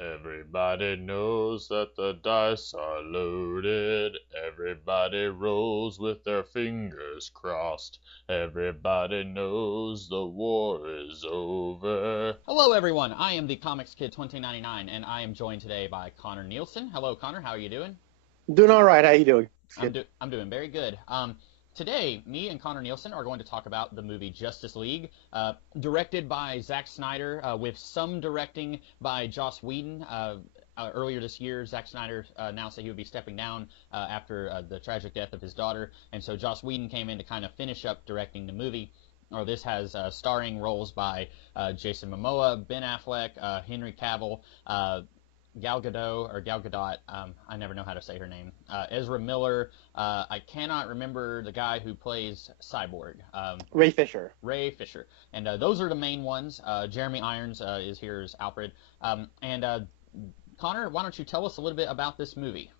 Everybody knows that the dice are loaded. Everybody rolls with their fingers crossed. Everybody knows the war is over. Hello, everyone. I am the Comics Kid 2099, and I am joined today by Conner Nielsen. Hello, Connor. How are you doing? Doing all right. How you doing? I'm doing very good. Today, me and Conner Nielsen are going to talk about the movie Justice League, directed by Zack Snyder, with some directing by Joss Whedon. Earlier this year, Zack Snyder announced that he would be stepping down after the tragic death of his daughter, and so Joss Whedon came in to kind of finish up directing the movie. This has starring roles by Jason Momoa, Ben Affleck, Henry Cavill, Gal Gadot, or Gal Gadot, I never know how to say her name, Ezra Miller. I cannot remember the guy who plays Cyborg. Ray Fisher. Ray Fisher. And those are the main ones. Jeremy Irons is here as Alfred. Connor, why don't you tell us a little bit about this movie?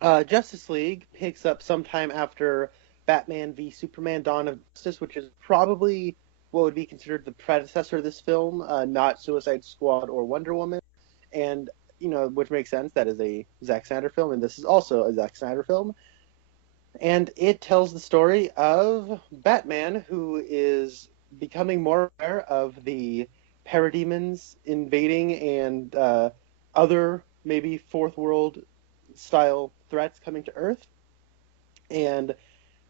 Justice League picks up sometime after Batman v Superman: Dawn of Justice, which is probably what would be considered the predecessor of this film, not Suicide Squad or Wonder Woman. And, which makes sense. That is a Zack Snyder film, and this is also a Zack Snyder film. And it tells the story of Batman, who is becoming more aware of the parademons invading and other maybe fourth world style threats coming to Earth. And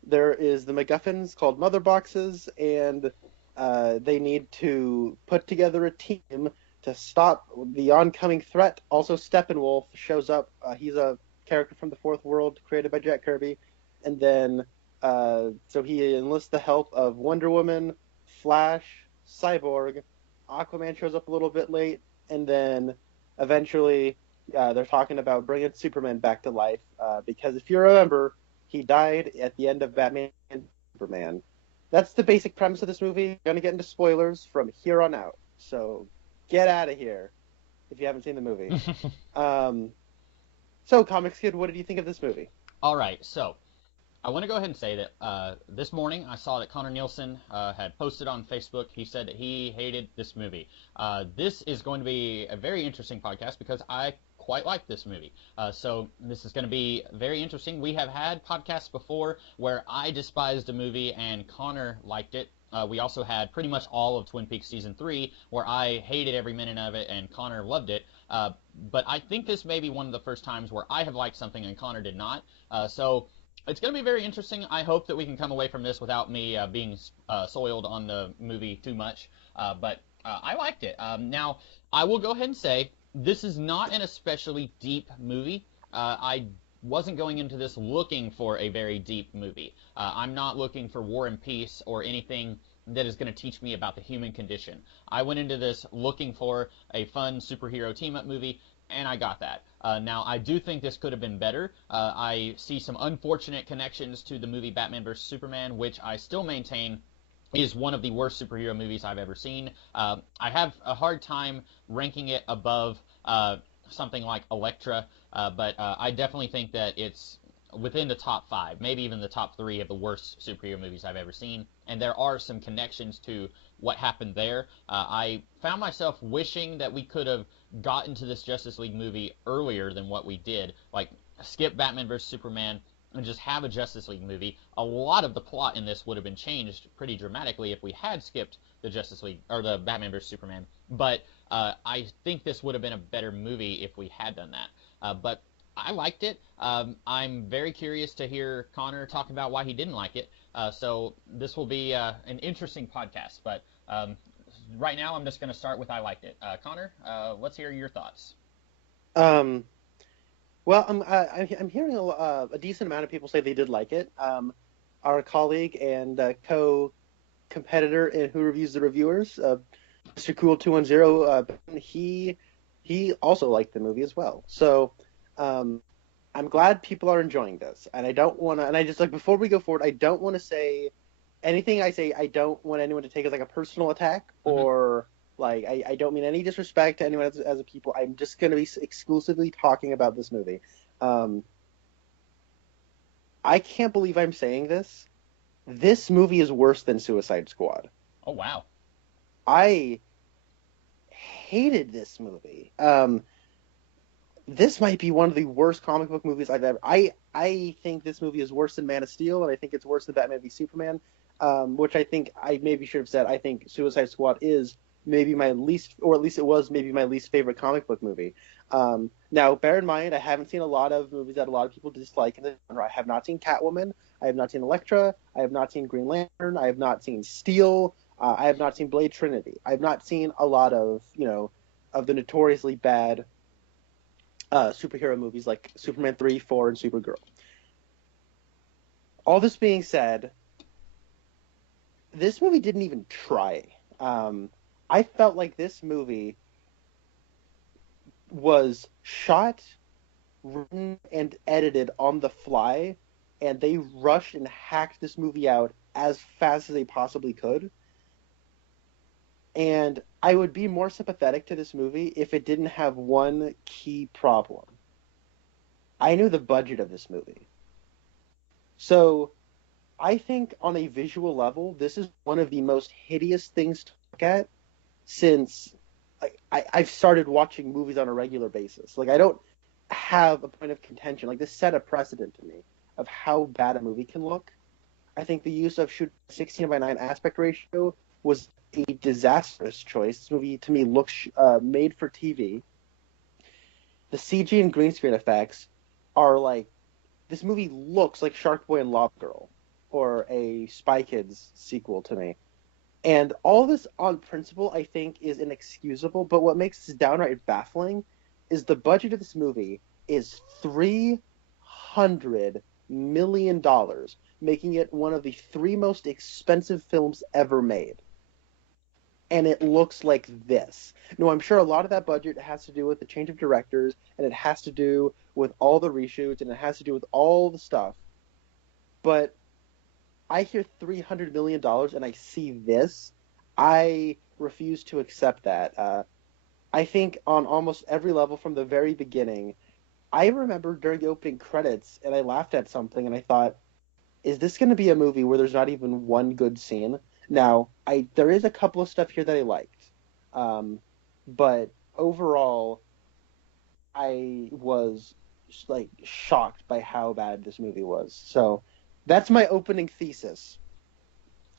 there is the MacGuffins called Mother Boxes, and they need to put together a team to stop the oncoming threat. Also, Steppenwolf shows up. He's a character from the Fourth World created by Jack Kirby. And then, so he enlists the help of Wonder Woman, Flash, Cyborg. Aquaman shows up a little bit late. And then, eventually, they're talking about bringing Superman back to life. Because if you remember, he died at the end of Batman and Superman. That's the basic premise of this movie. We're going to get into spoilers from here on out. So get out of here if you haven't seen the movie. So, Comics Kid, what did you think of this movie? All right, so I want to go ahead and say that this morning I saw that Conner Nielsen had posted on Facebook. He said that he hated this movie. This is going to be a very interesting podcast because I quite like this movie. So this is going to be very interesting. We have had podcasts before where I despised a movie and Connor liked it. We also had pretty much all of Twin Peaks Season 3 where I hated every minute of it and Connor loved it. But I think this may be one of the first times where I have liked something and Connor did not. So it's going to be very interesting. I hope that we can come away from this without me being soiled on the movie too much. But I liked it. Now, I will go ahead and say this is not an especially deep movie. I wasn't going into this looking for a very deep movie. I'm not looking for War and Peace or anything that is going to teach me about the human condition. I went into this looking for a fun superhero team-up movie, and I got that. Now, I do think this could have been better. I see some unfortunate connections to the movie Batman vs. Superman, which I still maintain is one of the worst superhero movies I've ever seen. I have a hard time ranking it above something like Elektra, but I definitely think that it's within the top 5, maybe even the top 3 of the worst superhero movies I've ever seen. And there are some connections to what happened there. I found myself wishing that we could have gotten to this Justice League movie earlier than what we did. Like, skip Batman vs. Superman and just have a Justice League movie. A lot of the plot in this would have been changed pretty dramatically if we had skipped the Justice League, or the Batman vs. Superman. But I think this would have been a better movie if we had done that. But I liked it. I'm very curious to hear Connor talk about why he didn't like it. So this will be an interesting podcast. But right now, I'm just going to start with I liked it. Connor, let's hear your thoughts. Well, I'm hearing a decent amount of people say they did like it. Our colleague and co-competitor in Who Reviews the Reviewers, Mr. Cool210, he also liked the movie as well. So I'm glad people are enjoying this, and I don't want to. And I just before we go forward, I don't want to say anything I say. I don't want anyone to take as like a personal attack or. Like, I don't mean any disrespect to anyone as a people. I'm just going to be exclusively talking about this movie. I can't believe I'm saying this. This movie is worse than Suicide Squad. Oh, wow. I hated this movie. This might be one of the worst comic book movies I've ever. I think this movie is worse than Man of Steel, and I think it's worse than Batman v Superman. Which I think I maybe should have said. I think Suicide Squad is maybe my least, or at least it was maybe my least favorite comic book movie. Now, bear in mind, I haven't seen a lot of movies that a lot of people dislike in the genre. I have not seen Catwoman. I have not seen Elektra. I have not seen Green Lantern. I have not seen Steel. I have not seen Blade Trinity. I have not seen a lot of, of the notoriously bad superhero movies like Superman 3, 4, and Supergirl. All this being said, this movie didn't even try. I felt like this movie was shot, written, and edited on the fly, and they rushed and hacked this movie out as fast as they possibly could. And I would be more sympathetic to this movie if it didn't have one key problem. I knew the budget of this movie. So I think on a visual level, this is one of the most hideous things to look at since I've started watching movies on a regular basis. Like, I don't have a point of contention. Like, this set a precedent to me of how bad a movie can look. I think the use of shooting 16:9 aspect ratio was a disastrous choice. This movie, to me, looks made for TV. The CG and green screen effects are like... This movie looks like Shark Boy and Lava Girl, or a Spy Kids sequel to me. And all this on principle, I think, is inexcusable, but what makes this downright baffling is the budget of this movie is $300 million, making it one of the 3 most expensive films ever made. And it looks like this. No, I'm sure a lot of that budget has to do with the change of directors, and it has to do with all the reshoots, and it has to do with all the stuff. But I hear $300 million and I see this. I refuse to accept that. I think on almost every level from the very beginning, I remember during the opening credits, and I laughed at something, and I thought, is this going to be a movie where there's not even one good scene? Now, there is a couple of stuff here that I liked, but overall, I was like shocked by how bad this movie was. So that's my opening thesis.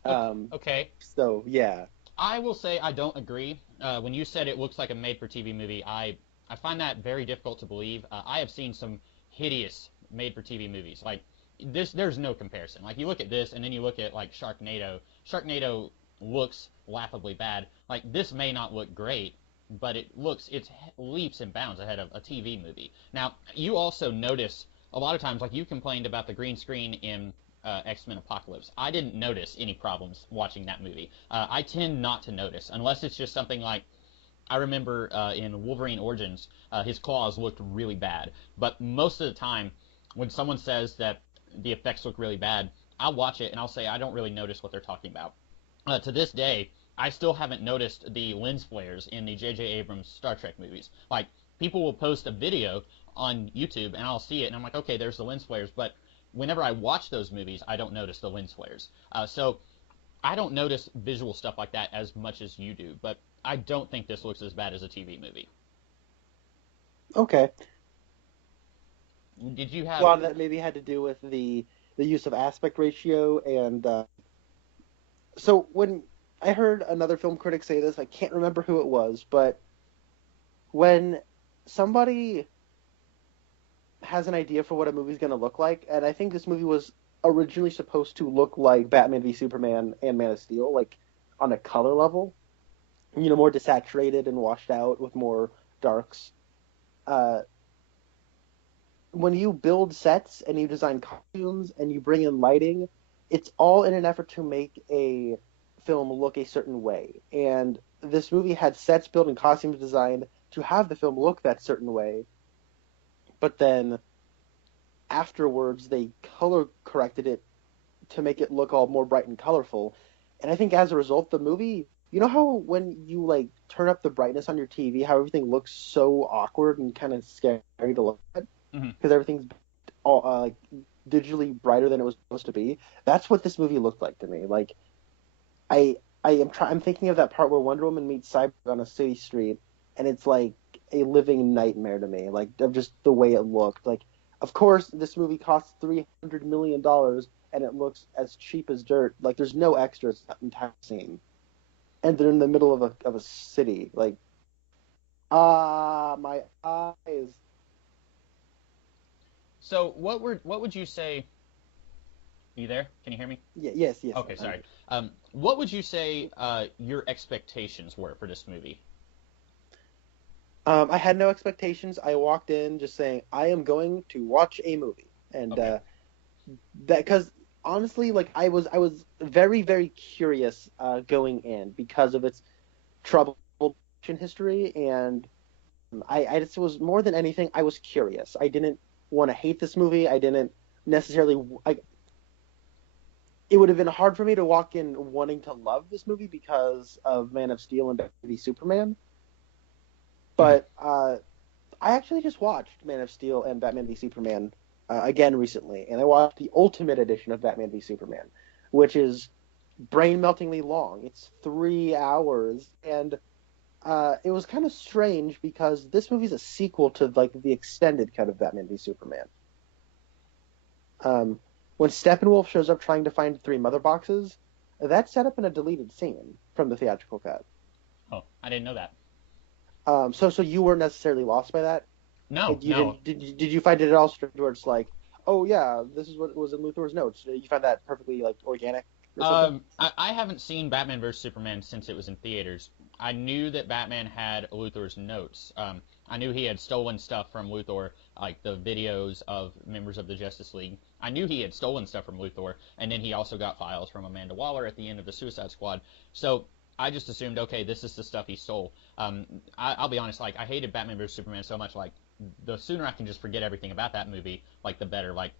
Okay. So yeah, I will say I don't agree. When you said it looks like a made-for-TV movie, I find that very difficult to believe. I have seen some hideous made-for-TV movies. Like this, there's no comparison. Like you look at this, and then you look at like Sharknado. Sharknado looks laughably bad. Like this may not look great, but it's leaps and bounds ahead of a TV movie. Now, you also notice a lot of times, like you complained about the green screen in X-Men Apocalypse. I didn't notice any problems watching that movie. I tend not to notice, unless it's just something like, I remember in Wolverine Origins, his claws looked really bad. But most of the time, when someone says that the effects look really bad, I'll watch it and I'll say I don't really notice what they're talking about. To this day, I still haven't noticed the lens flares in the J.J. Abrams Star Trek movies. Like, people will post a video on YouTube and I'll see it and I'm like, okay, there's the lens flares, but whenever I watch those movies, I don't notice the lens flares. So I don't notice visual stuff like that as much as you do, but I don't think this looks as bad as a TV movie. okay. Did you have... A lot of that maybe had to do with the use of aspect ratio, and so when I heard another film critic say this, I can't remember who it was, but when somebody has an idea for what a movie's going to look like, and I think this movie was originally supposed to look like Batman v Superman and Man of Steel, like on a color level, more desaturated and washed out with more darks. When you build sets and you design costumes and you bring in lighting, it's all in an effort to make a film look a certain way. And this movie had sets built and costumes designed to have the film look that certain way. But then afterwards, they color corrected it to make it look all more bright and colorful. And I think as a result, the movie, you know how when you like turn up the brightness on your TV, how everything looks so awkward and kind of scary to look at? Because everything's all like digitally brighter than it was supposed to be. That's what this movie looked like to me. Like, I'm thinking of that part where Wonder Woman meets Cyborg on a city street, and it's like a living nightmare to me. Like of just the way it looked. Like, of course, this movie costs $300 million, and it looks as cheap as dirt. Like, there's no extras in that entire scene, and they're in the middle of a city. Like, my eyes. So what would you say? Are you there? Can you hear me? Yes, yes. Okay, sorry. What would you say your expectations were for this movie? I had no expectations. I walked in just saying I am going to watch a movie, and Okay. that because honestly, like I was very very curious going in because of its troubled history, and I just was more than anything I was curious. I didn't want to hate this movie. I didn't necessarily. It would have been hard for me to walk in wanting to love this movie because of Man of Steel and Batman v Superman. Mhm. But I actually just watched Man of Steel and Batman v Superman again recently, and I watched the Ultimate Edition of Batman v Superman, which is brain-meltingly long. It's 3 hours, and it was kind of strange because this movie's a sequel to like the extended cut of Batman v Superman. Um, when Steppenwolf shows up trying to find three mother boxes, that's set up in a deleted scene from the theatrical cut. Oh, I didn't know that. So you weren't necessarily lost by that. No, Like, you no. did you find it at all strange where it's like, oh yeah, this is what was in Luthor's notes? You find that perfectly like organic or something? I haven't seen Batman vs Superman since it was in theaters. I knew that Batman had Luthor's notes. I knew he had stolen stuff from Luthor, like the videos of members of the Justice League. I knew he had stolen stuff from Luthor, and then he also got files from Amanda Waller at the end of the Suicide Squad. So I just assumed, okay, this is the stuff he stole. I'll be honest, like I hated Batman vs Superman so much, like the sooner I can just forget everything about that movie, like the better. Like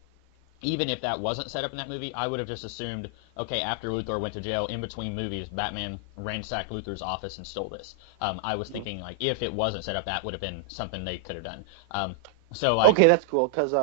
even if that wasn't set up in that movie, I would have just assumed, okay, after Luthor went to jail, in between movies, Batman ransacked Luthor's office and stole this. I was thinking, like, if it wasn't set up, that would have been something they could have done. So, like, Okay, that's cool because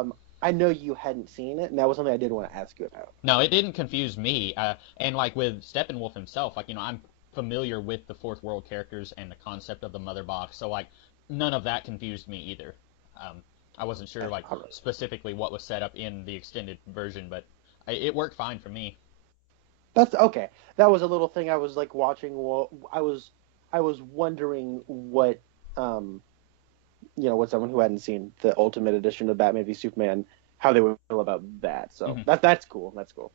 I know you hadn't seen it, and that was something I did want to ask you about. no, it didn't confuse me. And, like, with Steppenwolf himself, like, I'm familiar with the Fourth World characters and the concept of the Mother Box, so, like, none of that confused me either. Um, I wasn't sure, like, All right. specifically what was set up in the extended version, but it worked fine for me. That's okay. That was a little thing I was like watching. I was wondering what what someone who hadn't seen the Ultimate Edition of Batman v Superman, how they would feel about that. So Mhm. that's cool. That's cool.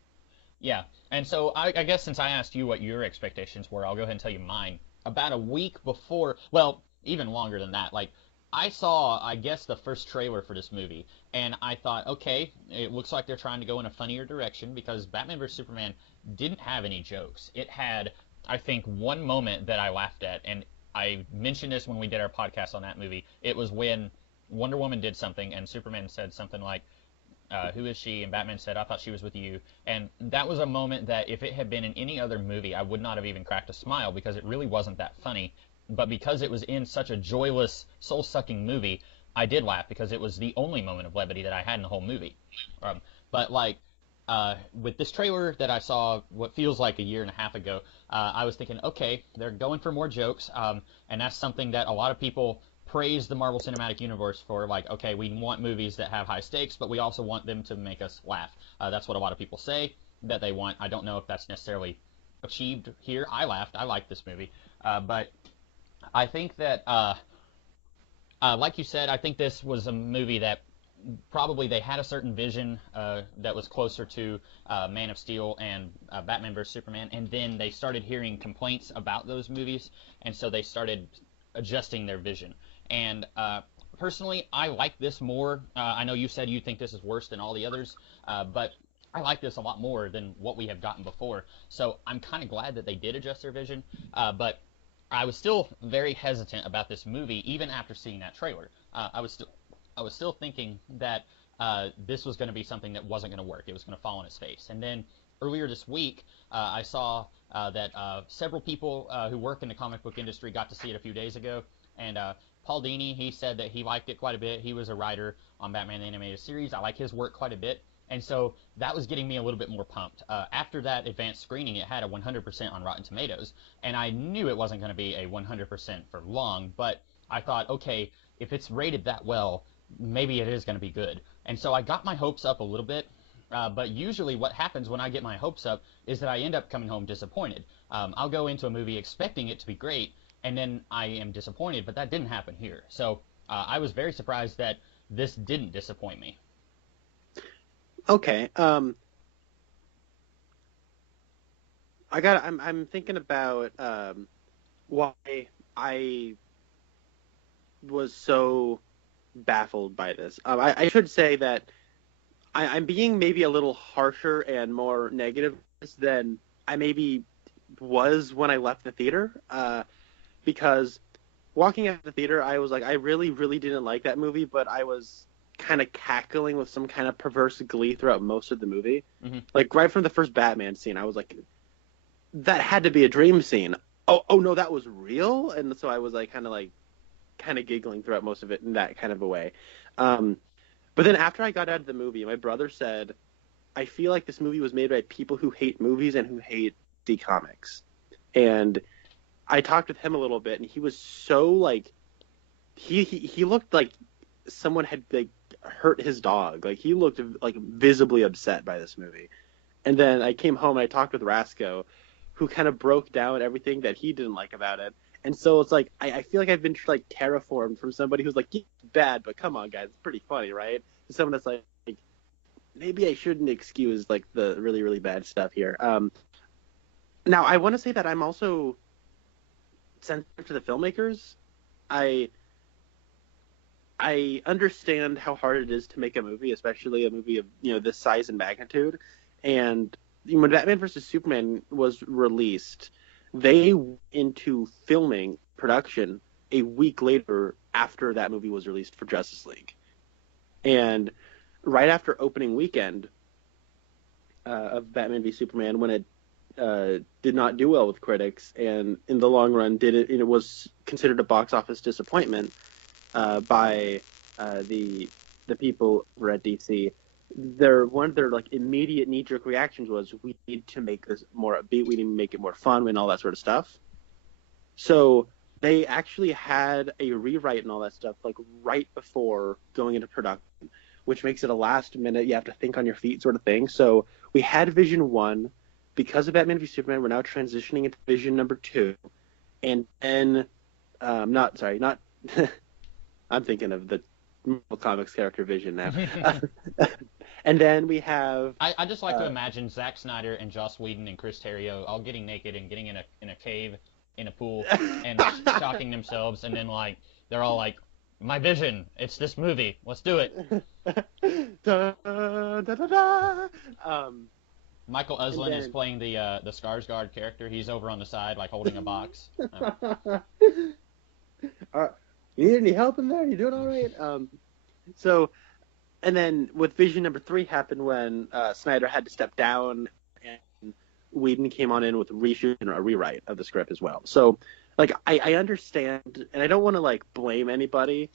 Yeah, and so I guess since I asked you what your expectations were, I'll go ahead and tell you mine. About a week before, well, even longer than that, like I saw, I guess, the first trailer for this movie, and I thought, okay, it looks like they're trying to go in a funnier direction because Batman vs Superman didn't have any jokes. It had, I think, one moment that I laughed at, and I mentioned this when we did our podcast on that movie. It was when Wonder Woman did something, and Superman said something like, who is she? And Batman said, I thought she was with you. And that was a moment that if it had been in any other movie, I would not have even cracked a smile because it really wasn't that funny. But because it was in such a joyless, soul sucking movie, I did laugh because it was the only moment of levity that I had in the whole movie. But like, with this trailer that I saw, what feels like a year and a half ago, I was thinking, okay, they're going for more jokes, and that's something that a lot of people praise the Marvel Cinematic Universe for. Like, okay, we want movies that have high stakes, but we also want them to make us laugh. That's what a lot of people say that they want. I don't know if that's necessarily achieved here. I laughed. I liked this movie, but I think that, like you said, I think this was a movie that probably they had a certain vision that was closer to Man of Steel and Batman vs Superman, and then they started hearing complaints about those movies, and so they started adjusting their vision. And personally, I like this more. I know you said you think this is worse than all the others, but I like this a lot more than what we have gotten before. So I'm kind of glad that they did adjust their vision, but I was still very hesitant about this movie even after seeing that trailer. I was still thinking that this was going to be something that wasn't going to work. It was going to fall on its face. And then earlier this week, I saw that several people who work in the comic book industry got to see it a few days ago. And Paul Dini, he said that he liked it quite a bit. He was a writer on Batman the Animated Series. I like his work quite a bit. And so that was getting me a little bit more pumped. After that advanced screening, it had a 100% on Rotten Tomatoes. And I knew it wasn't going to be a 100% for long, but I thought, okay, if it's rated that well, maybe it is going to be good. And so I got my hopes up a little bit. But usually what happens when I get my hopes up is that I end up coming home disappointed. I'll go into a movie expecting it to be great, and then I am disappointed, but that didn't happen here. So I was very surprised that this didn't disappoint me. Okay. I'm thinking about why I was so baffled by this. I should say that I'm being maybe a little harsher and more negative than I maybe was when I left the theater. Because walking out of the theater, I was like, I really, really didn't like that movie, but I was kind of cackling with some kind of perverse glee throughout most of the movie. Mm-hmm. Like right from the first Batman scene, I was like, that had to be a dream scene. Oh no, that was real. And so I was like, kind of giggling throughout most of it in that kind of a way. But then after I got out of the movie, my brother said, I feel like this movie was made by people who hate movies and who hate DC Comics. And I talked with him a little bit, and he was so like, he looked like someone had like hurt his dog. Like he looked like visibly upset by this movie. And then I came home and I talked with Rasco, who kind of broke down everything that he didn't like about it. And so it's like I feel like I've been like terraformed from somebody who's like, yeah, it's bad, but come on, guys, it's pretty funny, right? To someone that's like maybe I shouldn't excuse like the really, really bad stuff here. Now I want to say that I'm also sensitive to the filmmakers. I understand how hard it is to make a movie, especially a movie of this size and magnitude. And when Batman vs Superman was released, they went into filming production a week later after that movie was released for Justice League. And right after opening weekend of Batman v Superman, when it did not do well with critics, and in the long run it was considered a box office disappointment by the people over at DC. One of their like immediate knee-jerk reactions was, we need to make this more upbeat, we need to make it more fun and all that sort of stuff. So they actually had a rewrite and all that stuff like right before going into production, which makes it a last minute, you have to think on your feet sort of thing. So we had Vision 1. Because of Batman v Superman, we're now transitioning into Vision number 2. And then, I'm thinking of the Marvel Comics character Vision now. And then we have... I just like to imagine Zack Snyder and Joss Whedon and Chris Terrio all getting naked and getting in a cave, in a pool, and shocking themselves, and then like they're all like, my vision, it's this movie, let's do it. Da, da, da, da. Michael Uslan is playing the Skarsgård character. He's over on the side, like holding a box. You need any help in there? You doing all right? And then with Vision number 3 happened when Snyder had to step down, and Whedon came on in with a reshoot and a rewrite of the script as well. So, like, I understand, and I don't want to like blame anybody.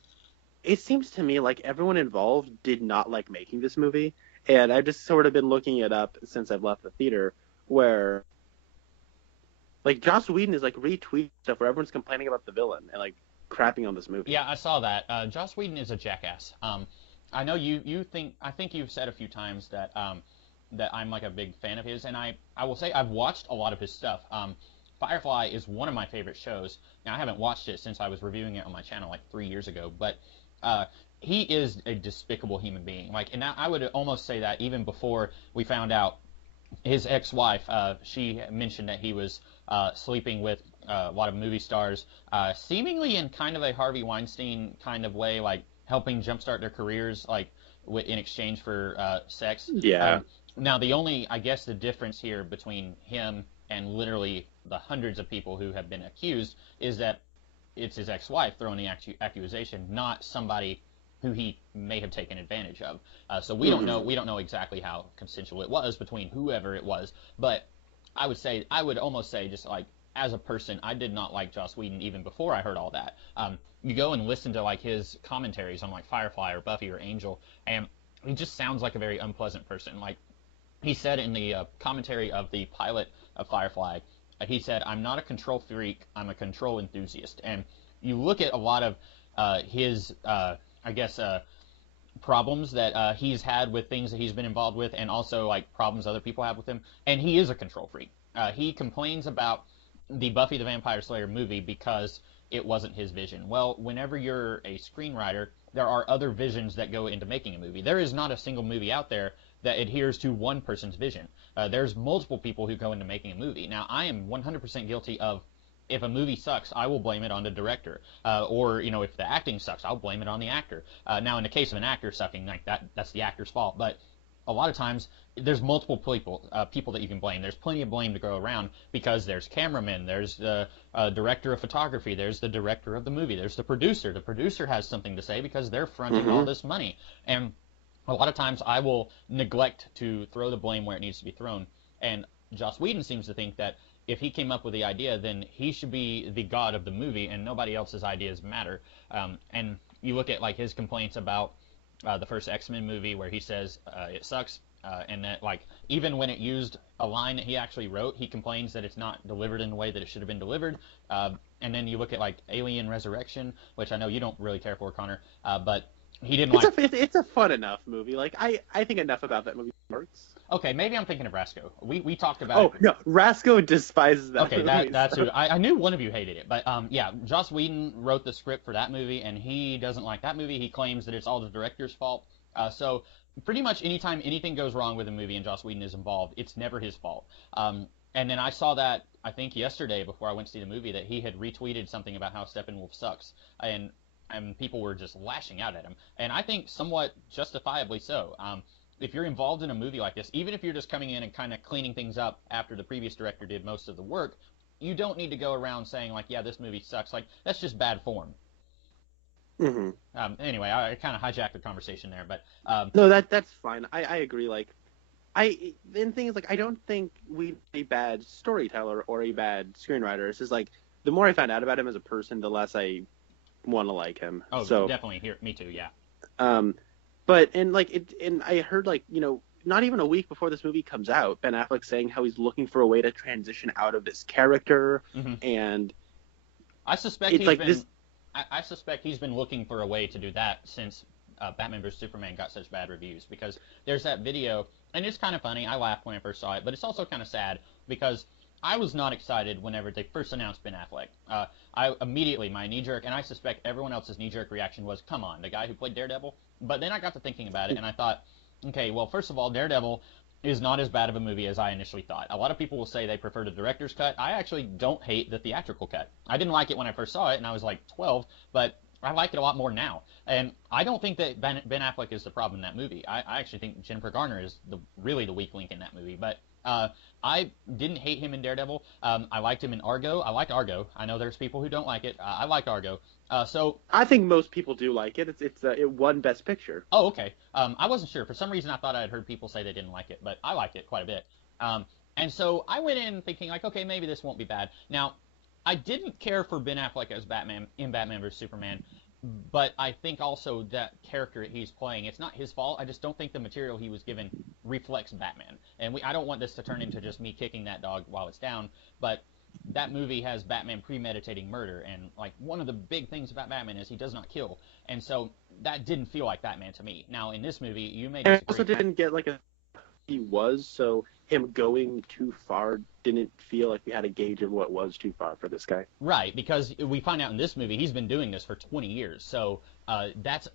It seems to me like everyone involved did not like making this movie. And I've just sort of been looking it up since I've left the theater, where, like, Joss Whedon is, like, retweeting stuff where everyone's complaining about the villain and, like, crapping on this movie. Yeah, I saw that. Joss Whedon is a jackass. I know I think you've said a few times that that I'm, like, a big fan of his, and I will say I've watched a lot of his stuff. Firefly is one of my favorite shows. Now, I haven't watched it since I was reviewing it on my channel, like, 3 years ago, but... he is a despicable human being. Like, and I would almost say that even before we found out his ex-wife, she mentioned that he was sleeping with a lot of movie stars, seemingly in kind of a Harvey Weinstein kind of way, like helping jumpstart their careers, like in exchange for sex. Yeah. Now, I guess the difference here between him and literally the hundreds of people who have been accused is that it's his ex-wife throwing the accusation, not somebody who he may have taken advantage of. So we don't know. We don't know exactly how consensual it was between whoever it was. But I would almost say, just like as a person, I did not like Joss Whedon even before I heard all that. You go and listen to like his commentaries on like Firefly or Buffy or Angel, and he just sounds like a very unpleasant person. Like he said in the commentary of the pilot of Firefly, he said, "I'm not a control freak. I'm a control enthusiast." And you look at a lot of his, I guess, problems that he's had with things that he's been involved with, and also like problems other people have with him, and he is a control freak. He complains about the Buffy the Vampire Slayer movie because it wasn't his vision. Well, whenever you're a screenwriter, there are other visions that go into making a movie. There is not a single movie out there that adheres to one person's vision. There's multiple people who go into making a movie. Now, I am 100% guilty of, if a movie sucks, I will blame it on the director. Or, if the acting sucks, I'll blame it on the actor. Now, in the case of an actor sucking, like that's the actor's fault. But a lot of times, there's multiple people that you can blame. There's plenty of blame to go around because there's cameramen, there's the director of photography, there's the director of the movie, there's the producer. The producer has something to say because they're fronting all this money. And a lot of times I will neglect to throw the blame where it needs to be thrown. And Joss Whedon seems to think that if he came up with the idea, then he should be the god of the movie and nobody else's ideas matter. And you look at like his complaints about the first X-Men movie where he says it sucks, and that like even when it used a line that he actually wrote, he complains that it's not delivered in the way that it should have been delivered. And then you look at like Alien Resurrection, which I know you don't really care for, Connor, but he didn't like. It's a fun enough movie. Like I think enough about that movie works. Okay, maybe I'm thinking of Rasco. We talked about. Oh no, Rasco despises that. Okay, movie, that's who I knew one of you hated it, but yeah, Joss Whedon wrote the script for that movie, and he doesn't like that movie. He claims that it's all the director's fault. So pretty much anytime anything goes wrong with a movie and Joss Whedon is involved, it's never his fault. And then I saw that I think yesterday before I went to see the movie that he had retweeted something about how Steppenwolf sucks, and people were just lashing out at him, and I think somewhat justifiably so. If you're involved in a movie like this, even if you're just coming in and kind of cleaning things up after the previous director did most of the work, you don't need to go around saying like, yeah, this movie sucks. Like, that's just bad form. Mm-hmm. Anyway, I kind of hijacked the conversation there, but no, that's fine. I agree. Like, the thing is, like, I don't think we're a bad storyteller or a bad screenwriter. It's just like the more I found out about him as a person, the less I want to like him. Oh, so, definitely. Here, me too. Yeah. But and I heard like not even a week before this movie comes out, Ben Affleck saying how he's looking for a way to transition out of this character, and I suspect I suspect he's been looking for a way to do that since Batman vs Superman got such bad reviews, because there's that video, and it's kind of funny. I laughed when I first saw it, but it's also kind of sad because I was not excited whenever they first announced Ben Affleck. I immediately, my knee-jerk, and I suspect everyone else's knee-jerk reaction was, come on, the guy who played Daredevil? But then I got to thinking about it, and I thought, okay, well, first of all, Daredevil is not as bad of a movie as I initially thought. A lot of people will say they prefer the director's cut. I actually don't hate the theatrical cut. I didn't like it when I first saw it, and I was like 12, but I like it a lot more now. And I don't think that Ben Affleck is the problem in that movie. I actually think Jennifer Garner is really the weak link in that movie. But I didn't hate him in Daredevil. I liked him in Argo. I liked Argo. I know there's people who don't like it. I liked Argo. So I think most people do like it. It won Best Picture. Oh, okay. I wasn't sure. For some reason, I thought I had heard people say they didn't like it, but I liked it quite a bit. And so I went in thinking like, okay, maybe this won't be bad. Now, I didn't care for Ben Affleck as Batman in Batman vs Superman, but I think also that character he's playing, it's not his fault. I just don't think the material he was given reflects Batman. And I don't want this to turn into just me kicking that dog while it's down, but that movie has Batman premeditating murder, and like one of the big things about Batman is he does not kill, and so that didn't feel like Batman to me. Now in this movie, you may disagree. I also didn't get like he was, so him going too far didn't feel like we had a gauge of what was too far for this guy. Right, because we find out in this movie he's been doing this for 20 years, so that's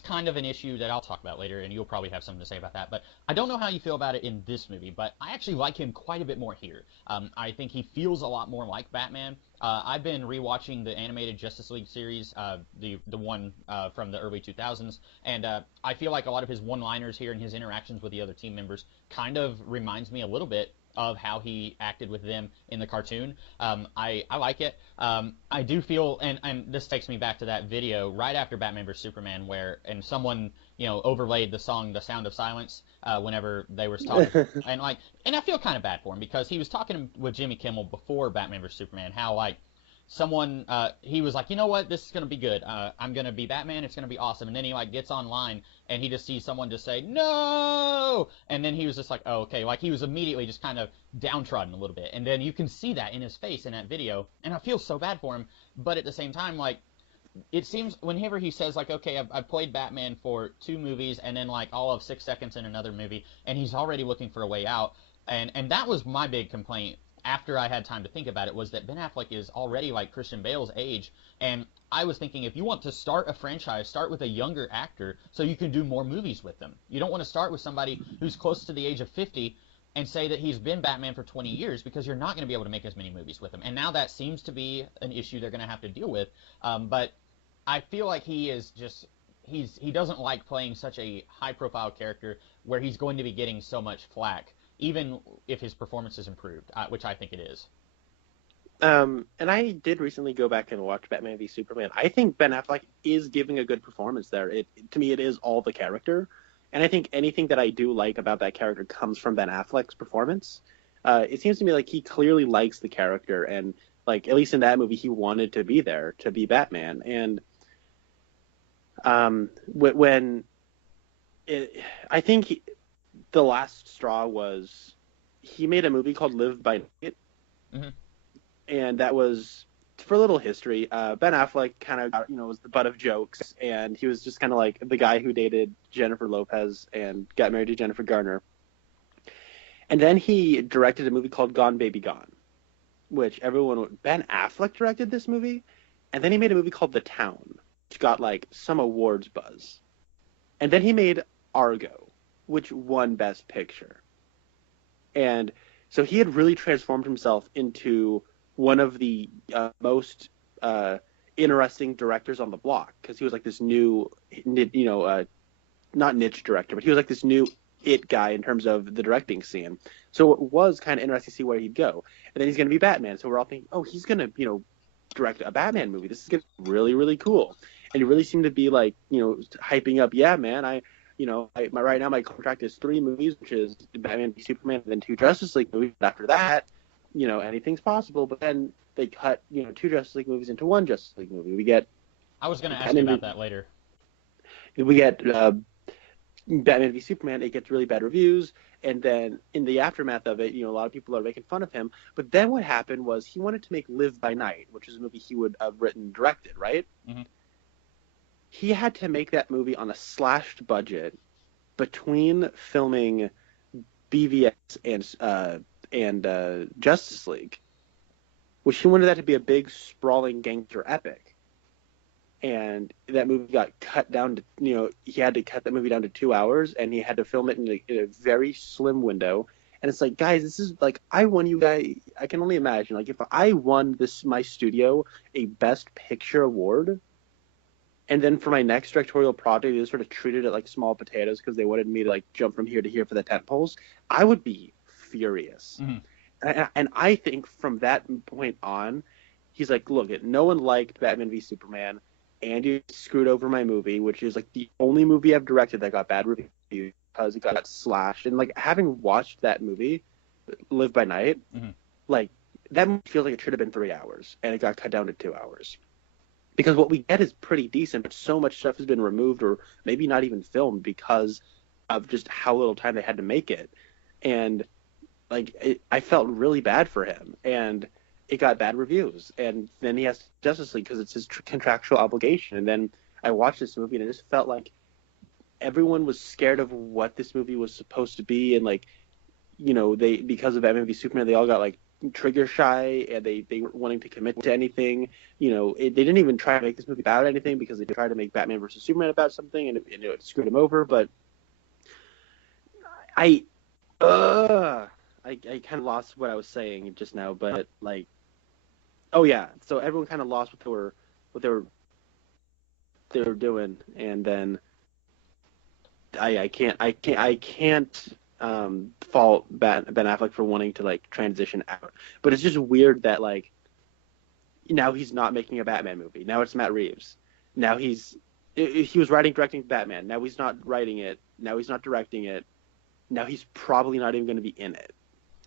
kind of an issue that I'll talk about later, and you'll probably have something to say about that. But I don't know how you feel about it in this movie, but I actually like him quite a bit more here. I think he feels a lot more like Batman. I've been rewatching the animated Justice League series, the one from the early 2000s, and I feel like a lot of his one-liners here and his interactions with the other team members kind of reminds me a little bit of how he acted with them in the cartoon. I like it. I do feel, and this takes me back to that video right after Batman vs Superman and someone, overlaid the song "The Sound of Silence" whenever they were talking, and I feel kind of bad for him because he was talking with Jimmy Kimmel before Batman vs Superman, how someone, he was like, you know what, this is going to be good. I'm going to be Batman. It's going to be awesome. And then he gets online and he just sees someone just say, no. And then he was just like, oh, okay. He was immediately just kind of downtrodden a little bit. And then you can see that in his face in that video. And I feel so bad for him. But at the same time, it seems whenever he says like, okay, I've played Batman for 2 movies and then like all of 6 seconds in another movie, and he's already looking for a way out. And that was my big complaint after I had time to think about it, was that Ben Affleck is already like Christian Bale's age, and I was thinking, if you want to start a franchise, start with a younger actor so you can do more movies with them. You don't want to start with somebody who's close to the age of 50 and say that he's been Batman for 20 years, because you're not going to be able to make as many movies with him. And now that seems to be an issue they're going to have to deal with. But I feel like he is just he doesn't like playing such a high profile character where he's going to be getting so much flack, even if his performance is improved, which I think it is. And I did recently go back and watch Batman v Superman. I think Ben Affleck is giving a good performance there. To me, it is all the character. And I think anything that I do like about that character comes from Ben Affleck's performance. It seems to me like he clearly likes the character, and like at least in that movie, he wanted to be there to be Batman. And I think the last straw was he made a movie called Live by Night, Mm-hmm. and that was, for a little history, Ben Affleck kind of, was the butt of jokes, and he was just kind of like the guy who dated Jennifer Lopez and got married to Jennifer Garner. And then he directed a movie called Gone Baby Gone, which Ben Affleck directed this movie, and then he made a movie called The Town, which got like some awards buzz. And then he made Argo, which won Best Picture. And so he had really transformed himself into one of the most interesting directors on the block, because he was like this new, not niche director, but he was like this new it guy in terms of the directing scene. So it was kind of interesting to see where he'd go. And then he's going to be Batman. So we're all thinking, oh, he's going to, direct a Batman movie. This is going to be really, really cool. And he really seemed to be like, hyping up, yeah, man, right now my contract is 3 movies, which is Batman v Superman and then 2 Justice League movies. After that, anything's possible. But then they cut, 2 Justice League movies into 1 Justice League movie. I was going to ask you about that later. We get Batman v Superman. It gets really bad reviews, and then in the aftermath of it, a lot of people are making fun of him. But then what happened was he wanted to make Live by Night, which is a movie he would have written and directed, right? Mm-hmm. He had to make that movie on a slashed budget between filming BVS and Justice League, which he wanted that to be a big, sprawling gangster epic. And that movie got cut down to, he had to cut that movie down to 2 hours, and he had to film it in a very slim window. And it's like, guys, this is like, I won you guys. I can only imagine, like, if I won my studio a Best Picture award, and then for my next directorial project, they sort of treated it like small potatoes because they wanted me to like jump from here to here for the tent poles, I would be furious. Mm-hmm. And I think from that point on, he's like, look, no one liked Batman v Superman, and you screwed over my movie, which is like the only movie I've directed that got bad reviews because it got slashed. And like, having watched that movie, Live by Night, mm-hmm. like that movie feels like it should have been 3 hours, and it got cut down to 2 hours. Because what we get is pretty decent, but so much stuff has been removed or maybe not even filmed because of just how little time they had to make it. And like, I felt really bad for him, and it got bad reviews. And then he has Justice League because it's his contractual obligation. And then I watched this movie, and it just felt like everyone was scared of what this movie was supposed to be. And like, because of Batman v Superman, they all got like trigger shy, and they weren't wanting to commit to anything. They didn't even try to make this movie about anything because they tried to make Batman versus Superman about something, and it screwed him over. But I kind of lost what I was saying just now, but like, oh yeah, so everyone kind of lost what they were doing, and then I can't fault Ben Affleck for wanting to like transition out, but it's just weird that like now he's not making a Batman movie. Now it's Matt Reeves. Now he was directing Batman. Now he's not writing it. Now he's not directing it. Now he's probably not even going to be in it.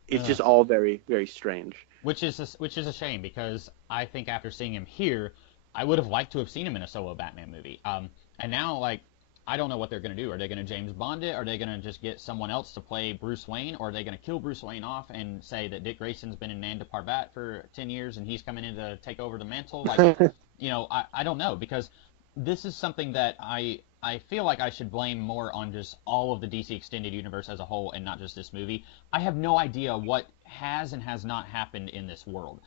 It's just all very, very strange. Which is a shame, because I think after seeing him here, I would have liked to have seen him in a solo Batman movie. And now, like, I don't know what they're going to do. Are they going to James Bond it? Are they going to just get someone else to play Bruce Wayne? Or are they going to kill Bruce Wayne off and say that Dick Grayson's been in Nanda Parbat for 10 years and he's coming in to take over the mantle? Like, I don't know, because this is something that I feel like I should blame more on just all of the DC Extended Universe as a whole and not just this movie. I have no idea what has and has not happened in this world.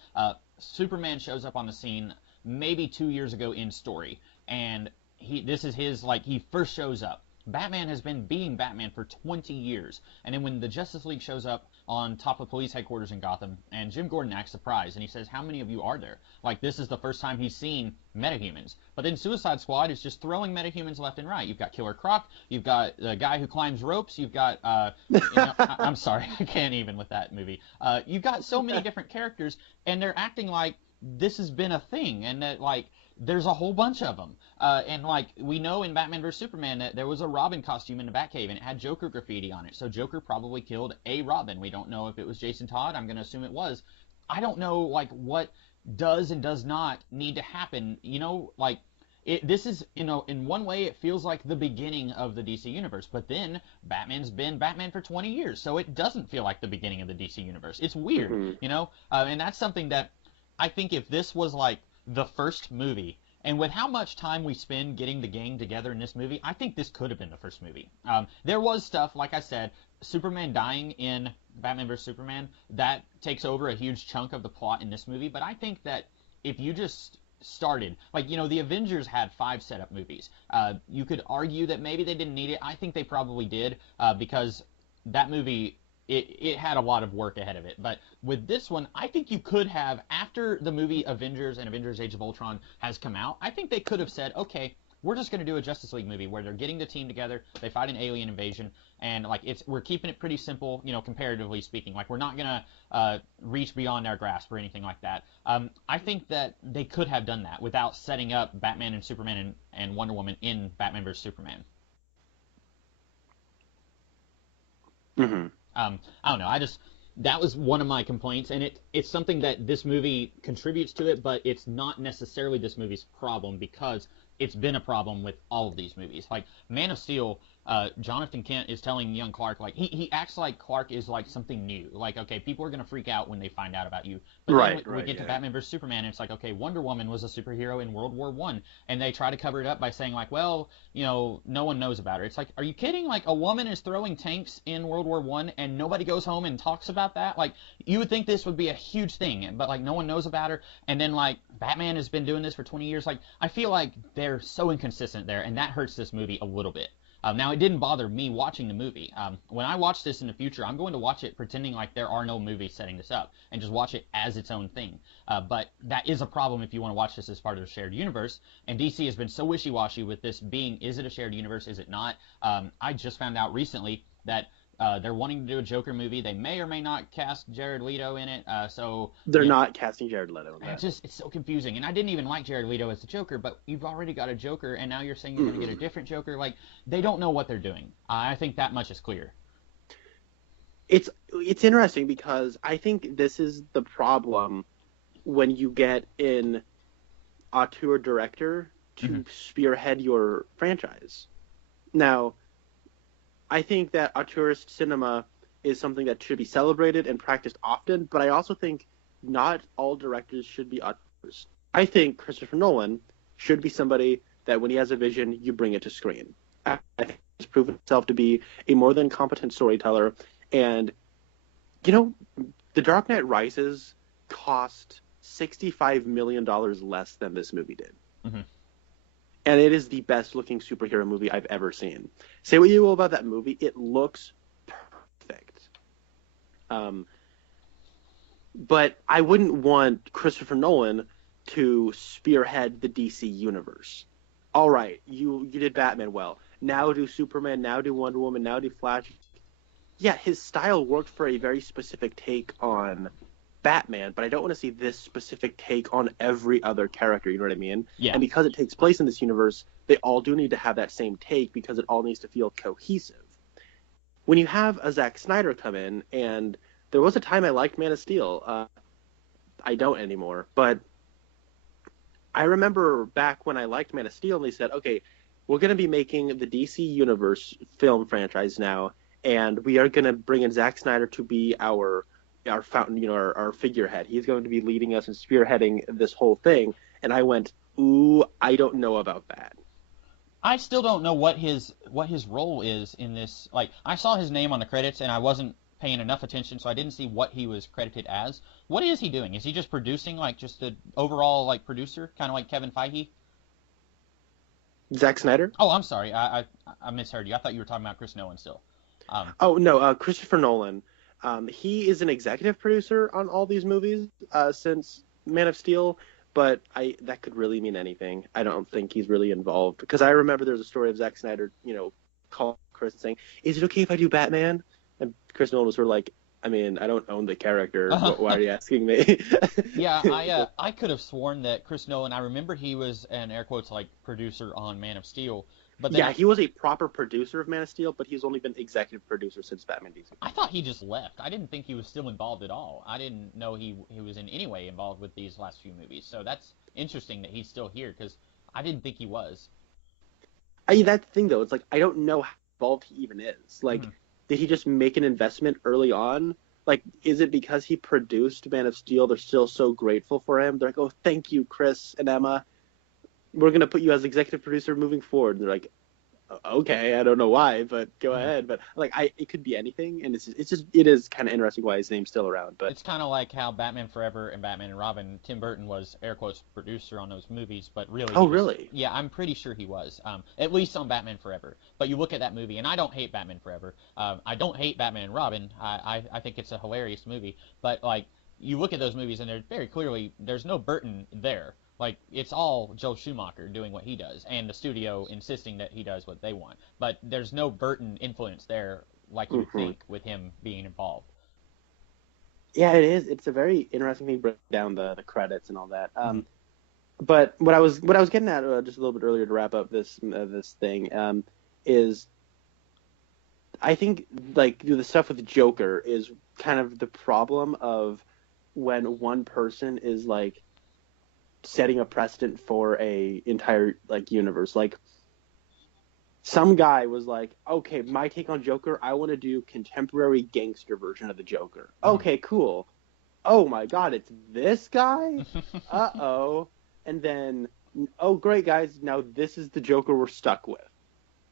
Superman shows up on the scene maybe 2 years ago in story, and this is his, like, he first shows up. Batman has been being Batman for 20 years. And then when the Justice League shows up on top of police headquarters in Gotham, and Jim Gordon acts surprised, and he says, how many of you are there? Like, this is the first time he's seen metahumans. But then Suicide Squad is just throwing metahumans left and right. You've got Killer Croc, you've got the guy who climbs ropes, you've got, I'm sorry, I can't even with that movie. You've got so many different characters, and they're acting like this has been a thing, and that, like, there's a whole bunch of them. And, like, we know in Batman vs. Superman that there was a Robin costume in the Batcave, and it had Joker graffiti on it. So Joker probably killed a Robin. We don't know if it was Jason Todd. I'm going to assume it was. I don't know, like, what does and does not need to happen. Like, this is, in one way, it feels like the beginning of the DC Universe. But then Batman's been Batman for 20 years, so it doesn't feel like the beginning of the DC Universe. It's weird, And that's something that I think if this was, like, the first movie, and with how much time we spend getting the gang together in this movie, I think this could have been the first movie. There was stuff, like I said, Superman dying in Batman vs. Superman, that takes over a huge chunk of the plot in this movie, but I think that if you just started, like, the Avengers had 5 setup movies. You could argue that maybe they didn't need it. I think they probably did, because that movie, it had a lot of work ahead of it. But with this one, I think you could have, after the movie Avengers and Avengers Age of Ultron has come out, I think they could have said, okay, we're just going to do a Justice League movie where they're getting the team together, they fight an alien invasion, and, like, we're keeping it pretty simple, comparatively speaking. Like, we're not going to reach beyond our grasp or anything like that. I think that they could have done that without setting up Batman and Superman and Wonder Woman in Batman vs. Superman. Mm-hmm. I don't know. That was one of my complaints, and it's something that this movie contributes to it, but it's not necessarily this movie's problem, because it's been a problem with all of these movies. Like, Man of Steel, Jonathan Kent is telling young Clark, like, he acts like Clark is, like, something new. Like, okay, people are going to freak out when they find out about you. But then we get to Batman vs. Superman, and it's like, okay, Wonder Woman was a superhero in World War I, and they try to cover it up by saying, like, well, no one knows about her. It's like, are you kidding? Like, a woman is throwing tanks in World War I, and nobody goes home and talks about that? Like, you would think this would be a huge thing, but, like, no one knows about her. And then, like, Batman has been doing this for 20 years. Like, I feel like they're so inconsistent there, and that hurts this movie a little bit. Now, it didn't bother me watching the movie. When I watch this in the future, I'm going to watch it pretending like there are no movies setting this up, and just watch it as its own thing. But that is a problem if you want to watch this as part of the shared universe, and DC has been so wishy-washy with this being, is it a shared universe, is it not? I just found out recently that they're wanting to do a Joker movie. They may or may not cast Jared Leto in it. So they're not casting Jared Leto in that. It's so confusing. And I didn't even like Jared Leto as the Joker, but you've already got a Joker, and now you're saying you're going to get a different Joker. Like, they don't know what they're doing. I think that much is clear. It's interesting, because I think this is the problem when you get an auteur director to spearhead your franchise. Now, I think that auteurist cinema is something that should be celebrated and practiced often, but I also think not all directors should be auteurs. I think Christopher Nolan should be somebody that when he has a vision, you bring it to screen. I think he's proven himself to be a more than competent storyteller, and, The Dark Knight Rises cost $65 million less than this movie did. Mm-hmm. And it is the best-looking superhero movie I've ever seen. Say what you will about that movie, it looks perfect. But I wouldn't want Christopher Nolan to spearhead the DC universe. All right, you did Batman well. Now do Superman, now do Wonder Woman, now do Flash. Yeah, his style worked for a very specific take on Batman, but I don't want to see this specific take on every other character, you know what I mean? Yeah. And because it takes place in this universe, they all do need to have that same take, because it all needs to feel cohesive. When you have a Zack Snyder come in, and there was a time I liked Man of Steel, I don't anymore, but I remember back when I liked Man of Steel, and they said, okay, we're going to be making the DC Universe film franchise now, and we are going to bring in Zack Snyder to be our fountain, our figurehead. He's going to be leading us and spearheading this whole thing. And I went, Ooh, I don't know about that. I still don't know what his role is in this. Like, I saw his name on the credits and I wasn't paying enough attention, so I didn't see what he was credited as. What is he doing? Is he just producing, like, just an overall like producer, kind of like Kevin Feige? Zack Snyder? Oh, I'm sorry, I misheard you. I thought you were talking about Chris Nolan still. Oh no, Christopher Nolan. He is an executive producer on all these movies since Man of Steel, but I that could really mean anything. I don't think he's really involved because I remember there was a story of Zack Snyder, calling Chris and saying, "Is it okay if I do Batman?" And Chris Nolan was sort of like, "I mean, I don't own the character. Why are you asking me?" Yeah, I could have sworn that Chris Nolan. I remember he was an air quotes like producer on Man of Steel, but then Yeah, he was a proper producer of Man of Steel, but he's only been executive producer since Batman DC. I thought he just left. I didn't think he was still involved at all. I didn't know he was in any way involved with these last few movies. So that's interesting that he's still here because I didn't think he was. That's the thing though. It's like I don't know how involved he even is. Like, did he just make an investment early on? Like, is it because he produced Man of Steel? They're still so grateful for him. They're like, "Oh, thank you, Chris and Emma. We're gonna put you as executive producer moving forward." And they're like, "Okay, I don't know why, but go ahead." But like, it could be anything, and it is kind of interesting why his name's still around. But It's kind of like how Batman Forever and Batman and Robin, Tim Burton was air quotes producer on those movies, but really, oh, he was, really? yeah, I'm pretty sure he was, at least on Batman Forever. But you look at that movie, and I don't hate Batman Forever. I don't hate Batman and Robin. I think it's a hilarious movie. But like, you look at those movies, and they're very clearly there's no Burton there. Like, it's all Joel Schumacher doing what he does, and the studio insisting that he does what they want. But there's no Burton influence there, like you would think, with him being involved. Yeah, it is. It's a very interesting thing to break down the credits and all that. Mhm. But what I was getting at just a little bit earlier to wrap up this thing is I think like the stuff with the Joker is kind of the problem of when one person is like setting a precedent for a entire like universe. Like some guy was like, "Okay, my take on Joker, I want to do contemporary gangster version of the Joker." Okay, cool. Oh my God, it's this guy? Uh-oh. And then, oh great guys, now this is the Joker we're stuck with.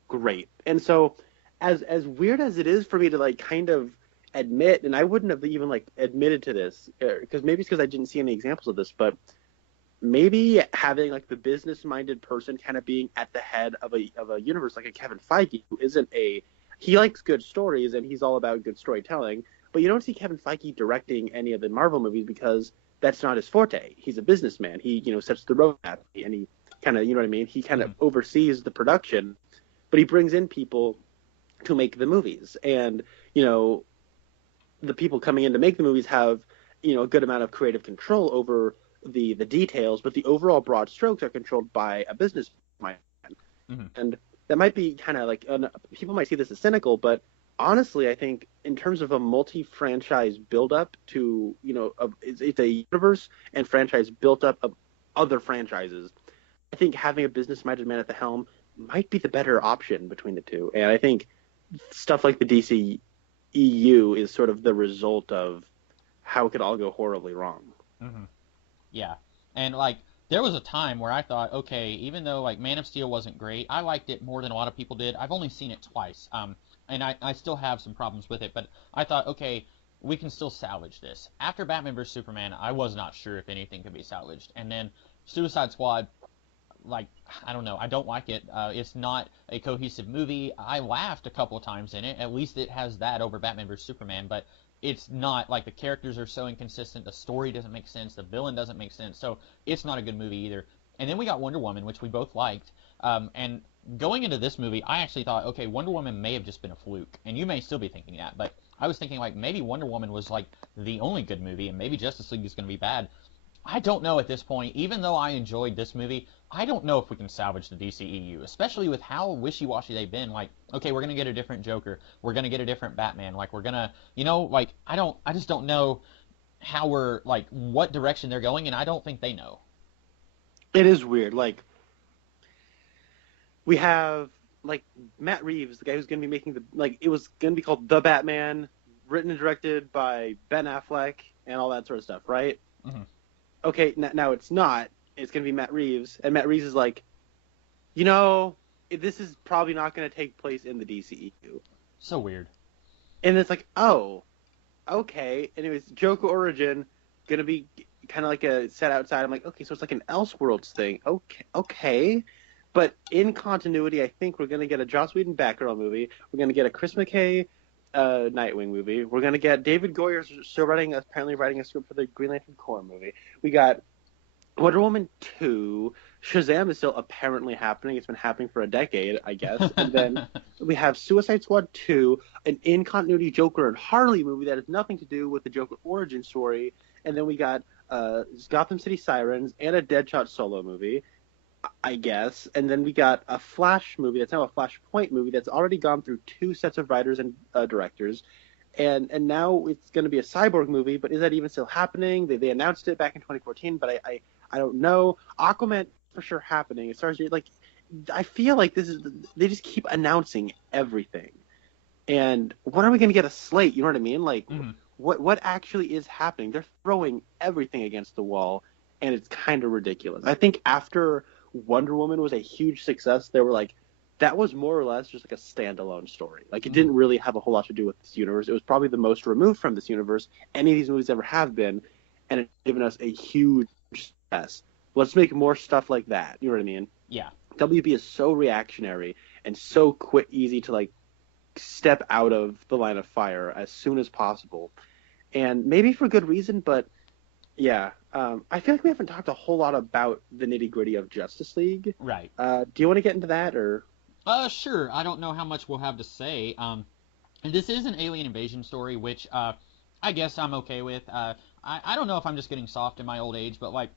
Great. And so as weird as it is for me to like kind of admit, and I wouldn't have even like admitted to this because maybe it's because I didn't see any examples of this, but maybe having like the business minded person kind of being at the head of a universe like a Kevin Feige who isn't he likes good stories and he's all about good storytelling, but you don't see Kevin Feige directing any of the Marvel movies because that's not his forte. He's a businessman. He sets the roadmap and he kind of what I mean. He kind of oversees the production, but he brings in people to make the movies, and the people coming in to make the movies have a good amount of creative control over the details, but the overall broad strokes are controlled by a business mind. Mm-hmm. And that might be kind of like people might see this as cynical, but honestly, I think in terms of a multi-franchise build-up to it's a universe and franchise built up of other franchises. I think having a business-minded man at the helm might be the better option between the two. And I think stuff like the DC EU is sort of the result of how it could all go horribly wrong. Mm-hmm. Yeah, and like there was a time where I thought, okay, even though like Man of Steel wasn't great, I liked it more than a lot of people did. I've only seen it twice, and I still have some problems with it, but I thought, okay, we can still salvage this. After Batman vs Superman, I was not sure if anything could be salvaged, and then Suicide Squad, like I don't know, I don't like it. It's not a cohesive movie. I laughed a couple of times in it. At least it has that over Batman vs Superman, but it's not like the characters are so inconsistent. The story doesn't make sense. The villain doesn't make sense. So it's not a good movie either. And then we got Wonder Woman, which we both liked. And going into this movie, I actually thought, okay, Wonder Woman may have just been a fluke, and you may still be thinking that, but I was thinking like maybe Wonder Woman was like the only good movie, and maybe Justice League is going to be bad. I don't know at this point. Even though I enjoyed this movie, I don't know if we can salvage the DCEU, especially with how wishy-washy they've been. Like, okay, we're gonna get a different Joker, we're gonna get a different Batman. Like, we're gonna, like I just don't know how we're like what direction they're going, and I don't think they know. It is weird. Like we have like Matt Reeves, the guy who's gonna be making it was gonna be called The Batman, written and directed by Ben Affleck and all that sort of stuff, right? Mm-hmm. Okay, now it's not. It's going to be Matt Reeves, and Matt Reeves is like, this is probably not going to take place in the DCEU. So weird. And it's like, oh, okay. Anyways, Joker Origin going to be kind of like a set outside. I'm like, okay, so it's like an Elseworlds thing. Okay. But in continuity, I think we're going to get a Joss Whedon Batgirl movie. We're going to get a Chris McKay Nightwing movie. We're going to get David Goyer still apparently writing a script for the Green Lantern Corps movie. We got Wonder Woman 2. Shazam is still apparently happening. It's been happening for a decade, I guess. And then we have Suicide Squad 2, an in-continuity Joker and Harley movie that has nothing to do with the Joker origin story. And then we got Gotham City Sirens and a Deadshot solo movie, I guess. And then we got a Flash movie that's now a Flashpoint movie that's already gone through 2 sets of writers and directors. And now it's going to be a Cyborg movie, but is that even still happening? They announced it back in 2014, but I don't know. Aquaman for sure happening. As far as I feel like they just keep announcing everything. And when are we going to get a slate? You know what I mean? Like, what actually is happening? They're throwing everything against the wall, and it's kind of ridiculous. I think after Wonder Woman was a huge success, they were like, that was more or less just like a standalone story. Like, it didn't really have a whole lot to do with this universe. It was probably the most removed from this universe any of these movies ever have been, and it's given us a huge success. Let's make more stuff like that. You know what I mean? Yeah. WB is so reactionary and so easy to like step out of the line of fire as soon as possible, and maybe for good reason. But yeah, I feel like we haven't talked a whole lot about the nitty gritty of Justice League. Right. Do you want to get into that or? Sure. I don't know how much we'll have to say. This is an alien invasion story, which I guess I'm okay with. I don't know if I'm just getting soft in my old age, but like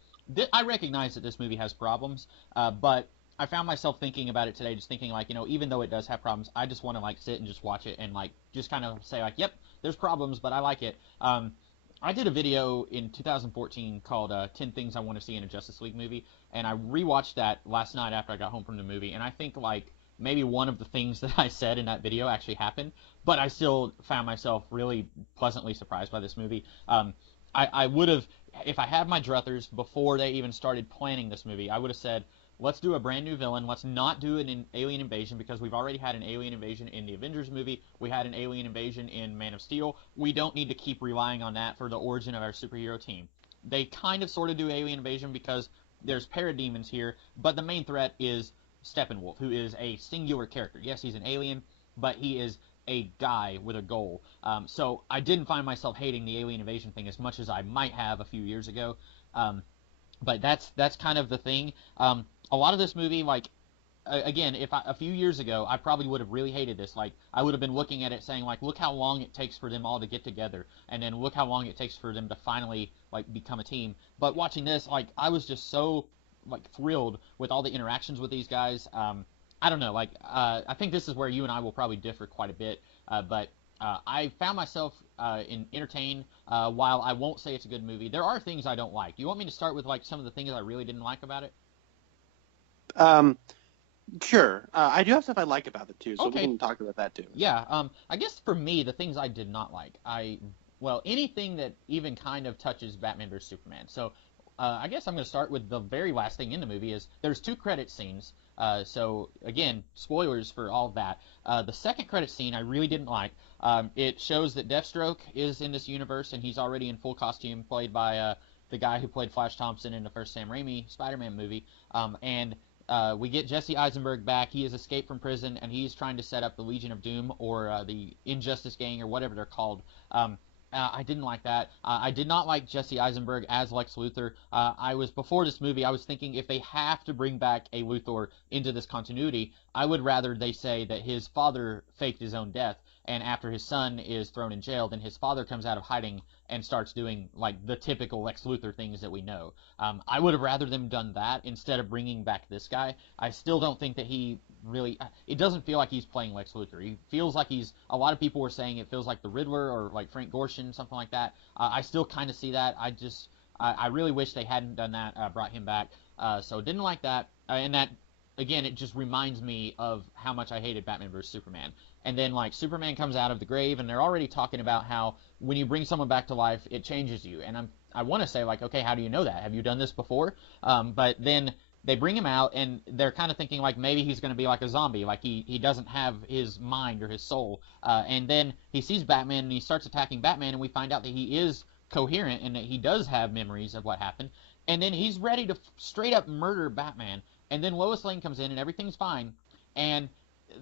I recognize that this movie has problems, but I found myself thinking about it today, just thinking like, even though it does have problems, I just want to like sit and just watch it and like just kind of say like, yep, there's problems, but I like it. I did a video in 2014 called 10 Things I Want to See in a Justice League Movie, and I rewatched that last night after I got home from the movie, and I think like maybe one of the things that I said in that video actually happened, but I still found myself really pleasantly surprised by this movie. I would have, if I had my druthers before they even started planning this movie, I would have said, let's do a brand new villain. Let's not do an alien invasion because we've already had an alien invasion in the Avengers movie. We had an alien invasion in Man of Steel. We don't need to keep relying on that for the origin of our superhero team. They kind of sort of do alien invasion because there's parademons here, but the main threat is Steppenwolf, who is a singular character. Yes, he's an alien, but he is a guy with a goal. So I didn't find myself hating the alien invasion thing as much as I might have a few years ago. But that's kind of the thing. A lot of this movie, like, again, a few years ago, I probably would have really hated this. Like, I would have been looking at it saying, like, look how long it takes for them all to get together, and then look how long it takes for them to finally, like, become a team. But watching this, like, I was just so, like, thrilled with all the interactions with these guys. I don't know, like, I think this is where you and I will probably differ quite a bit, but I found myself entertained. While I won't say it's a good movie, there are things I don't like. Do you want me to start with, like, some of the things I really didn't like about it? Sure. I do have stuff I like about it too, so Okay. we can talk about that too. Yeah, I guess for me, the things I did not like, well, anything that even kind of touches Batman vs. Superman. So, I guess I'm going to start with the very last thing in the movie is there's 2 credit scenes. So, again, spoilers for all of that. The second credit scene I really didn't like. It shows that Deathstroke is in this universe, and he's already in full costume, played by the guy who played Flash Thompson in the first Sam Raimi Spider-Man movie. And we get Jesse Eisenberg back. He has escaped from prison, and he's trying to set up the Legion of Doom, or the Injustice Gang, or whatever they're called. I didn't like that. I did not like Jesse Eisenberg as Lex Luthor. Before this movie, I was thinking if they have to bring back a Luthor into this continuity, I would rather they say that his father faked his own death, and after his son is thrown in jail, then his father comes out of hiding and starts doing, like, the typical Lex Luthor things that we know. I would have rather them done that instead of bringing back this guy. I still don't think that he really... It doesn't feel like he's playing Lex Luthor. He feels like he's... A lot of people were saying it feels like the Riddler or like Frank Gorshin, something like that. I still kind of see that. I really wish they hadn't done that, brought him back. So didn't like that. And that, again, it just reminds me of how much I hated Batman vs. Superman. And then, like, Superman comes out of the grave, and they're already talking about how when you bring someone back to life, it changes you. And I'm I want to say like, okay, how do you know that? Have you done this before? But then they bring him out, and they're kind of thinking like maybe he's going to be like a zombie, like he doesn't have his mind or his soul. And then he sees Batman, and he starts attacking Batman, and we find out that he is coherent and that he does have memories of what happened. And then he's ready to straight up murder Batman. And then Lois Lane comes in, and everything's fine. And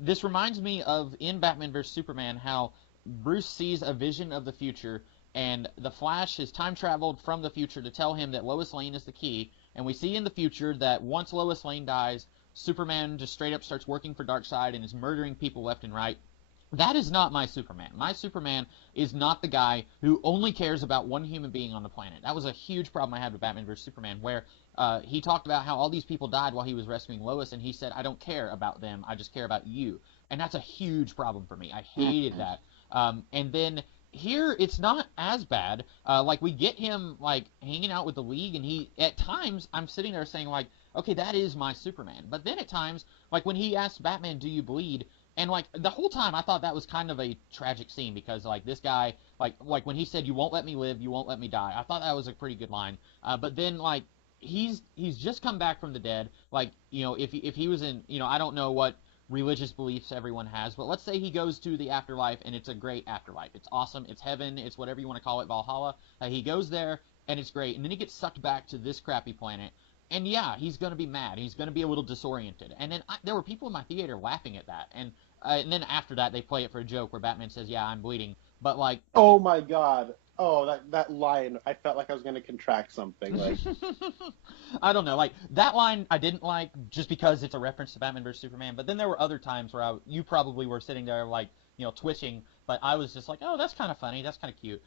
this reminds me of in Batman vs Superman how Bruce sees a vision of the future, and the Flash has time traveled from the future to tell him that Lois Lane is the key. And we see in the future that once Lois Lane dies, Superman just straight up starts working for Darkseid and is murdering people left and right. That is not my Superman. My Superman is not the guy who only cares about one human being on the planet. That was a huge problem I had with Batman vs. Superman, where he talked about how all these people died while he was rescuing Lois, and he said, I don't care about them, I just care about you. And that's a huge problem for me. I hated that. And then here, it's not as bad. Like, we get him, like, hanging out with the League, and he, at times, I'm sitting there saying, like, okay, that is my Superman. But then at times, like, when he asks Batman, do you bleed? And, like, the whole time I thought that was kind of a tragic scene because, like, this guy, like when he said, you won't let me live, you won't let me die, I thought that was a pretty good line. But then, like, he's just come back from the dead. Like, you know, if he was in, you know, I don't know what religious beliefs everyone has, but let's say he goes to the afterlife, and it's a great afterlife. It's awesome. It's heaven. It's whatever you want to call it, Valhalla. He goes there, and it's great. And then he gets sucked back to this crappy planet. And yeah, he's going to be mad. He's going to be a little disoriented. And then there were people in my theater laughing at that. And then after that, they play it for a joke where Batman says, yeah, I'm bleeding. But, like... Oh, my God. Oh, that line, I felt like I was going to contract something. Like, I don't know. Like, that line I didn't like just because it's a reference to Batman vs. Superman. But then there were other times where you probably were sitting there, like, you know, twitching. But I was just like, oh, that's kind of funny. That's kind of cute.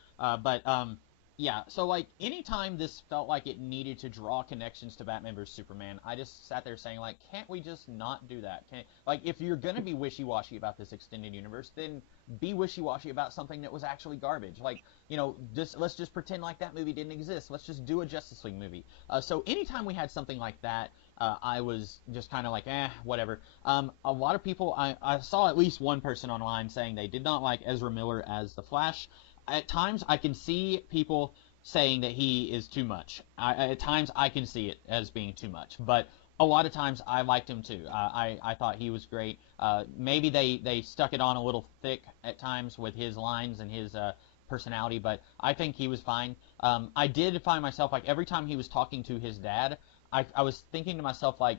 Yeah, so, like, anytime this felt like it needed to draw connections to Batman vs. Superman, I just sat there saying, like, can't we just not do that? Like, if you're going to be wishy-washy about this extended universe, then be wishy-washy about something that was actually garbage. Like, you know, let's just pretend like that movie didn't exist. Let's just do a Justice League movie. So anytime we had something like that, I was just kind of like, whatever. A lot of people, I saw at least one person online saying they did not like Ezra Miller as the Flash. At times, I can see people saying that he is too much. At times, I can see it as being too much. But a lot of times, I liked him too. I thought he was great. Maybe they stuck it on a little thick at times with his lines and his personality, but I think he was fine. I did find myself, like, every time he was talking to his dad, I was thinking to myself, like,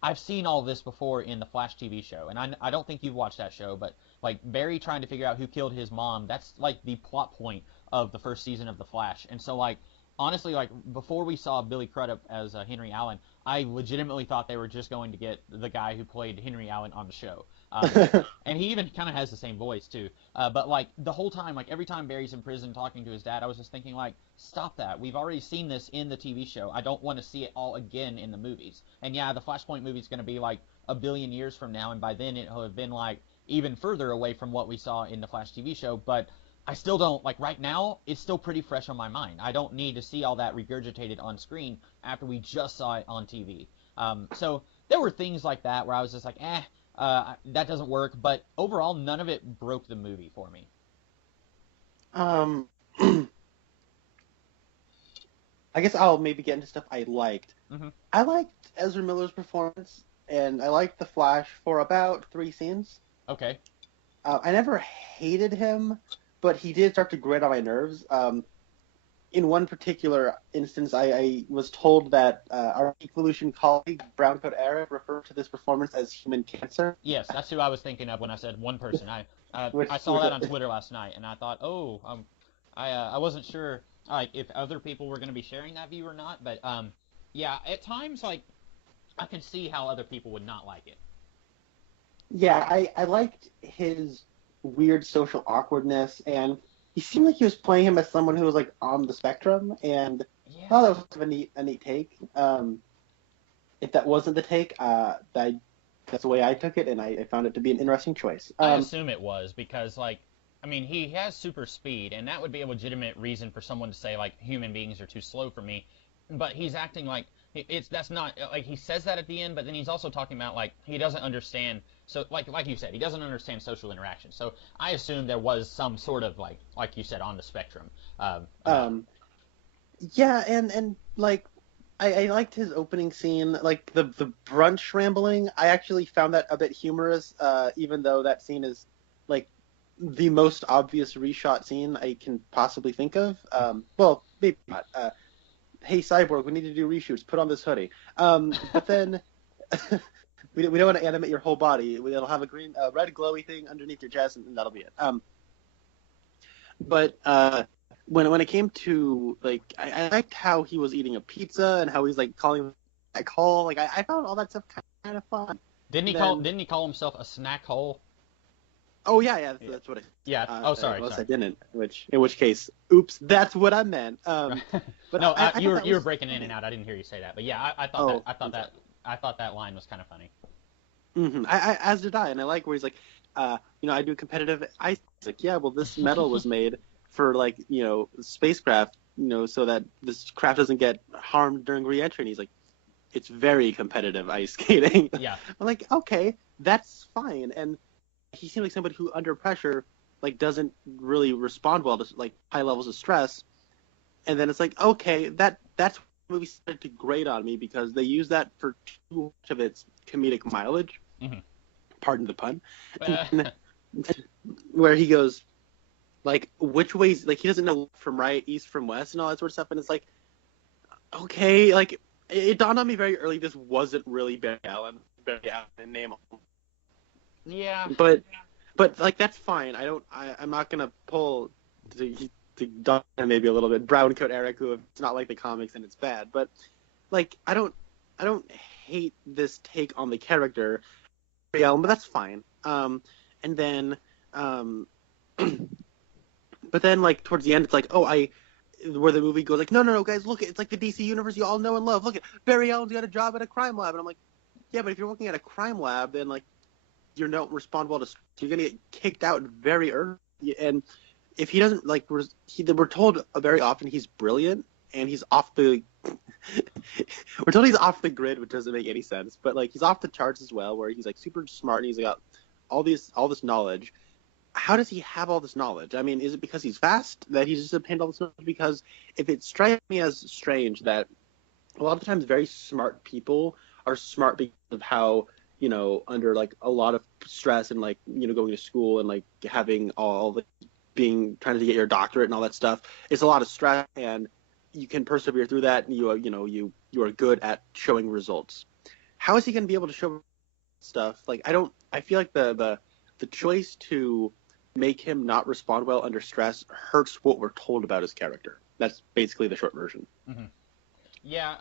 I've seen all this before in the Flash TV show, and I don't think you've watched that show, but, like, Barry trying to figure out who killed his mom, that's, like, the plot point of the first season of The Flash. And so, like, honestly, like, before we saw Billy Crudup as Henry Allen, I legitimately thought they were just going to get the guy who played Henry Allen on the show. And he even kind of has the same voice, too. But, like, the whole time, like, every time Barry's in prison talking to his dad, I was just thinking, like, stop that. We've already seen this in the TV show. I don't want to see it all again in the movies. And, yeah, the Flashpoint movie's going to be, like, a billion years from now, and by then it'll have been, like, even further away from what we saw in the Flash TV show. But I still don't, like, right now, it's still pretty fresh on my mind. I don't need to see all that regurgitated on screen after we just saw it on TV. So there were things like that where I was just like, that doesn't work, but overall, none of it broke the movie for me. I guess I'll maybe get into stuff I liked. Mm-hmm. I liked Ezra Miller's performance, and I liked The Flash for about 3 scenes. Okay. I never hated him, but he did start to grate on my nerves. In one particular instance, I was told that our Evolution colleague, Browncoat Eric, referred to this performance as human cancer. Yes, that's who I was thinking of when I said one person. I saw that on Twitter last night, and I thought, I wasn't sure, like, if other people were going to be sharing that view or not, but, yeah, at times, like, I can see how other people would not like it. Yeah, I liked his weird social awkwardness, and he seemed like he was playing him as someone who was, like, on the spectrum, and Yeah. I thought that was kind of a neat take. If that wasn't the take, that's the way I took it, and I found it to be an interesting choice. I assume it was, because, like, I mean, he has super speed, and that would be a legitimate reason for someone to say, like, human beings are too slow for me, but he's acting like, that's not, like, he says that at the end, but then he's also talking about, like, he doesn't understand, so, like you said, he doesn't understand social interaction, so I assume there was some sort of, like you said, on the spectrum. Yeah, and like I liked his opening scene, like the brunch rambling. I actually found that a bit humorous, even though that scene is like the most obvious reshot scene I can possibly think of. Well, maybe not. Hey Cyborg, we need to do reshoots. Put on this hoodie. But then we don't want to animate your whole body. It'll have a red glowy thing underneath your chest, and that'll be it. But when it came to like, I liked how he was eating a pizza and how he's like calling that call. Like I found all that stuff kind of fun. Didn't he call himself a snack hole? Oh yeah, that's what I. Yeah. Oh, sorry. Unless Sorry. I didn't, in which case, oops, that's what I meant. But No, I you thought were was, breaking in and out. I didn't hear you say that, but yeah, oh, I thought that line was kind of funny. as did I, and I like where he's like, I do competitive ice. It's like, yeah, well, this metal was made for like, spacecraft, so that this craft doesn't get harmed during reentry. And he's like, it's very competitive ice skating. Yeah. I'm like, okay, that's fine. And he seemed like somebody who, under pressure, like doesn't really respond well to like high levels of stress. And then it's like, okay, that's when the movie started to grate on me because they use that for too much of its comedic mileage. Mm-hmm. Pardon the pun. And where he goes, like, which ways, like, he doesn't know left from right, east from west, and all that sort of stuff. And it's like, okay, like, it dawned on me very early this wasn't really Barry Allen in name. Yeah. But like, that's fine. I'm not gonna pull to dawn maybe a little bit brown coat Eric, who it's not like the comics and it's bad. But like, I don't hate this take on the character, Barry Allen, but that's fine. And then but then like towards the end, it's like, where the movie goes like, no, guys, look, it's like the DC universe you all know and love. Look at Barry Allen's got a job at a crime lab, and I'm like, yeah, but if you're working at a crime lab, then like you don't respond well to, you're gonna get kicked out very early. And if he doesn't like, we're told very often he's brilliant and he's off the. We're told he's off the grid, which doesn't make any sense. But like he's off the charts as well, where he's like super smart and he's got all this knowledge. How does he have all this knowledge? I mean, is it because he's fast that he's just obtained all this knowledge? Because if it strikes me as strange that a lot of times very smart people are smart because of how, under like a lot of stress and like, going to school and like having all the trying to get your doctorate and all that stuff. It's a lot of stress, and you can persevere through that, and you are good at showing results. How is he going to be able to show stuff? Like, I feel like the choice to make him not respond well under stress hurts what we're told about his character. That's basically the short version. Mm-hmm. Yeah,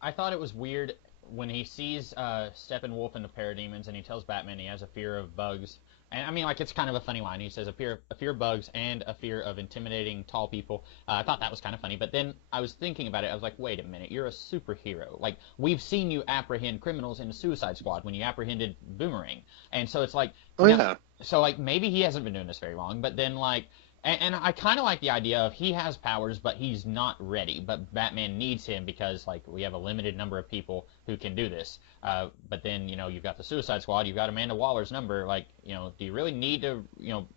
I thought it was weird when he sees Steppenwolf and the Parademons, and he tells Batman he has a fear of bugs. And I mean, like, it's kind of a funny line. He says a fear of bugs and a fear of intimidating tall people. I thought that was kind of funny. But then I was thinking about it. I was like, wait a minute, you're a superhero. Like, we've seen you apprehend criminals in the Suicide Squad when you apprehended Boomerang. And so it's like, Yeah. So like maybe he hasn't been doing this very long. But then like. And I kind of like the idea of he has powers, but he's not ready. But Batman needs him because, like, we have a limited number of people who can do this. But then, you've got the Suicide Squad, you've got Amanda Waller's number. Like, do you really need to,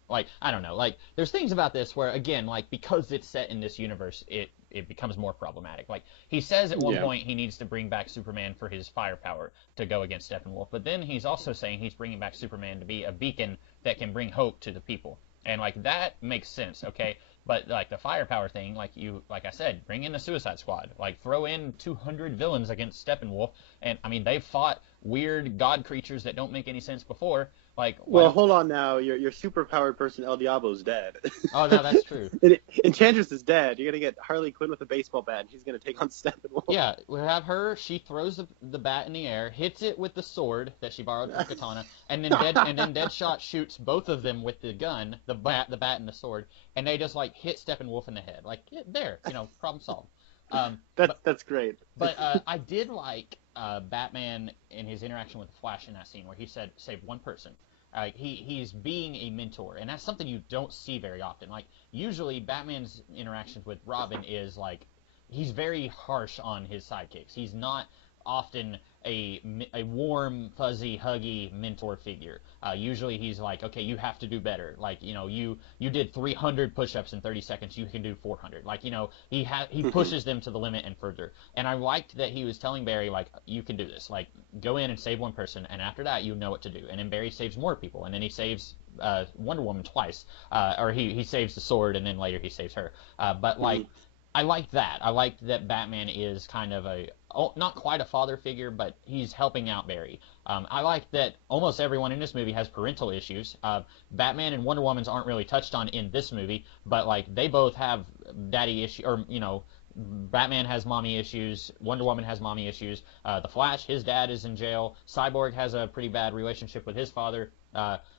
like, I don't know. Like, there's things about this where, again, like, because it's set in this universe, it becomes more problematic. Like, he says at one point he needs to bring back Superman for his firepower to go against Steppenwolf. But then he's also saying he's bringing back Superman to be a beacon that can bring hope to the people. And, like, that makes sense, okay? But, like, the firepower thing, like I said, bring in the Suicide Squad. Like, throw in 200 villains against Steppenwolf. And, I mean, they've fought weird god creatures that don't make any sense before. Like, well, hold on now. Your superpowered person, El Diablo's dead. Oh, no, that's true. Enchantress is dead. You're going to get Harley Quinn with a baseball bat, and she's going to take on Steppenwolf. Yeah, we have her. She throws the bat in the air, hits it with the sword that she borrowed from Katana, and then Deadshot shoots both of them with the gun, the bat and the sword, and they just, like, hit Steppenwolf in the head. Like, yeah, there, problem solved. That's great. But I did like Batman in his interaction with the Flash in that scene where he said, save one person. He's being a mentor, and that's something you don't see very often. Like, usually Batman's interactions with Robin is, like, he's very harsh on his sidekicks. He's not often a warm, fuzzy, huggy mentor figure. Usually he's like, okay, you have to do better. Like, you did 300 push-ups in 30 seconds, you can do 400. Like, he pushes them to the limit and further. And I liked that he was telling Barry, like, you can do this. Like, go in and save one person, and after that, you know what to do. And then Barry saves more people, and then he saves Wonder Woman twice. Or he saves the sword, and then later he saves her. But, like, I liked that. I liked that Batman is kind of not quite a father figure, but he's helping out Barry. I like that almost everyone in this movie has parental issues. Batman and Wonder Woman's aren't really touched on in this movie, but like they both have daddy issues, or Batman has mommy issues, Wonder Woman has mommy issues. The Flash, his dad is in jail. Cyborg has a pretty bad relationship with his father.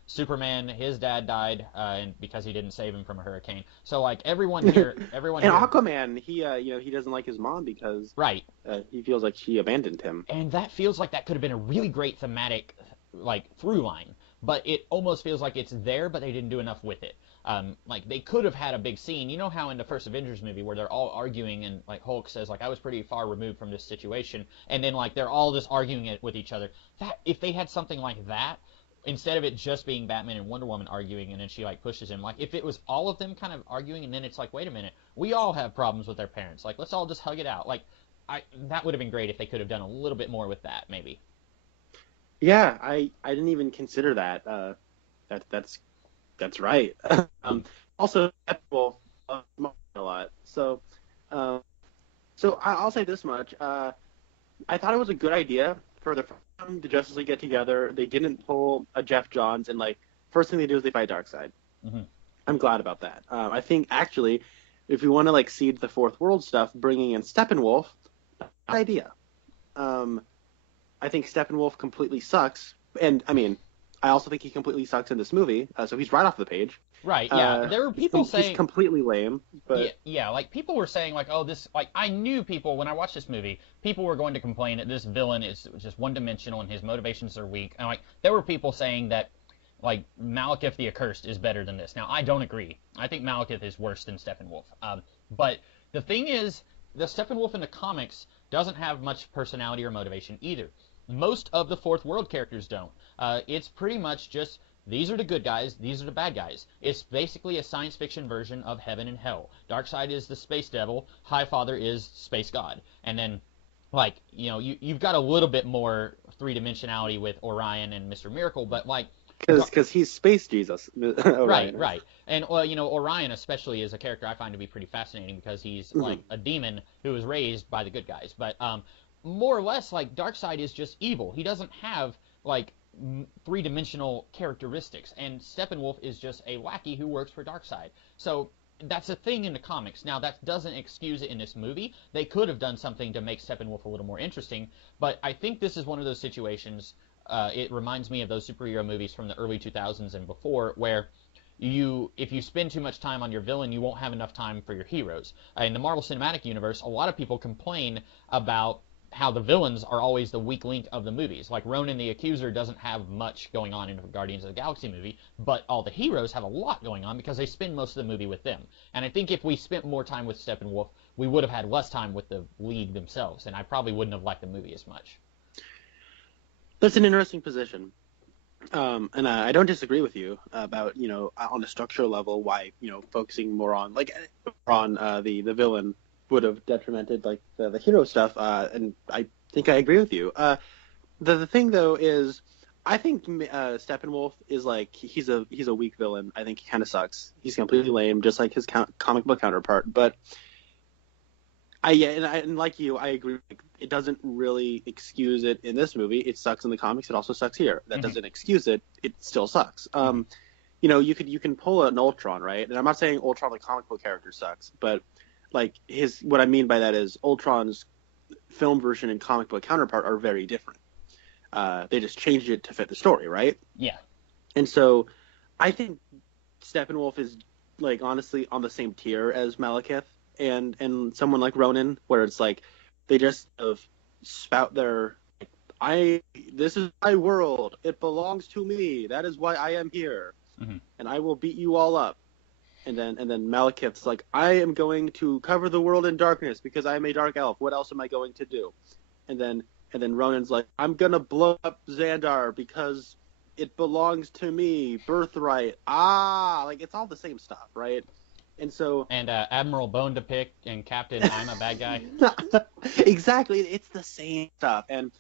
Superman, his dad died and because he didn't save him from a hurricane. So like everyone here. And Aquaman, he doesn't like his mom because right. He feels like she abandoned him. And that feels like that could have been a really great thematic like through line, but it almost feels like it's there, but they didn't do enough with it. Like they could have had a big scene. You know how in the first Avengers movie where they're all arguing and like Hulk says like I was pretty far removed from this situation, and then like they're all just arguing it with each other. That if they had something like that. Instead of it just being Batman and Wonder Woman arguing and then she like pushes him, like if it was all of them kind of arguing and then it's like, wait a minute, we all have problems with our parents, like let's all just hug it out. Like that would have been great if they could have done a little bit more with that, maybe. Yeah, I didn't even consider that. That's right. Also, Wolf a lot. So I'll say this much. I thought it was a good idea for the Justice League get together. They didn't pull a Jeff Johns, and like first thing they do is they fight Darkseid. Mm-hmm. I'm glad about that. I think actually, if we want to like seed the Fourth World stuff, bringing in Steppenwolf, good idea. I think Steppenwolf completely sucks, and I mean, I also think he completely sucks in this movie. So he's right off the page. Right, yeah. There were people saying he's completely lame, but yeah, like people were saying like, oh, this like I knew people when I watched this movie, people were going to complain that this villain is just one-dimensional and his motivations are weak. And like there were people saying that like Malekith the Accursed is better than this. Now I don't agree. I think Malekith is worse than Steppenwolf. But the thing is, the Steppenwolf in the comics doesn't have much personality or motivation either. Most of the Fourth World characters don't. It's pretty much just these are the good guys, these are the bad guys. It's basically a science fiction version of heaven and hell. Darkseid is the space devil, Highfather is space god. And then, like, you've got a little bit more three-dimensionality with Orion and Mr. Miracle, but, like... Because he's space Jesus. Right. And, well, Orion especially is a character I find to be pretty fascinating because he's, like, a demon who was raised by the good guys. But, more or less, like, Darkseid is just evil. He doesn't have, like... three-dimensional characteristics, and Steppenwolf is just a lackey who works for Darkseid. So that's a thing in the comics. Now that doesn't excuse it in this movie. They could have done something to make Steppenwolf a little more interesting, but I think this is one of those situations, it reminds me of those superhero movies from the early 2000s and before, where if you spend too much time on your villain, you won't have enough time for your heroes. In the Marvel Cinematic Universe, a lot of people complain about how the villains are always the weak link of the movies. Like Ronan the Accuser doesn't have much going on in the Guardians of the Galaxy movie, but all the heroes have a lot going on because they spend most of the movie with them. And I think if we spent more time with Steppenwolf, we would have had less time with the League themselves, and I probably wouldn't have liked the movie as much. That's an interesting position. And I don't disagree with you about, on a structural level, why, focusing more on, the villain would have detrimented like the hero stuff, and I think I agree with you. The thing though is, I think Steppenwolf is like he's a weak villain. I think he kind of sucks. He's completely lame, just like his comic book counterpart. But and like you, I agree. It doesn't really excuse it in this movie. It sucks in the comics. It also sucks here. That doesn't excuse it. It still sucks. You can pull an Ultron, right? And I'm not saying Ultron the comic book character sucks, but like what I mean by that is Ultron's film version and comic book counterpart are very different. They just changed it to fit the story, right? Yeah. And so I think Steppenwolf is like honestly on the same tier as Malekith and someone like Ronan, where it's like they just spout their this is my world. It belongs to me. That is why I am here. And I will beat you all up. And then Malekith's like, I am going to cover the world in darkness because I am a dark elf. What else am I going to do? And then and then Ronan's like, I'm gonna blow up Xandar because it belongs to me, birthright. Like it's all the same stuff, right? And so And Admiral Bone to Pick and Captain I'm a bad guy. exactly, it's the same stuff. And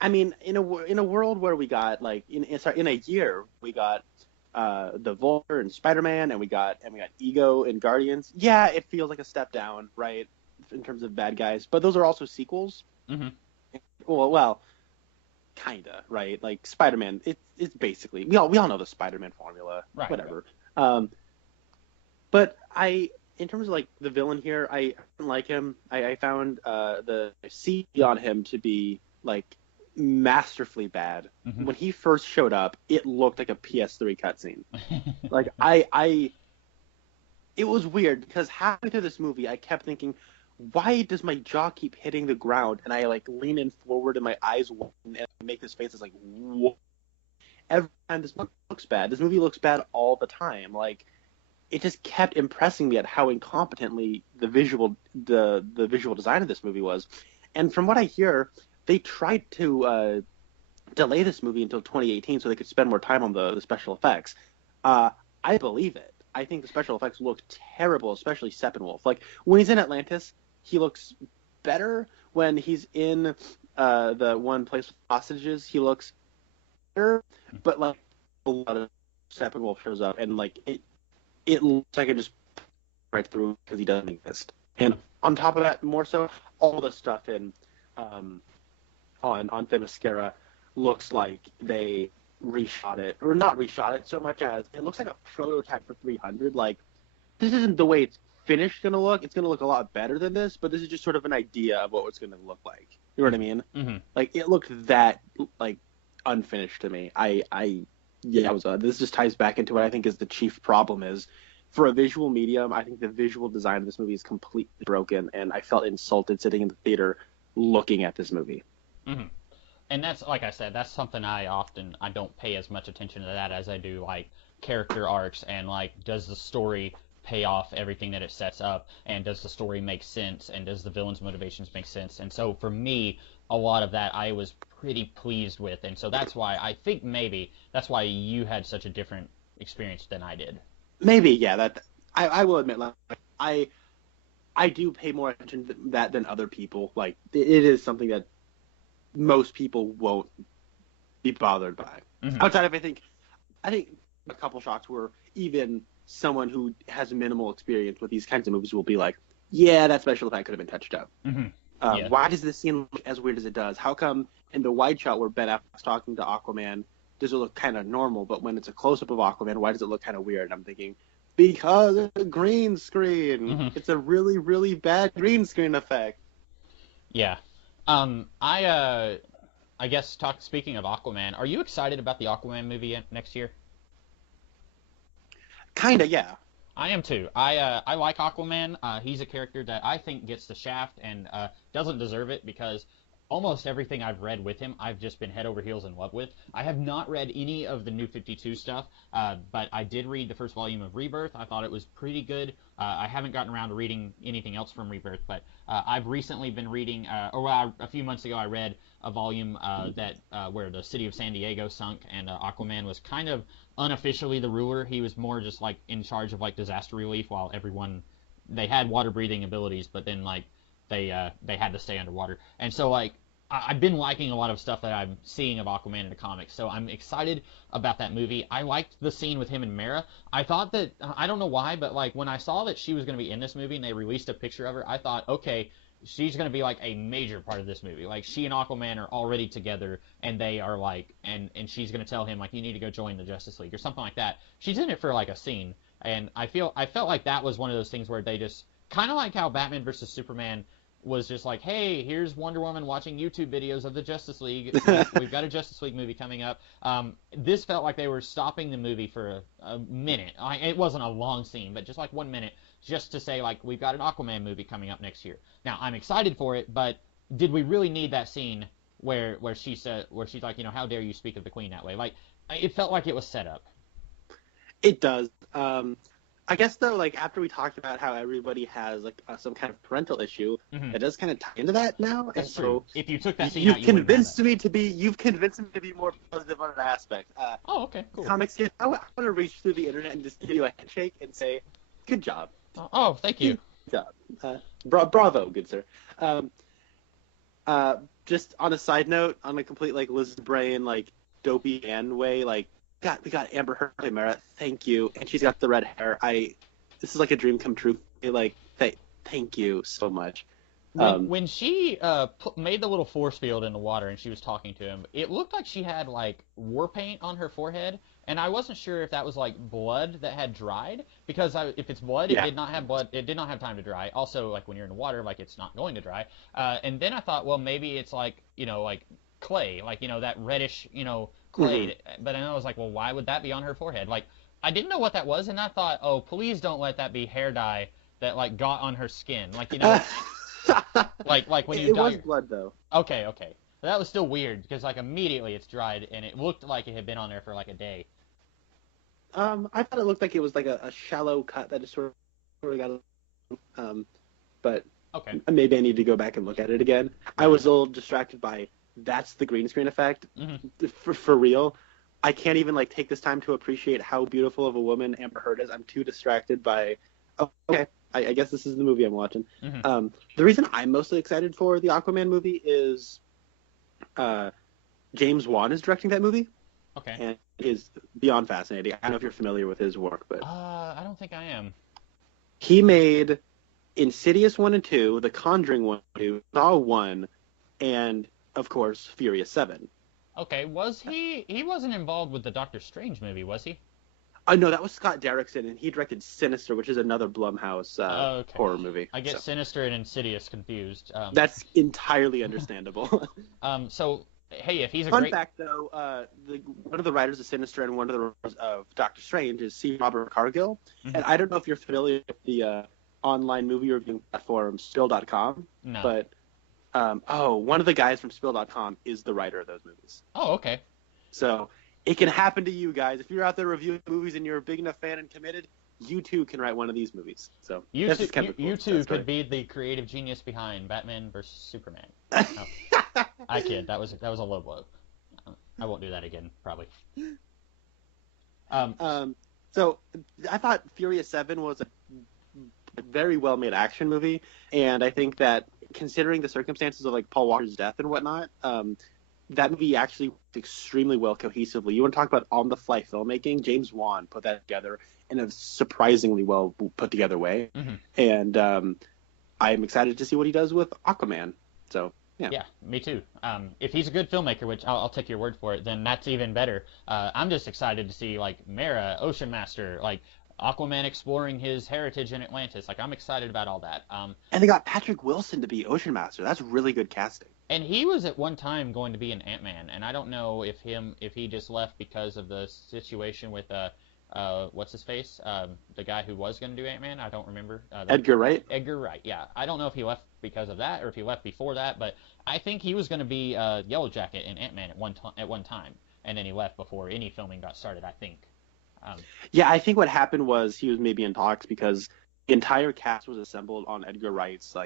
I mean, in a world where we got like in a year we got the Vulture and Spider-Man, and we got Ego and Guardians. Yeah, it feels like a step down, right, in terms of bad guys. But those are also sequels. Mm-hmm. Well, kinda, right? Like Spider-Man, it's basically we all know the Spider-Man formula, Right, whatever. But in terms of like the villain here, I didn't like him. I found the CG on him to be like masterfully bad. Mm-hmm. When he first showed up, it looked like a PS3 cutscene. Like it was weird because halfway through this movie, I kept thinking, why does my jaw keep hitting the ground? And I like lean in forward and my eyes widen and make this face. It's like, what? Every time this movie looks bad. This movie looks bad all the time. Like, it just kept impressing me at how incompetently the visual design of this movie was. And from what I hear, they tried to delay this movie until 2018 so they could spend more time on the special effects. I believe it. I think the special effects look terrible, especially Steppenwolf. Like, when he's in Atlantis, he looks better. When he's in the one place with hostages, he looks better. But, like, a lot of Steppenwolf shows up, and, like, it looks like it just right through because he doesn't exist. And on top of that, more so, all the stuff in on Themyscira looks like they reshot it, or not reshot it so much as it looks like a prototype for 300. Like, this isn't the way it's finished going to look. It's going to look a lot better than this, but this is just sort of an idea of what it's going to look like. You know what I mean? Mm-hmm. Like, it looked that like unfinished to me. This just ties back into what I think is the chief problem is for a visual medium. I think the visual design of this movie is completely broken, and I felt insulted sitting in the theater looking at this movie. Mm-hmm. And that's, like I said, that's something I don't pay as much attention to that as I do, like, character arcs and, like, does the story pay off everything that it sets up, and does the story make sense, and does the villain's motivations make sense? And so for me, a lot of that I was pretty pleased with, and so that's why I think maybe that's why you had such a different experience than I did. Maybe, yeah. That I will admit, like, I do pay more attention to that than other people. Like, it is something that most people won't be bothered by. Mm-hmm. Outside of, I think a couple shots where even someone who has minimal experience with these kinds of movies will be like, yeah, that special effect could have been touched up. Mm-hmm. Yeah. Why does this scene look as weird as it does? How come in the wide shot where Ben Affleck's talking to Aquaman, does it look kind of normal, but when it's a close-up of Aquaman, why does it look kind of weird? And I'm thinking, because it's a green screen. Mm-hmm. It's a really, really bad green screen effect. Yeah. I guess speaking of Aquaman, are you excited about the Aquaman movie next year? Kinda, yeah. I am too. I like Aquaman. He's a character that I think gets the shaft and doesn't deserve it because almost everything I've read with him, I've just been head over heels in love with. I have not read any of the New 52 stuff, but I did read the first volume of Rebirth. I thought it was pretty good. I haven't gotten around to reading anything else from Rebirth, but I've recently been reading, a few months ago I read a volume where the city of San Diego sunk and Aquaman was kind of unofficially the ruler. He was more just like in charge of like disaster relief while they had water breathing abilities, but then like they had to stay underwater. And so like I've been liking a lot of stuff that I'm seeing of Aquaman in the comics, so I'm excited about that movie. I liked the scene with him and Mera. I thought that, I don't know why, but like when I saw that she was going to be in this movie and they released a picture of her, I thought, okay, she's going to be like a major part of this movie. Like she and Aquaman are already together, and they are like, and she's going to tell him like, you need to go join the Justice League or something like that. She's in it for like a scene, and I felt like that was one of those things where they just kind of like how Batman versus Superman was just like, hey, here's Wonder Woman watching YouTube videos of the Justice League. We've got a Justice League movie coming up. This felt like they were stopping the movie for a minute. It wasn't a long scene, but just like 1 minute, just to say, like, we've got an Aquaman movie coming up next year. Now, I'm excited for it, but did we really need that scene where she's like, you know, how dare you speak of the Queen that way? Like, it felt like it was set up. It does. I guess though, like after we talked about how everybody has like some kind of parental issue, Mhm. it does kind of tie into that now. That's And true. so If you took that scene you've out, you wouldn't have convinced that. me to be more positive on an aspect. Oh, okay, cool. Comics kid, I want to reach through the internet and just give you a handshake and say, good job. Oh, thank you. Good job. Bravo, good sir. Um, just on a side note, on a complete like lizard brain, like dopey Anne way, like we got Amber Heard play Mara. Thank you, and she's got the red hair. This is like a dream come true. Like thank you so much. When she made the little force field in the water and she was talking to him, it looked like she had like war paint on her forehead, and I wasn't sure if that was like blood that had dried, because if it's blood, it did not have blood. It did not have time to dry. Also, like when you're in the water, like it's not going to dry. And then I thought, well, maybe it's like like clay, like that reddish clay. Mm-hmm. But then I was like, well, why would that be on her forehead? Like I didn't know what that was, and I thought, oh, please don't let that be hair dye that like got on her skin, like like when you it dye was blood though. Okay. That was still weird because like immediately it's dried and it looked like it had been on there for like a day. I thought it looked like it was like a shallow cut that just sort of got. But Okay. maybe I need to go back and look at it again. I was a little distracted by that's the green screen effect. Mm-hmm. For real, I can't even like take this time to appreciate how beautiful of a woman Amber Heard is. I'm too distracted by. Oh, okay. I guess this is the movie I'm watching. Mm-hmm. The reason I'm mostly excited for the Aquaman movie is James Wan is directing that movie. Okay. And it is beyond fascinating. I don't know if you're familiar with his work, but I don't think I am. he made Insidious 1 and 2, The Conjuring 1 and 2, Saw 1, and, of course, Furious 7. Okay, was he wasn't involved with the Doctor Strange movie, was he? No, that was Scott Derrickson, and he directed Sinister, which is another Blumhouse horror movie. I get Sinister and Insidious confused. That's entirely understandable. So, hey, if he's a Fun fact, though, one of the writers of Sinister and one of the writers of Doctor Strange is C. Robert Cargill. Mm-hmm. And I don't know if you're familiar with the online movie reviewing platform Spill.com, No. but one of the guys from Spill.com is the writer of those movies. Oh, okay. So it can happen to you guys. If you're out there reviewing movies and you're a big enough fan and committed, you too can write one of these movies. So you too could be the creative genius behind Batman versus Superman. Oh. I kid. That was a low blow. I won't do that again, probably. So I thought Furious 7 was a very well made action movie, and I think that considering the circumstances of like Paul Walker's death and whatnot, that movie actually worked extremely well cohesively. You want to talk about on the fly filmmaking? James Wan put that together in a surprisingly well put together way, Mm-hmm. and I'm excited to see what he does with Aquaman. So. Yeah, me too. If he's a good filmmaker, which I'll take your word for it, then that's even better. I'm just excited to see like Mera, Ocean Master, like Aquaman exploring his heritage in Atlantis. Like I'm excited about all that. And they got Patrick Wilson to be Ocean Master. That's really good casting. And he was at one time going to be an Ant-Man, and I don't know if he just left because of the situation with what's his face? The guy who was going to do Ant-Man. I don't remember. Edgar Wright. Edgar Wright. Yeah, I don't know if he left because of that or if he left before that, but I think he was going to be Yellow Jacket in Ant-Man at one time, and then he left before any filming got started. I think. Yeah, I think what happened was he was maybe in talks because the entire cast was assembled on Edgar Wright's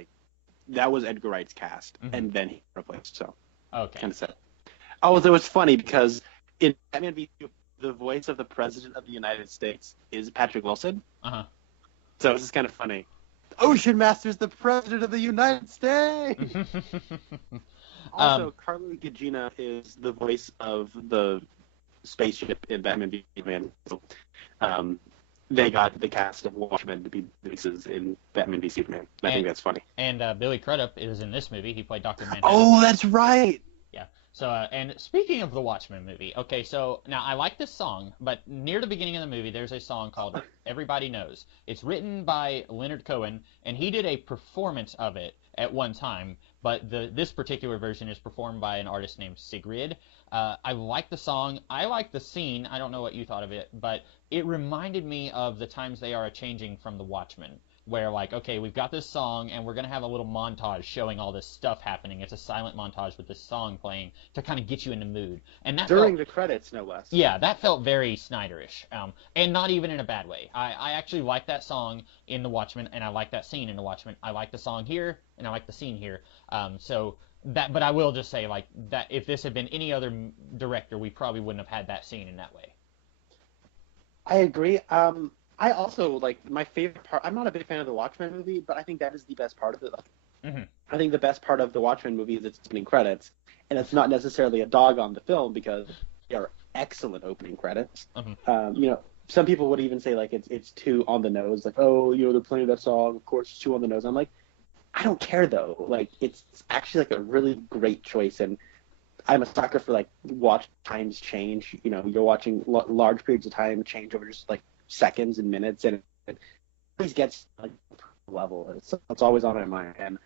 that was Edgar Wright's cast, Mm-hmm. and then he replaced. So okay. Kind of sad. Oh, it was funny because in Batman v the voice of the President of the United States is Patrick Wilson. Uh-huh. So it's just kind of funny. Ocean Master's the President of the United States! Also, Carlo Gugino is the voice of the spaceship in Batman v Superman. So, they got the cast of Watchmen to be the voices in Batman v Superman. I think that's funny. And Billy Crudup is in this movie. He played Dr. Manhattan. Oh, that's right! Yeah. So, and speaking of the Watchmen movie, okay, so now I like this song, but near the beginning of the movie, there's a song called Everybody Knows. It's written by Leonard Cohen, and he did a performance of it at one time, but this particular version is performed by an artist named Sigrid. I like the song. I like the scene. I don't know what you thought of it, but it reminded me of the times they are changing from the Watchmen. where like, okay, we've got this song and we're gonna have a little montage showing all this stuff happening. It's a silent montage with this song playing to kind of get you in the mood. And that During felt, the credits, no less. yeah, that felt very Snyderish, and not even in a bad way. I actually like that song in The Watchmen, and I like that scene in The Watchmen. I like the song here, and I like the scene here. So that, but I will just say like that if this had been any other director, we probably wouldn't have had that scene in that way. I agree. I also like my favorite part. I'm not a big fan of the Watchmen movie, but I think that is the best part of it. Mm-hmm. I think the best part of the Watchmen movie is its opening credits, and it's not necessarily a dog on the film because they are excellent opening credits. Mm-hmm. Some people would even say like it's too on the nose, like they're playing that song, of course it's too on the nose. I'm like, I don't care though. Like it's actually like a really great choice, and I'm a sucker for like watch times change. You're watching large periods of time change over just like seconds and minutes, and it always gets like level. It's always on my mind.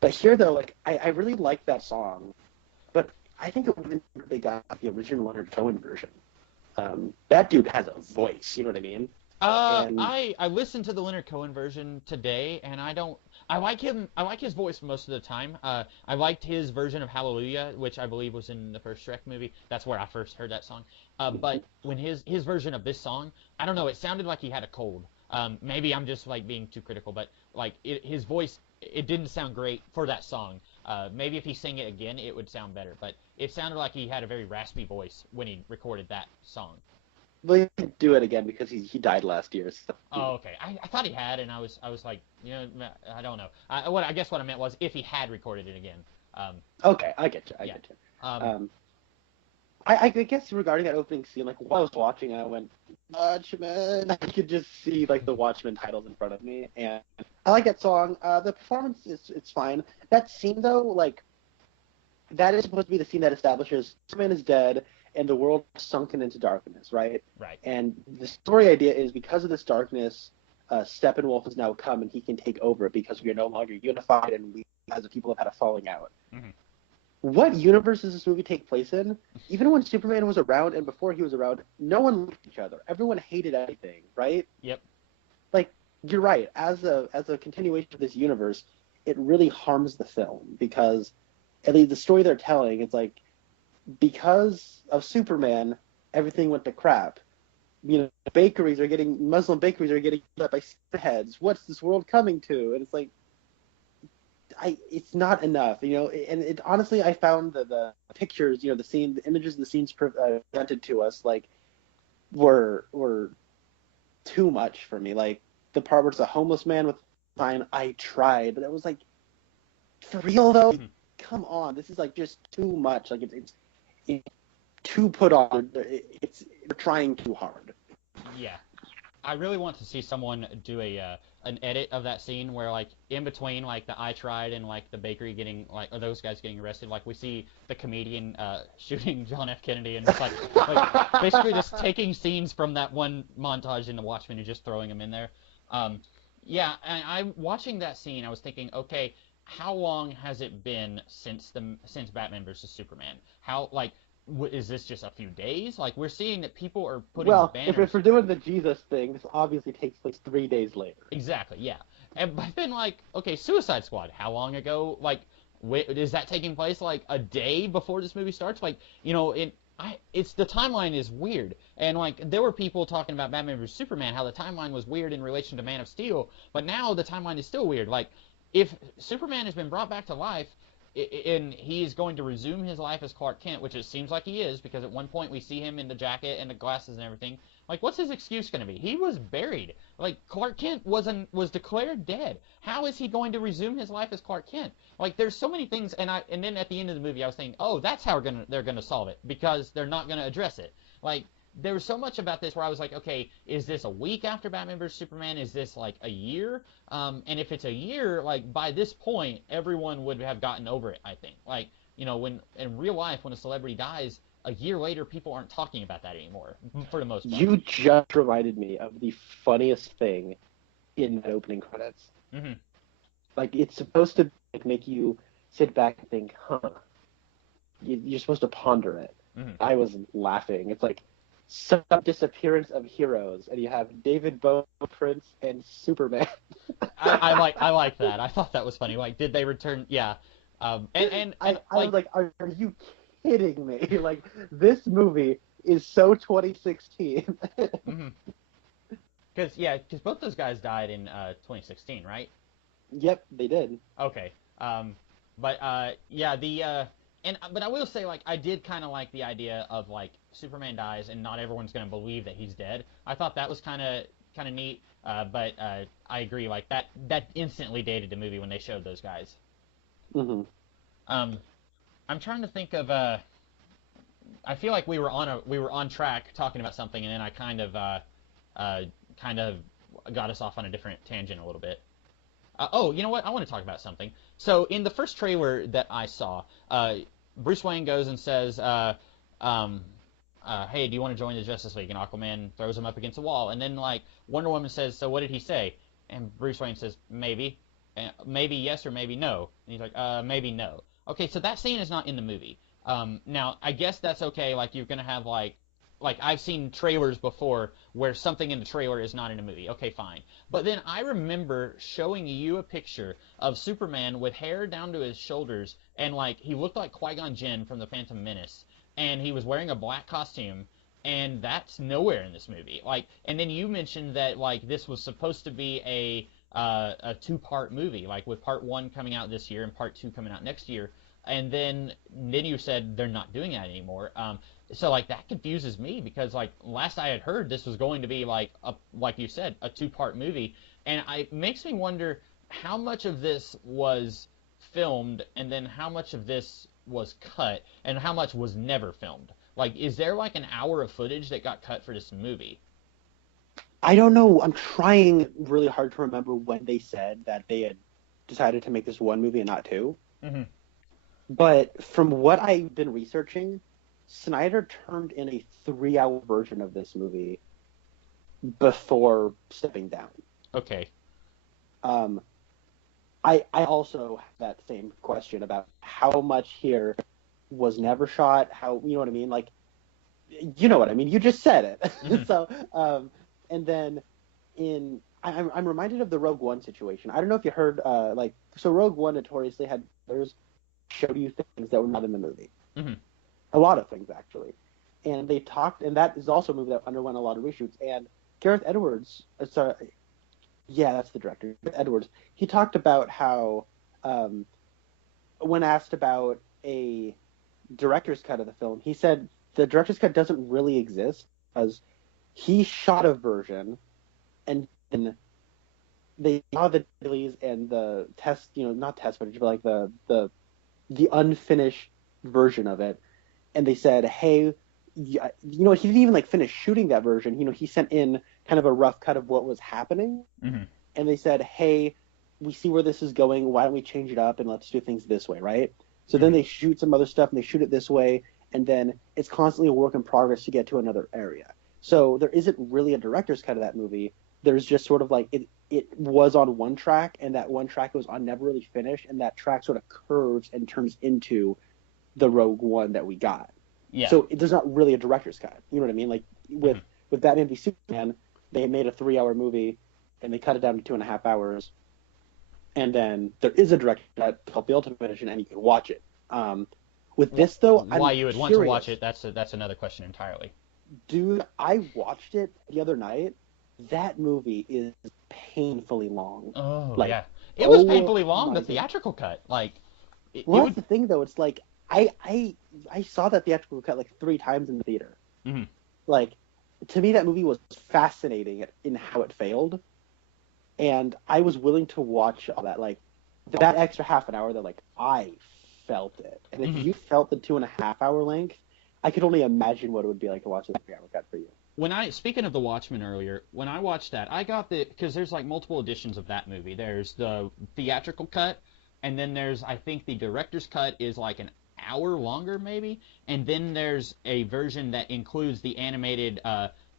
But here though, like I really like that song, but I think it would have been if they got the original Leonard Cohen version. That dude has a voice, you know what I mean? I listened to the Leonard Cohen version today, and I like him. I like his voice most of the time. I liked his version of Hallelujah, which I believe was in the first Shrek movie. That's where I first heard that song. But when his version of this song, I don't know, it sounded like he had a cold. Maybe I'm just like being too critical, but like his voice, it didn't sound great for that song. Maybe if he sang it again, it would sound better. But it sounded like he had a very raspy voice when he recorded that song. Well, he didn't do it again because he died last year. So. Oh, okay. I thought he had, and I was like, I don't know. I guess what I meant was if he had recorded it again. Okay, I get you. I Yeah. get you. I guess regarding that opening scene, like while I was watching, I went, Watchmen. I could just see like the Watchmen titles in front of me, and I like that song. The performance it's fine. That scene though, like that is supposed to be the scene that establishes Superman is dead and the world is sunken into darkness, right? Right. And the story idea is because of this darkness, Steppenwolf has now come and he can take over because we are no longer unified and we as a people have had a falling out. Mm-hmm. What universe does this movie take place in? Even when Superman was around and before he was around, no one liked each other. Everyone hated everything, right? Yep. Like, you're right. As a continuation of this universe, it really harms the film because at least the story they're telling, it's like because of Superman, everything went to crap. Muslim bakeries are getting up by heads. What's this world coming to? And it's like, it's not enough, and it honestly, I found the pictures, the images, the scenes presented to us, like, were too much for me. Like, the part where it's a homeless man with a sign, I tried, but it was like, for real though? Mm-hmm. Come on, this is like just too much. Like, it's too put on. They're trying too hard. Yeah. I really want to see someone do an edit of that scene where like in between like the I tried and like the bakery getting like or those guys getting arrested, like we see the comedian shooting John F. Kennedy and just like basically just taking scenes from that one montage in The Watchmen and just throwing them in there. Yeah, and I'm watching that scene. I was thinking, okay, how long has it been since Batman versus Superman? How like. Is this just a few days? Like, we're seeing that people are putting banners... if we're doing the Jesus thing, this obviously takes place 3 days later. Exactly, yeah. But then, like, okay, Suicide Squad, how long ago? Like, is that taking place, like, a day before this movie starts? Like, it's the timeline is weird. And, like, there were people talking about Batman vs. Superman, how the timeline was weird in relation to Man of Steel, but now the timeline is still weird. Like, if Superman has been brought back to life... and he is going to resume his life as Clark Kent, which it seems like he is, because at one point we see him in the jacket and the glasses and everything. Like, what's his excuse going to be? He was buried. Like, Clark Kent was declared dead. How is he going to resume his life as Clark Kent? Like, there's so many things, and then at the end of the movie I was thinking, oh, that's how they're gonna solve it, because they're not gonna address it. Like, there was so much about this where I was like, okay, is this a week after Batman vs. Superman? Is this like a year? And if it's a year, like by this point, everyone would have gotten over it, I think. Like, when in real life, when a celebrity dies, a year later, people aren't talking about that anymore, for the most part. You just reminded me of the funniest thing in the opening credits. Mm-hmm. Like, it's supposed to make you sit back and think, huh. You're supposed to ponder it. Mm-hmm. I was laughing. It's like, some disappearance of heroes, and you have David Bowie, Prince, and Superman. I like that. I thought that was funny. Like, did they return? Yeah. I Like, was like, are you kidding me? Like, this movie is so 2016. because both those guys died in 2016, right? Yep, they did. Okay. But I will say, like, I did kind of like the idea of, like, Superman dies and not everyone's going to believe that he's dead. I thought that was kind of neat. But I agree, like, that instantly dated the movie when they showed those guys. Mm-hmm. I'm trying to think of I feel like we were on track talking about something, and then I kind of got us off on a different tangent a little bit. You know what? I want to talk about something. So in the first trailer that I saw, Bruce Wayne goes and says, "Hey, do you want to join the Justice League?" And Aquaman throws him up against a wall, and then like Wonder Woman says, "So what did he say?" And Bruce Wayne says, "Maybe, maybe yes or maybe no." And he's like, "Maybe no." Okay, so that scene is not in the movie. Now I guess that's okay. Like you're gonna have like I've seen trailers before where something in the trailer is not in a movie. Okay, fine. But then I remember showing you a picture of Superman with hair down to his shoulders, and like he looked like Qui-Gon Jinn from the Phantom Menace, and he was wearing a black costume, and that's nowhere in this movie. Like, and then you mentioned that like this was supposed to be a two-part movie, like with part one coming out this year and part two coming out next year. And then you said they're not doing that anymore. So like that confuses me because like last I had heard this was going to be like you said a two-part movie, and it makes me wonder how much of this was filmed and then how much of this was cut and how much was never filmed. Like, is there like an hour of footage that got cut for this movie? I don't know. I'm trying really hard to remember when they said that they had decided to make this one movie and not two. Mm-hmm. But from what I've been researching, Snyder turned in a 3-hour version of this movie before stepping down. Okay. I also have that same question about how much here was never shot. How, you know what I mean? Like, you know what I mean? You just said it. Mm-hmm. So, and then I'm reminded of the Rogue One situation. I don't know if you heard, so Rogue One notoriously had others showed you things that were not in the movie. Mm-hmm. A lot of things, actually. And they talked, and that is also a movie that underwent a lot of reshoots. And Gareth Edwards, that's the director, Gareth Edwards, he talked about how, when asked about a director's cut of the film, he said the director's cut doesn't really exist because he shot a version, and then they saw the dailies and the test, not test footage, but like the unfinished version of it, and they said, hey, he didn't even like finish shooting that version. He sent in kind of a rough cut of what was happening, Mm-hmm. and they said, hey, we see where this is going. Why don't we change it up and let's do things this way, right? So then they shoot some other stuff and they shoot it this way, and then it's constantly a work in progress to get to another area. So there isn't really a director's cut of that movie. There's just sort of like it was on one track, and that one track was on never really finished, and that track sort of curves and turns into the Rogue One that we got. Yeah. So there's not really a director's cut. You know what I mean? Like with Batman v Superman, they made a 3-hour movie and they cut it down to 2.5 hours. And then there is a director's cut called the Ultimate Edition, and you can watch it. With this though, why you would want to watch it? That's another question entirely. Dude, I watched it the other night. That movie is painfully long. Oh, like, yeah. It was painfully long, the God. theatrical cut. Like, That's the thing, though. It's like, I saw that theatrical cut like 3 times in the theater. Mm-hmm. Like, to me, that movie was fascinating in how it failed. And I was willing to watch all that. Like, that extra half an hour, that like, I felt it. And if you felt the 2.5 hour length, I could only imagine what it would be like to watch the 3-hour cut for you. Speaking of The Watchmen earlier, when I watched that, I got because there's like multiple editions of that movie. There's the theatrical cut, and then there's, I think the director's cut is like an hour longer maybe, and then there's a version that includes the animated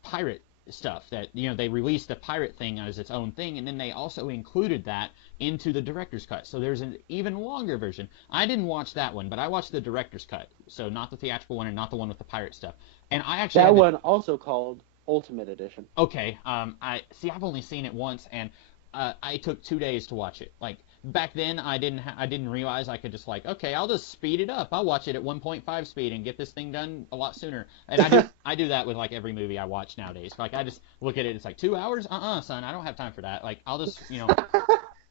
pirate stuff that, they released the pirate thing as its own thing, and then they also included that into the director's cut. So there's an even longer version. I didn't watch that one, but I watched the director's cut, so not the theatrical one and not the one with the pirate stuff. And I actually that one also called Ultimate Edition. Okay, I've only seen it once, and I took 2 days to watch it. Like back then, I didn't realize I could just okay, I'll just speed it up. I'll watch it at 1.5 speed and get this thing done a lot sooner. And I do that with every movie I watch nowadays. I just look at it, it's 2 hours. Son, I don't have time for that. I'll just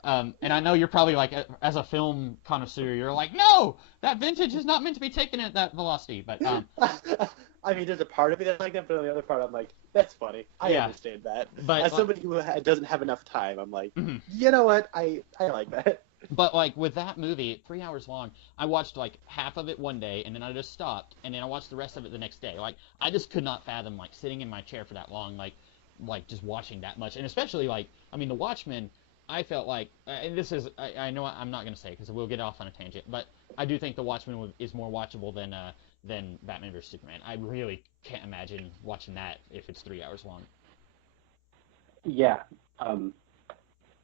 and I know you're probably as a film connoisseur, you're no, that vintage is not meant to be taken at that velocity. But I mean, there's a part of me that's like that, but on the other part, I'm that's funny. I understand that. But as somebody who doesn't have enough time, I'm mm-hmm. You know what? I like that. But with that movie, 3 hours long, I watched half of it one day, and then I just stopped, and then I watched the rest of it the next day. I just could not fathom sitting in my chair for that long, just watching that much, and especially The Watchmen. I felt and this is, I know I'm not going to say because we'll get off on a tangent, but I do think The Watchmen is more watchable than Batman vs. Superman. I really can't imagine watching that if it's 3 hours long. Yeah.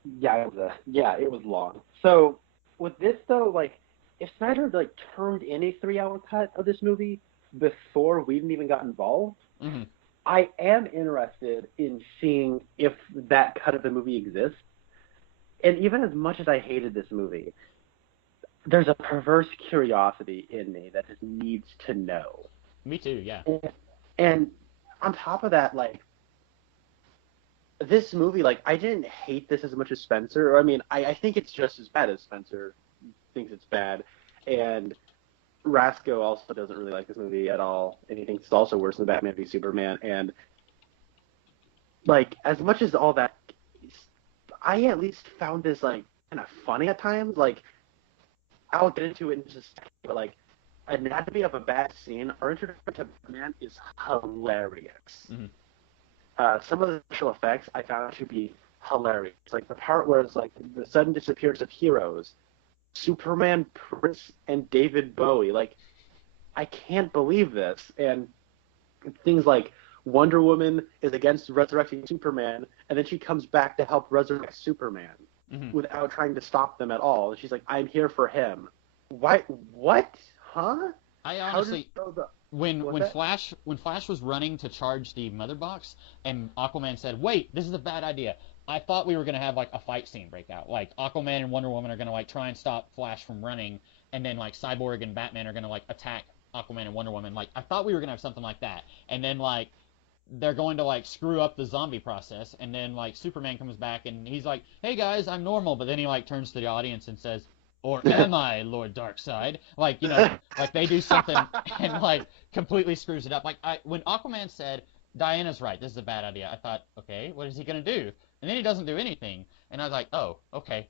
It was long. So with this though, if Snyder turned in a 3 hour cut of this movie before Whedon even got involved, mm-hmm. I am interested in seeing if that cut of the movie exists. And even as much as I hated this movie, there's a perverse curiosity in me that just needs to know. Me too, yeah. And on top of that, this movie, I didn't hate this as much as Spencer. I think it's just as bad as Spencer thinks it's bad. And Rasco also doesn't really like this movie at all. And he thinks it's also worse than Batman v Superman. And, as much as all that, I at least found this, kind of funny at times. I'll get into it in just a second, but, Anatomy of a Bad Scene, our introduction to Batman is hilarious. Mm-hmm. Some of the special effects I found to be hilarious. The part where it's, the sudden disappearance of heroes, Superman, Prince, and David Bowie. I can't believe this. And things like Wonder Woman is against resurrecting Superman, and then she comes back to help resurrect Superman mm-hmm. without trying to stop them at all. She's I'm here for him. Why? What? Huh? I honestly, when Flash was running to charge the mother box, and Aquaman said, "Wait, this is a bad idea," I thought we were gonna have a fight scene break out. Aquaman and Wonder Woman are gonna try and stop Flash from running, and then Cyborg and Batman are gonna attack Aquaman and Wonder Woman. I thought we were gonna have something like that, and then they're going to screw up the zombie process, and then Superman comes back and he's "Hey guys, I'm normal," but then he turns to the audience and says, "Or am I, Lord Darkseid?" They do something and completely screws it up. When Aquaman said, "Diana's right, this is a bad idea," I thought, okay, what is he gonna do? And then he doesn't do anything, and I was oh, okay.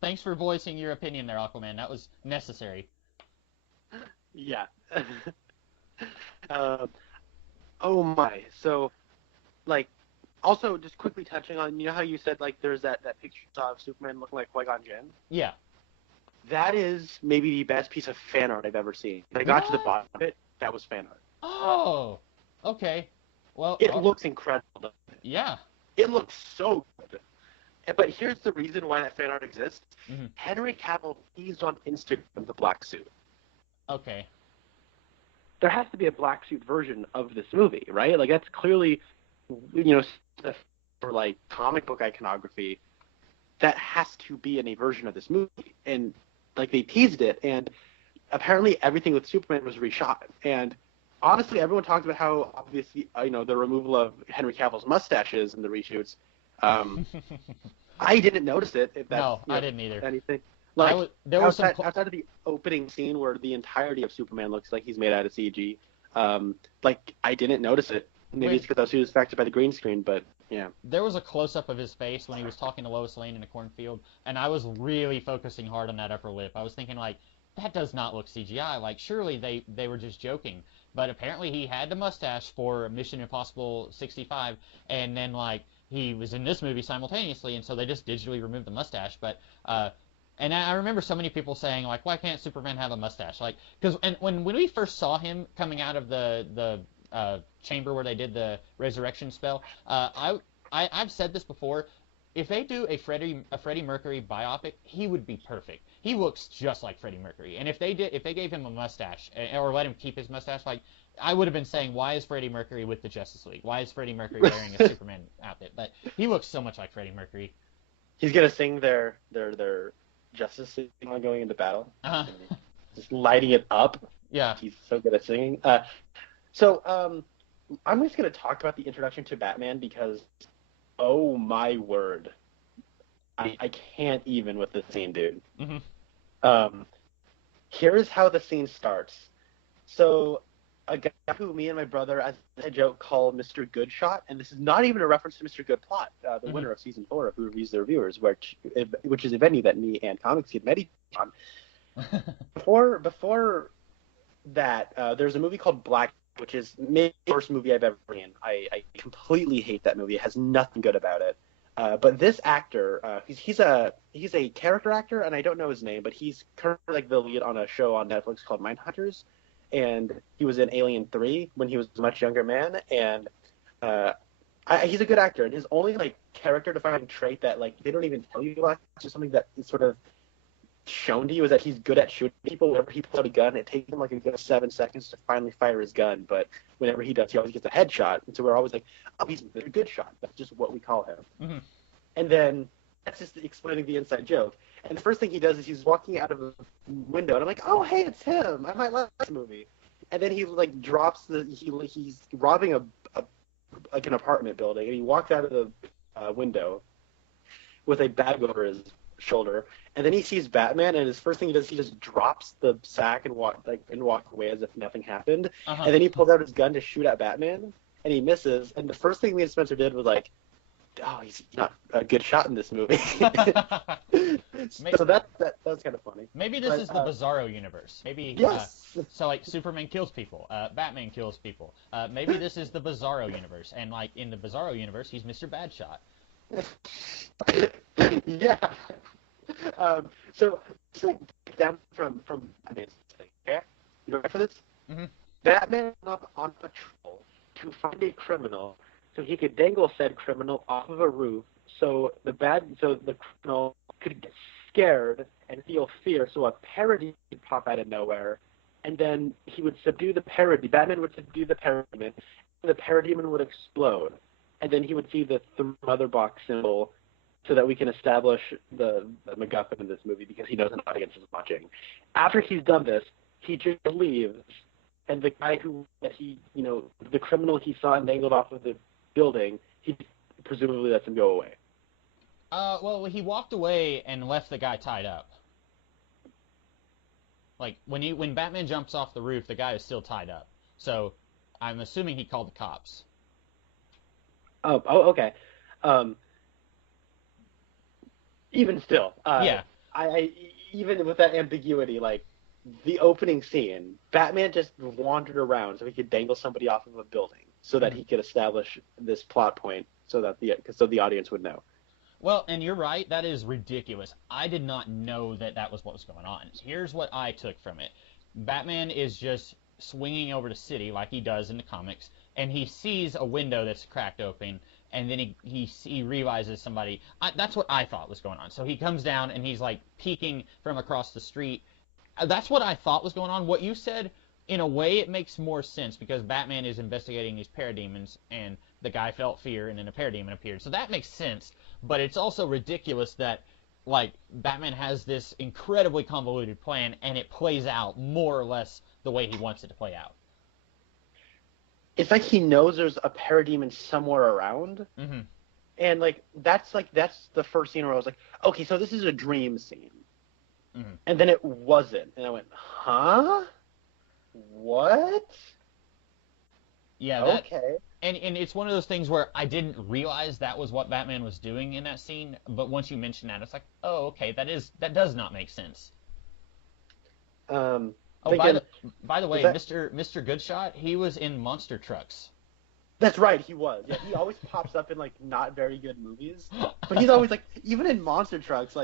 Thanks for voicing your opinion there, Aquaman. That was necessary. Yeah. Oh my. So, also just quickly touching on, how you said there's that picture of Superman looking like Qui-Gon Jinn? Yeah. That is maybe the best piece of fan art I've ever seen. When I got to the bottom of it, that was fan art. Oh, okay. Well, it looks incredible, doesn't it? Yeah. It looks so good. But here's the reason why that fan art exists. Mm-hmm. Henry Cavill teased on Instagram the black suit. Okay. There has to be a black suit version of this movie, right? That's clearly, for comic book iconography, that has to be in a version of this movie. And they teased it, and apparently everything with Superman was reshot. And honestly, everyone talks about how obviously, the removal of Henry Cavill's mustaches in the reshoots. I didn't notice it. If that's, no, I didn't either. Anything. There was outside of the opening scene where the entirety of Superman looks like he's made out of CG, I didn't notice it. Maybe it's because I was too distracted by the green screen, but yeah. There was a close-up of his face when he was talking to Lois Lane in the cornfield, and I was really focusing hard on that upper lip. I was thinking, that does not look CGI. Surely they were just joking. But apparently he had the mustache for Mission Impossible 65, and then, he was in this movie simultaneously, and so they just digitally removed the mustache. But, and I remember so many people saying, why can't Superman have a mustache? Because when we first saw him coming out of the chamber where they did the resurrection spell. I've said this before. If they do a Freddie Mercury biopic, he would be perfect. He looks just like Freddie Mercury. And if they gave him a mustache or let him keep his mustache, like I would have been saying, why is Freddie Mercury with the Justice League? Why is Freddie Mercury wearing a Superman outfit? But he looks so much like Freddie Mercury. He's gonna sing their Justice League song going into battle. Just lighting it up. Yeah. He's so good at singing. So I'm just gonna talk about the introduction to Batman because, oh my word, I can't even with this scene, dude. Mm-hmm. Here's how the scene starts. So a guy who me and my brother, as a joke, call Mr. Goodshot, and this is not even a reference to Mr. Goodplot, the winner of season 4 of Who Reviews the Reviewers, which is a venue that me and Comics Kid met each on. Before that, there's a movie called Black, which is maybe the worst movie I've ever seen. I completely hate that movie. It has nothing good about it. But this actor, he's a character actor, and I don't know his name, but he's currently like the lead on a show on Netflix called Mindhunters, and he was in Alien 3 when he was a much younger man, and he's a good actor, and his only like character-defining trait that like they don't even tell you about, it's just something that is sort of shown to you, is that he's good at shooting people. Whenever he pulls out a gun, it takes him like a good 7 seconds to finally fire his gun, but whenever he does, he always gets a headshot, and so we're always like, oh, he's a good shot. That's just what we call him. Mm-hmm. And then that's just explaining the inside joke. And the first thing he does is he's walking out of a window, and I'm like, oh, hey, it's him. I might like this movie. And then he like drops he's robbing like an apartment building, and he walks out of the window with a bag over his shoulder, and then he sees Batman, and his first thing he does, he just drops the sack and walks away as if nothing happened. And then he pulls out his gun to shoot at Batman, and he misses. And the first thing me and Spencer did was like, oh, he's not a good shot in this movie. So that was kind of funny. Maybe this is the Bizarro universe. Maybe yes. So like Superman kills people, Batman kills people. Maybe this is the Bizarro universe, and like in the Bizarro universe, he's Mr. Badshot. Yeah. So like down from Batman's thing. Okay, you ready for this? Mm-hmm. Batman went up on patrol to find a criminal, so he could dangle said criminal off of a roof, so the criminal could get scared and feel fear, so a parody would pop out of nowhere, and then he would subdue the parody. Batman would subdue the parademon, and the parademon would explode, and then he would see the mother box symbol, so that we can establish the MacGuffin in this movie, because he knows an audience is watching. After he's done this, he just leaves, and the guy the criminal he saw dangled off of the building, he presumably lets him go away. Well, he walked away and left the guy tied up. Like when Batman jumps off the roof, the guy is still tied up. So I'm assuming he called the cops. Oh, okay. Even still, yeah. I even with that ambiguity, like the opening scene, Batman just wandered around so he could dangle somebody off of a building, so that he could establish this plot point, so that the audience would know. Well, and you're right, that is ridiculous. I did not know that was what was going on. Here's what I took from it. Batman is just swinging over the city like he does in the comics, and he sees a window that's cracked open, and then he realizes somebody. That's what I thought was going on. So he comes down, and he's like peeking from across the street. That's what I thought was going on. What you said, in a way, it makes more sense, because Batman is investigating these parademons, and the guy felt fear, and then a parademon appeared. So that makes sense, but it's also ridiculous that, like, Batman has this incredibly convoluted plan, and it plays out more or less the way he wants it to play out. It's like he knows there's a parademon somewhere around, mm-hmm. and that's the first scene where I was like, okay, so this is a dream scene, mm-hmm. and then it wasn't, and I went, huh? What? Yeah. Okay. And it's one of those things where I didn't realize that was what Batman was doing in that scene, but once you mention that, it's like, oh, okay, that does not make sense. By the way, Mr. Goodshot, he was in Monster Trucks. That's right, he was. Yeah, he always pops up in not very good movies, but he's always even in Monster Trucks,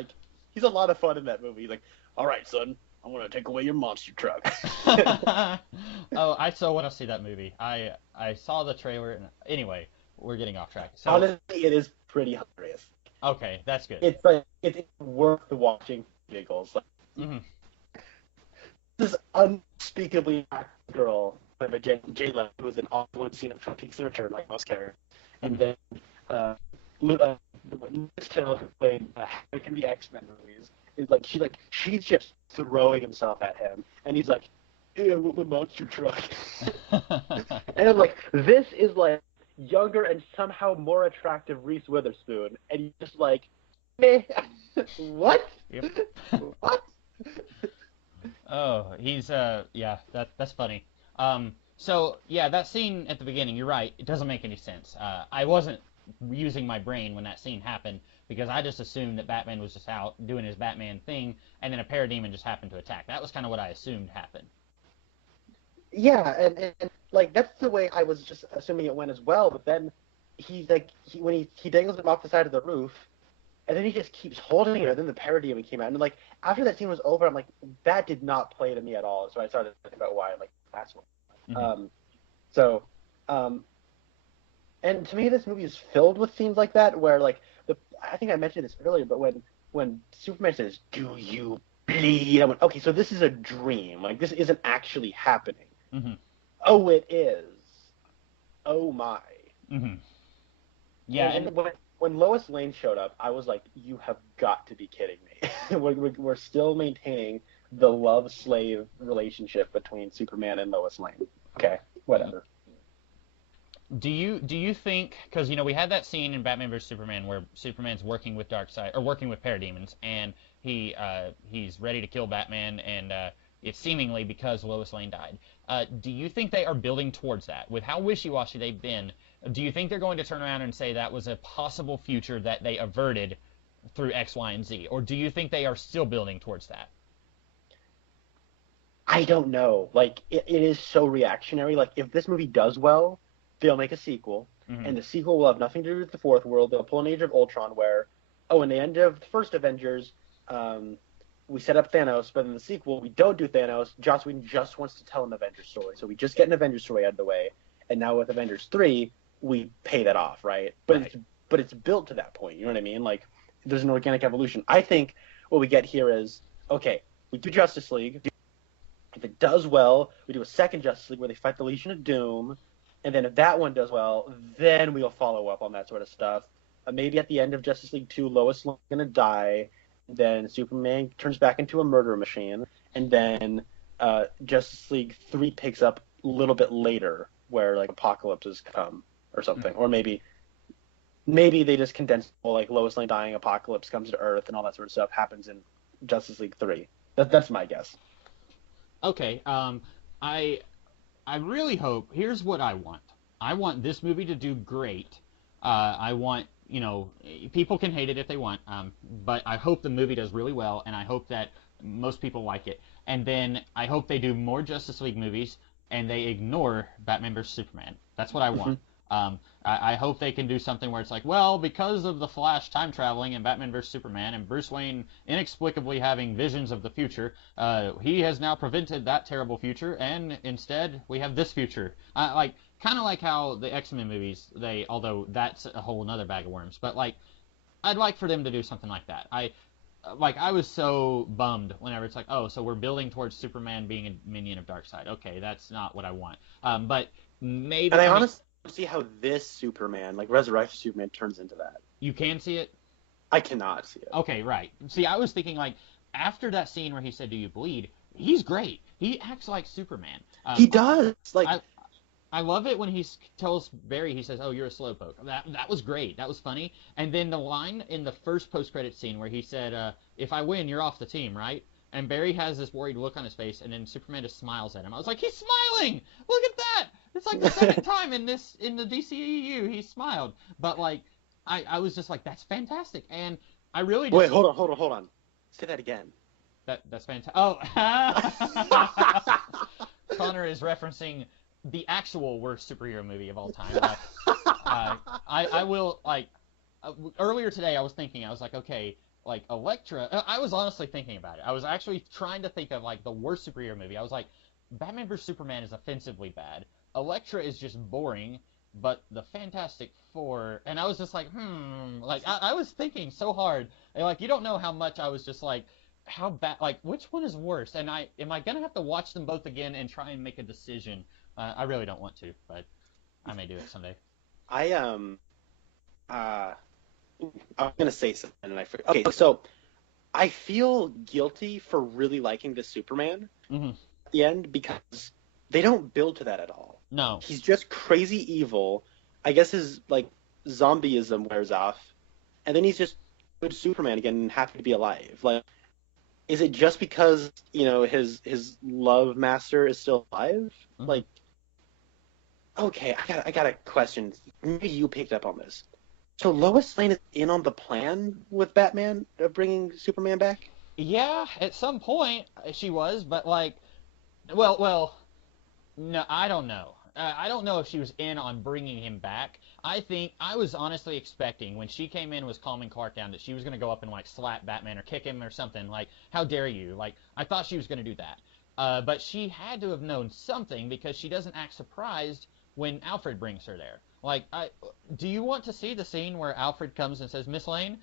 he's a lot of fun in that movie. He's like, all right, son, I'm gonna take away your monster truck. Oh, I so want to see that movie. I saw the trailer. And, anyway, we're getting off track. So Honestly, it is pretty hilarious. okay, that's good. It's like it's worth watching giggles. Like, Hmm. this unspeakably attractive girl, played by J-Lo, who was in all one scene of Twin Peaks: The Return, like most characters, and then Liz Taylor, who played Hank in the X-Men movies, is like she's just throwing himself at him, and he's like, "Yeah, with the monster truck," and I'm like, this is like younger and somehow more attractive Reese Witherspoon, and you're just like, meh, what? Yep. What? Oh, he's yeah, that's funny. So yeah, that scene at the beginning, you're right. It doesn't make any sense. I wasn't using my brain when that scene happened because I just assumed that Batman was just out doing his Batman thing, and then a parademon just happened to attack. That was kind of what I assumed happened. Yeah, and like that's the way I was just assuming it went as well. But then when he dangles him off the side of the roof, and then he just keeps holding her. Then the parademon came out, and like after that scene was over, I'm like, that did not play to me at all. So I started thinking about why I'm like that's one. Mm-hmm. And to me, this movie is filled with scenes like that, where like I think I mentioned this earlier, but when Superman says, "Do you bleed?" I went, okay, so this is a dream. Like this isn't actually happening. Mm-hmm. Oh, it is. Oh my. Mm-hmm. Yeah, And when Lois Lane showed up, I was like, you have got to be kidding me. We're still maintaining the love-slave relationship between Superman and Lois Lane. Okay, whatever. Do you think, because we had that scene in Batman vs Superman where Superman's working with Darkseid or working with parademons, and he's ready to kill Batman, and it's seemingly because Lois Lane died. Do you think they are building towards that? With how wishy-washy they've been, do you think they're going to turn around and say that was a possible future that they averted through X, Y, and Z? Or do you think they are still building towards that? I don't know. Like, it is so reactionary. Like, if this movie does well, they'll make a sequel, Mm-hmm. and the sequel will have nothing to do with the Fourth World. They'll pull an Age of Ultron where, in the end of the first Avengers, we set up Thanos, but in the sequel, we don't do Thanos. Joss Whedon just wants to tell an Avengers story. So we just get an Avengers story out of the way, and now with Avengers 3, we pay that off, right? But it's built to that point, you know what I mean? Like, there's an organic evolution. I think what we get here is, okay, we do Justice League. If it does well, we do a second Justice League where they fight the Legion of Doom, and then if that one does well, then we'll follow up on that sort of stuff. Maybe at the end of Justice League 2, Lois Lane's going to die, then Superman turns back into a murder machine, and then Justice League 3 picks up a little bit later, where like Apocalypse has come or something, or maybe they just condense like Lois Lane dying, Apocalypse comes to Earth, and all that sort of stuff happens in Justice League 3. That's my guess. Okay, I really hope. Here's what I want. I want this movie to do great. I want, people can hate it if they want, but I hope the movie does really well, and I hope that most people like it. And then I hope they do more Justice League movies, and they ignore Batman vs Superman. That's what I want. I hope they can do something where it's like, well, because of the Flash time traveling and Batman vs Superman and Bruce Wayne inexplicably having visions of the future, he has now prevented that terrible future, and instead we have this future. Kind of like how the X-Men movies, although that's a whole nother bag of worms, but like, I'd like for them to do something like that. I was so bummed whenever it's like, oh, so we're building towards Superman being a minion of Darkseid. Okay, that's not what I want. But maybe. And I honestly don't see how this Superman, like Resurrection Superman, turns into that. You can see it? I cannot see it. Okay, right. See, I was thinking like after that scene where he said, "Do you bleed?" He's great. He acts like Superman. He does. Like. I love it when he tells Barry, he says, "Oh, you're a slowpoke." That was great. That was funny. And then the line in the first post-credit scene where he said, "If I win, you're off the team, right?" And Barry has this worried look on his face, and then Superman just smiles at him. I was like, he's smiling! Look at that! It's like the second time in the DCEU he smiled. But like, I was just like, that's fantastic. And I really just... Wait, hold on. Say that again. That's fantastic. Oh! Conner is referencing the actual worst superhero movie of all time. I will, like, earlier today I was thinking, I was like, okay, like Elektra. I was honestly thinking about it. I was actually trying to think of like the worst superhero movie. I was like, Batman vs Superman is offensively bad. Elektra is just boring, but the Fantastic Four, and I was just like, like I was thinking so hard, and like you don't know how much I was just like, how bad, like which one is worse? And am I gonna have to watch them both again and try and make a decision? I really don't want to, but I may do it someday. I uh I was gonna say something and I forgot. Okay, so I feel guilty for really liking the Superman Mm-hmm. at the end because they don't build to that at all. No. He's just crazy evil. I guess his like zombieism wears off, and then he's just good Superman again and happy to be alive. Like, is it just because his love master is still alive? Mhm. Like, okay, I got a question. Maybe you picked up on this. So Lois Lane is in on the plan with Batman of bringing Superman back? Yeah, at some point she was, but like, well, no, I don't know. I don't know if she was in on bringing him back. I think I was honestly expecting when she came in was calming Clark down that she was going to go up and like slap Batman or kick him or something. Like, how dare you? Like, I thought she was going to do that. But she had to have known something because she doesn't act surprised when Alfred brings her there. Like, do you want to see the scene where Alfred comes and says, Miss Lane,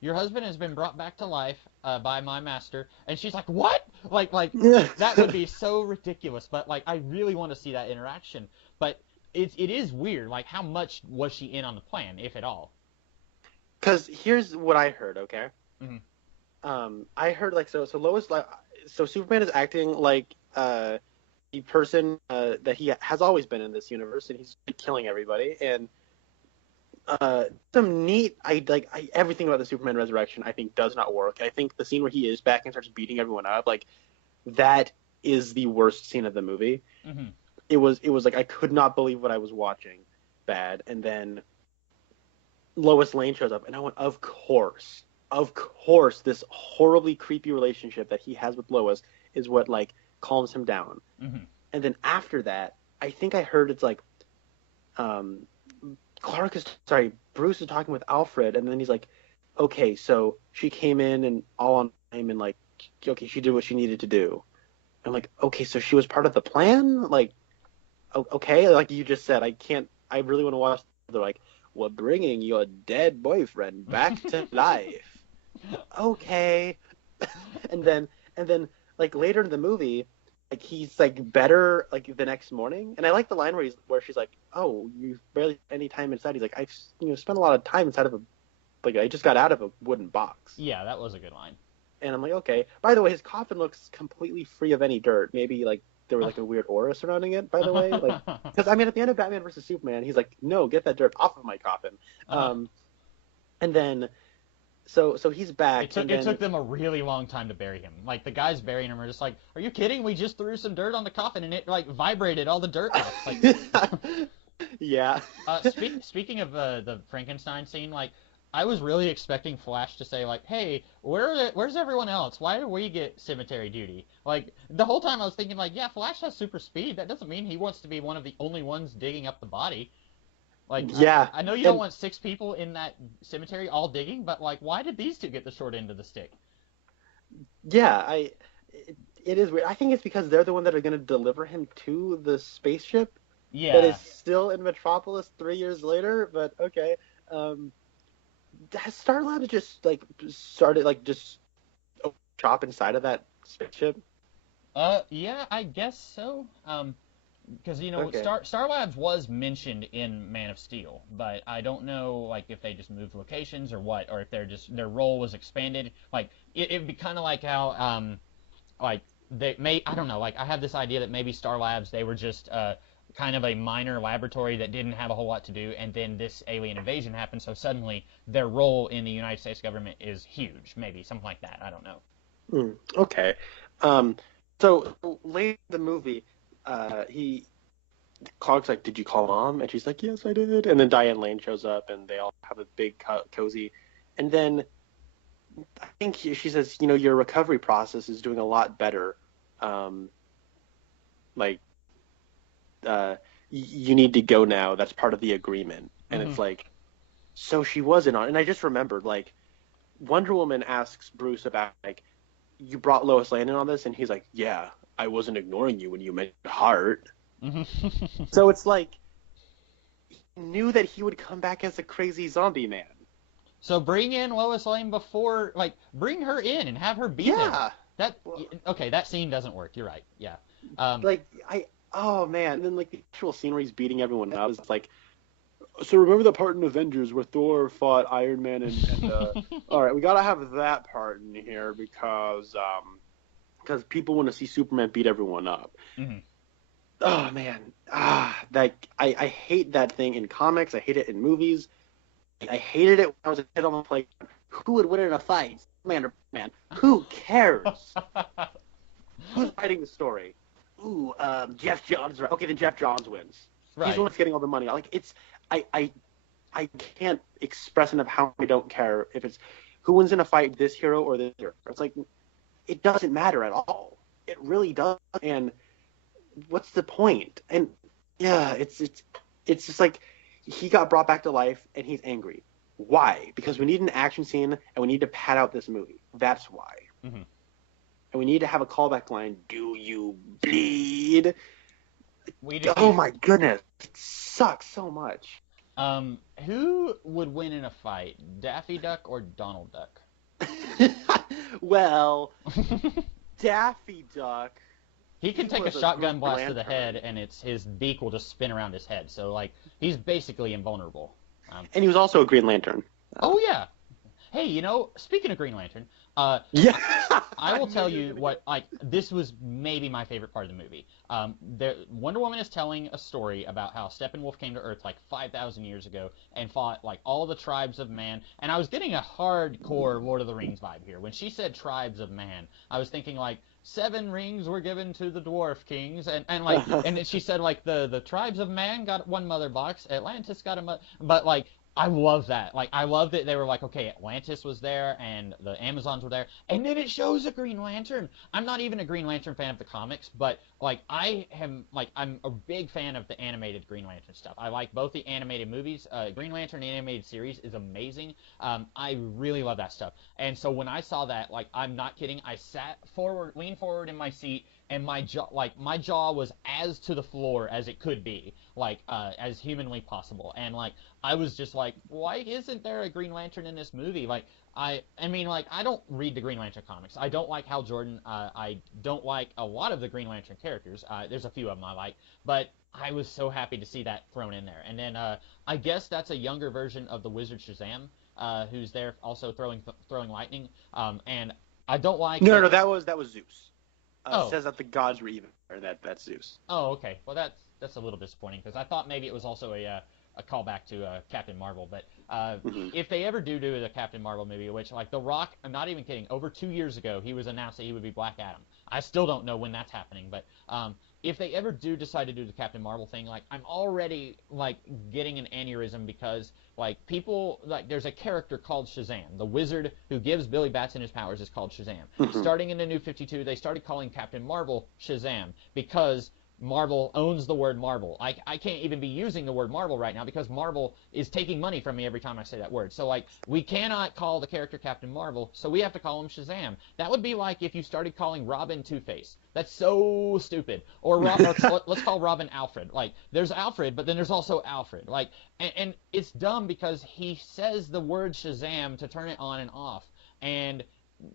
your husband has been brought back to life by my master, and she's like, what? Like that would be so ridiculous. But like, I really want to see that interaction. But it is weird. Like, how much was she in on the plan, if at all? Because here's what I heard. Okay. I heard like so Lois like so Superman is acting like the person that he has always been in this universe, and he's killing everybody. And some neat, everything about the Superman resurrection I think does not work. I think the scene where he is back and starts beating everyone up, like that is the worst scene of the movie. Mm-hmm. It was like I could not believe what I was watching. Bad. And then Lois Lane shows up, and I went, of course, this horribly creepy relationship that he has with Lois is what like calms him down. Mm-hmm. And then after that, I think I heard it's like, Bruce is talking with Alfred, and then he's like, okay, so she came in and all on time, and like, okay, she did what she needed to do. I'm like, okay, so she was part of the plan? Like, okay, like you just said, I really want to watch. They're like, we're bringing your dead boyfriend back to life. Okay. and then like later in the movie, like he's like better like the next morning, and I like the line where she's like, oh, you barely spent any time inside. He's like, I've spent a lot of time inside of I just got out of a wooden box. Yeah, that was a good line. And I'm like, okay. By the way, his coffin looks completely free of any dirt. Maybe like there was like a weird aura surrounding it. By the way, like because I mean at the end of Batman vs Superman, he's like, no, get that dirt off of my coffin. And then so he's back. It took them a really long time to bury him. Like the guys burying him are just like, are you kidding? We just threw some dirt on the coffin and it like vibrated all the dirt off. Like, yeah. Speaking of the Frankenstein scene, like I was really expecting Flash to say like, hey, where's everyone else? Why do we get cemetery duty? Like the whole time I was thinking like, yeah, Flash has super speed. That doesn't mean he wants to be one of the only ones digging up the body. Like, yeah, I know you don't want 6 people in that cemetery all digging, but like, why did these two get the short end of the stick? Yeah, it is weird. I think it's because they're the one that are going to deliver him to the spaceship. Yeah. That is still in Metropolis 3 years later. But okay, has Starlab just like started like just shop inside of that spaceship? Yeah, I guess so. Because Okay. Star Labs was mentioned in Man of Steel, but I don't know like if they just moved locations or what, or if their role was expanded. Like it'd be kind of like how like I don't know, like I have this idea that maybe Star Labs, they were just kind of a minor laboratory that didn't have a whole lot to do, and then this alien invasion happened, so suddenly their role in the United States government is huge, maybe something like that. I don't know. Okay. So late in the movie, Clark's like, did you call Mom? And she's like, yes, I did. And then Diane Lane shows up, and they all have a big cozy. And then I think she says, your recovery process is doing a lot better. You need to go now. That's part of the agreement. And It's like, so she wasn't on. And I just remembered, like, Wonder Woman asks Bruce about, like, you brought Lois Lane in on this, and he's like, yeah, I wasn't ignoring you when you mentioned Heart. So it's like, he knew that he would come back as a crazy zombie man. So bring in Lois Lane before, like, bring her in and have her be Yeah. there. Okay, that scene doesn't work. You're right. Yeah. Oh man, and then like the actual scene where he's beating everyone up is like, so remember the part in Avengers where Thor fought Iron Man and all right, we gotta have that part in here because people want to see Superman beat everyone up. Mm-hmm. Oh man, I hate that thing in comics. I hate it in movies. I hated it when I was a kid on the playground. Who would win in a fight? Man, who cares? Who's writing the story? Ooh, Jeff Johns. Okay, then Jeff Johns wins. Right. He's the one that's getting all the money. Like, it's, I can't express enough how I don't care if it's who wins in a fight, this hero or this hero. It's like, it doesn't matter at all. It really does. And what's the point? And yeah, it's just like he got brought back to life and he's angry. Why? Because we need an action scene and we need to pad out this movie. That's why. Mm-hmm. And we need to have a callback line. Do you bleed? Oh my goodness, it sucks so much. Who would win in a fight, Daffy Duck or Donald Duck? Well, Daffy Duck. He can take a shotgun blast to the head, and his beak will just spin around his head. So, like, he's basically invulnerable. And he was also a Green Lantern. Oh yeah. Hey, speaking of Green Lantern, yeah, I will tell you what. Like, this was maybe my favorite part of the movie. Wonder Woman is telling a story about how Steppenwolf came to Earth like 5,000 years ago and fought like all the tribes of man. And I was getting a hardcore Lord of the Rings vibe here. When she said tribes of man, I was thinking like 7 rings were given to the dwarf kings, and like, and then she said like the tribes of man got one mother box, Atlantis got a mother, but like. I love that. Like, I love that they were like, okay, Atlantis was there, and the Amazons were there, and then it shows a Green Lantern. I'm not even a Green Lantern fan of the comics, but, like, I'm a big fan of the animated Green Lantern stuff. I like both the animated movies. Green Lantern animated series is amazing. I really love that stuff. And so when I saw that, like, I'm not kidding, I leaned forward in my seat, and my jaw was as to the floor as it could be, like, as humanly possible. And, like, I was just like, why isn't there a Green Lantern in this movie? Like, I mean, like, I don't read the Green Lantern comics. I don't like Hal Jordan. I don't like a lot of the Green Lantern characters. There's a few of them I like. But I was so happy to see that thrown in there. And then I guess that's a younger version of the Wizard Shazam, who's there also throwing lightning. And I don't like... No, that was Zeus. It says that the gods were even, or that's Zeus. Oh, okay. Well, that's a little disappointing, because I thought maybe it was also a callback to Captain Marvel. But if they ever do the Captain Marvel movie, which, like, The Rock, I'm not even kidding, over 2 years ago, he was announced that he would be Black Adam. I still don't know when that's happening, but if they ever do decide to do the Captain Marvel thing, like, I'm already, like, getting an aneurysm because, like, people, like, there's a character called Shazam. The wizard who gives Billy Batson his powers is called Shazam. Mm-hmm. Starting in the New 52, they started calling Captain Marvel Shazam because Marvel owns the word Marvel. I can't even be using the word Marvel right now because Marvel is taking money from me every time I say that word. So, like, we cannot call the character Captain Marvel, so we have to call him Shazam. That would be like if you started calling Robin Two-Face. That's so stupid. Or let's call Robin Alfred. Like, there's Alfred, but then there's also Alfred. Like, and it's dumb because he says the word Shazam to turn it on and off. And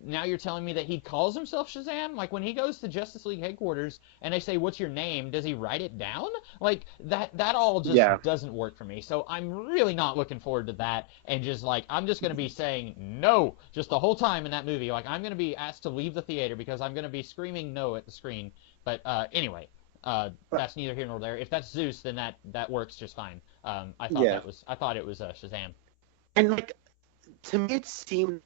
now you're telling me that he calls himself Shazam? Like, when he goes to Justice League headquarters and they say, what's your name? Does he write it down? Like, that all just doesn't work for me. So I'm really not looking forward to that. And just, like, I'm just going to be saying no just the whole time in that movie. Like, I'm going to be asked to leave the theater because I'm going to be screaming no at the screen. But anyway, that's neither here nor there. If that's Zeus, then that works just fine. I thought it was Shazam. And, like, to me it seemed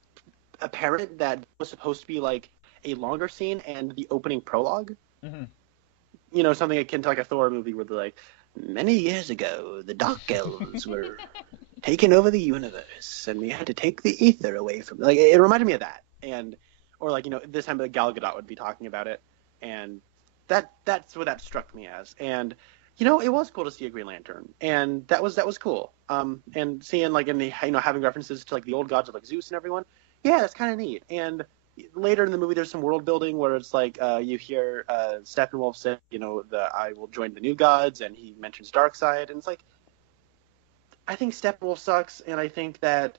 apparent that it was supposed to be like a longer scene and the opening prologue. Mm-hmm. You know, something akin to like a Thor movie where they're like, many years ago, the Dark Elves were taking over the universe, and we had to take the ether away from. Like, it reminded me of that, or like, you know, this time Gal Gadot would be talking about it, and that's what that struck me as. And you know, it was cool to see a Green Lantern, and that was cool. And seeing like in the, you know, having references to like the old gods of like Zeus and everyone. yeah, that's kind of neat. And later in the movie, there's some world building where it's like you hear Steppenwolf say, I will join the New Gods, and he mentions Darkseid, and it's like, I think Steppenwolf sucks, and I think that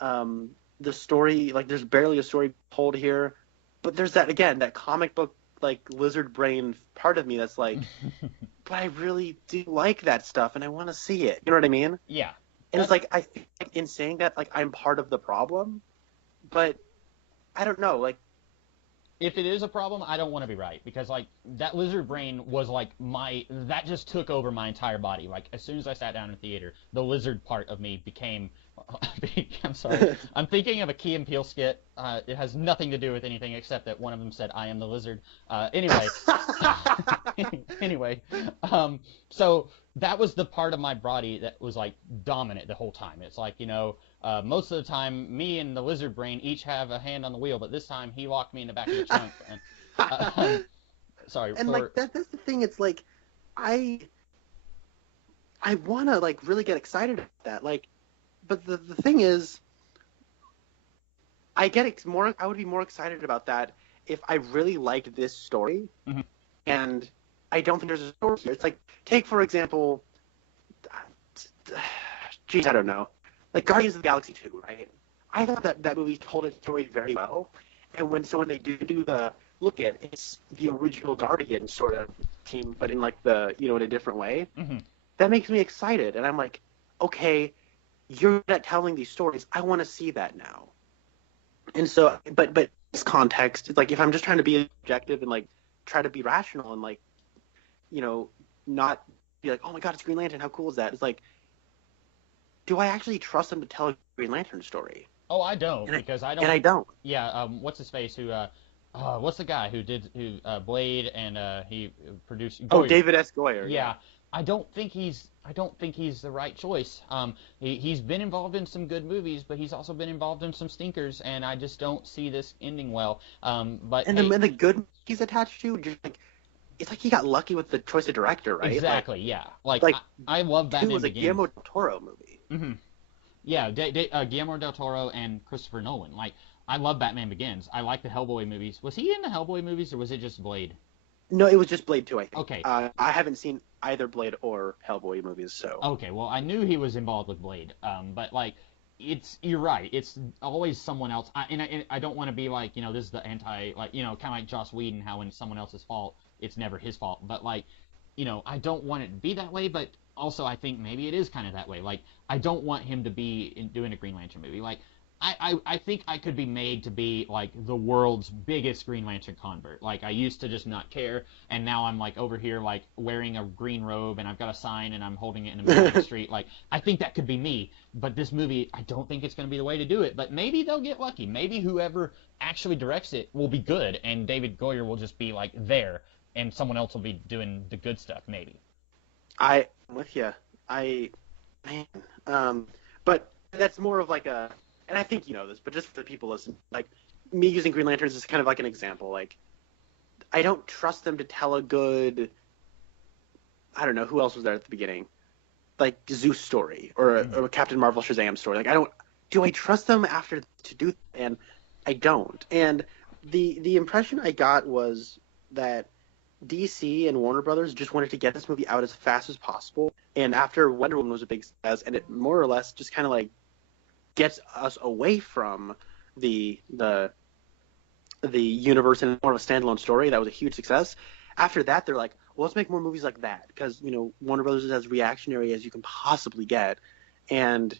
the story, like, there's barely a story told here, but there's that comic book, like, lizard brain part of me that's like, but I really do like that stuff, and I want to see it. You know what I mean? Yeah. And it's like, I think in saying that, like, I'm part of the problem, but I don't know, like, if it is a problem, I don't want to be right, because like that lizard brain was like that just took over my entire body. Like as soon as I sat down in the theater, the lizard part of me became. I'm sorry. I'm thinking of a Key and Peele skit. It has nothing to do with anything except that one of them said, "I am the lizard." Anyway. Anyway, so that was the part of my body that was like dominant the whole time. It's like, most of the time, me and the lizard brain each have a hand on the wheel, but this time he locked me in the back of the trunk. And, sorry. And like that's the thing. It's like I want to like really get excited about that. Like, but the thing is, I would be more excited about that if I really liked this story, mm-hmm. and I don't think there's a story here. It's like, take for example, geez, I don't know. Like Guardians of the Galaxy 2, right? I thought that movie told its story very well. And when they do the look at it's the original Guardian sort of team, but in like in a different way, mm-hmm. that makes me excited. And I'm like, okay, you're not telling these stories. I want to see that now. And so, but this context, it's like if I'm just trying to be objective and like try to be rational and like, not be like, oh my God, it's Green Lantern. How cool is that? It's like, do I actually trust them to tell a Green Lantern story? Oh, I don't, because I don't. And I don't. Yeah. What's his face? What's the guy who Blade and he produced? Goyer. Oh, David S. Goyer. Yeah. I don't think he's the right choice. He's been involved in some good movies, but he's also been involved in some stinkers, and I just don't see this ending well. But the good he's attached to, just like, it's like he got lucky with the choice of director, right? Exactly. Like, yeah. Like I love Batman Begins. It was a Guillermo del Toro movie. Mm-hmm. Yeah, Guillermo del Toro and Christopher Nolan. Like, I love Batman Begins. I like the Hellboy movies. Was he in the Hellboy movies, or was it just Blade? No, it was just Blade 2, I think. Okay. I haven't seen either Blade or Hellboy movies, so. Okay, well, I knew he was involved with Blade, but, like, you're right. It's always someone else. I don't want to be like, this is the kind of like Joss Whedon, how when it's someone else's fault, it's never his fault. But, like, I don't want it to be that way, but also I think maybe it is kind of that way. Like, I don't want him to be doing a Green Lantern movie. Like, I think I could be made to be, like, the world's biggest Green Lantern convert. Like, I used to just not care, and now I'm, like, over here, like, wearing a green robe, and I've got a sign, and I'm holding it in the middle of the street. Like, I think that could be me, but this movie, I don't think it's going to be the way to do it. But maybe they'll get lucky. Maybe whoever actually directs it will be good, and David Goyer will just be, like, there, and someone else will be doing the good stuff, maybe. I'm with you. But that's more of like a, and I think you know this, but just for the people listening, like me using Green Lanterns is kind of like an example. Like, I don't trust them to tell a good, I don't know, who else was there at the beginning? Like Zeus story or a Captain Marvel Shazam story. Like, do I trust them after to do that? And I don't. And the impression I got was that DC and Warner Brothers just wanted to get this movie out as fast as possible. And after Wonder Woman was a big success, and it more or less just kind of like gets us away from the universe and more of a standalone story. That was a huge success. After that, they're like, well, let's make more movies like that because, Warner Brothers is as reactionary as you can possibly get. And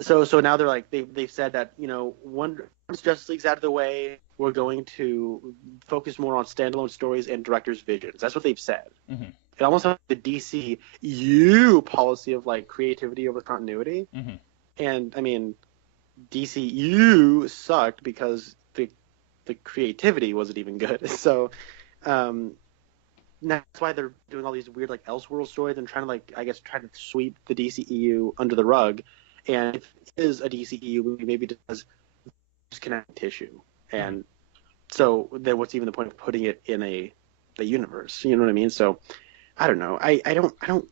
so now they're like, they've said that, once Justice League's out of the way, we're going to focus more on standalone stories and directors' visions. That's what they've said. Mm-hmm. It almost has the DCU policy of like creativity over continuity. Mm-hmm. And I mean, DCU sucked because the creativity wasn't even good. So that's why they're doing all these weird like Elseworld stories and trying to try to sweep the DCEU under the rug. And if it is a DCEU movie, maybe it does connect tissue. And so then what's even the point of putting it in a universe? You know what I mean? So I don't know. I don't. I'm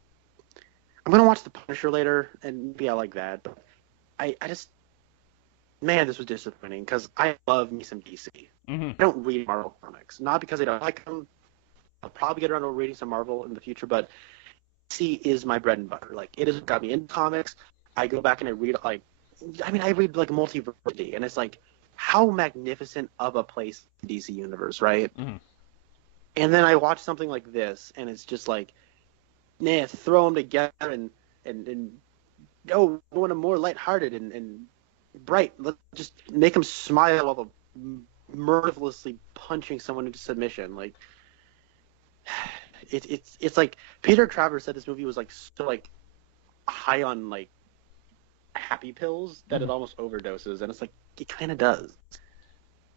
gonna watch The Punisher later, and maybe I like that. But I just man, this was disappointing because I love me some DC. Mm-hmm. I don't read Marvel comics, not because I don't like them. I'll probably get around to reading some Marvel in the future, but DC is my bread and butter. Like, it has got me into comics. I go back and I read I read like Multiversity, and it's like, how magnificent of a place DC universe, right? Mm-hmm. And then I watch something like this, and it's just like, nah, throw them together and go on a more lighthearted and bright. Let's just make them smile while mercilessly punching someone into submission. Like, it's like Peter Travers said this movie was like so like high on like happy pills that it almost overdoses, and it's like it kind of does.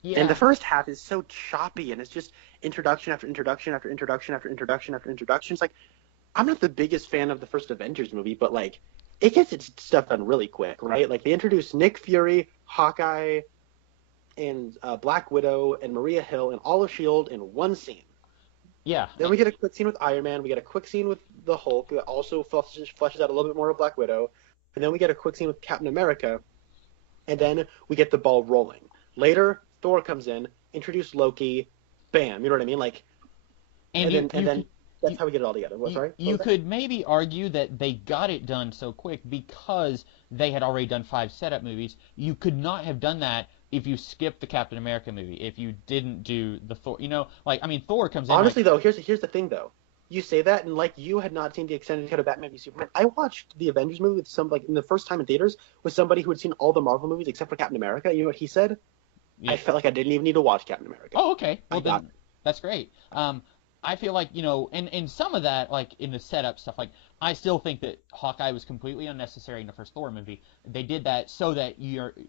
Yeah. And the first half is so choppy, and it's just introduction after introduction after introduction after introduction after introduction. It's like, I'm not the biggest fan of the first Avengers movie, but like it gets its stuff done really quick, right? Like they introduce Nick Fury, Hawkeye, and Black Widow and Maria Hill and all of S.H.I.E.L.D. in one scene. Yeah. Then we get a quick scene with Iron Man. We get a quick scene with the Hulk that also fleshes out a little bit more of Black Widow. And then we get a quick scene with Captain America. And then we get the ball rolling. Later, Thor comes in, introduce Loki, bam. You know what I mean? Like, and then that's how we get it all together. Sorry? You could maybe argue that they got it done so quick because they had already done 5 setup movies. You could not have done that if you skipped the Captain America movie, if you didn't do the Thor, Thor comes in. Honestly, though, here's the thing, though. You say that, and like you had not seen the extended cut of Batman v Superman. I watched the Avengers movie with in the first time in theaters with somebody who had seen all the Marvel movies except for Captain America. You know what he said? Yeah. I felt like I didn't even need to watch Captain America. Oh, okay. Well, then that's great. I feel like, and some of that, like in the setup stuff, like I still think that Hawkeye was completely unnecessary in the first Thor movie. They did that so that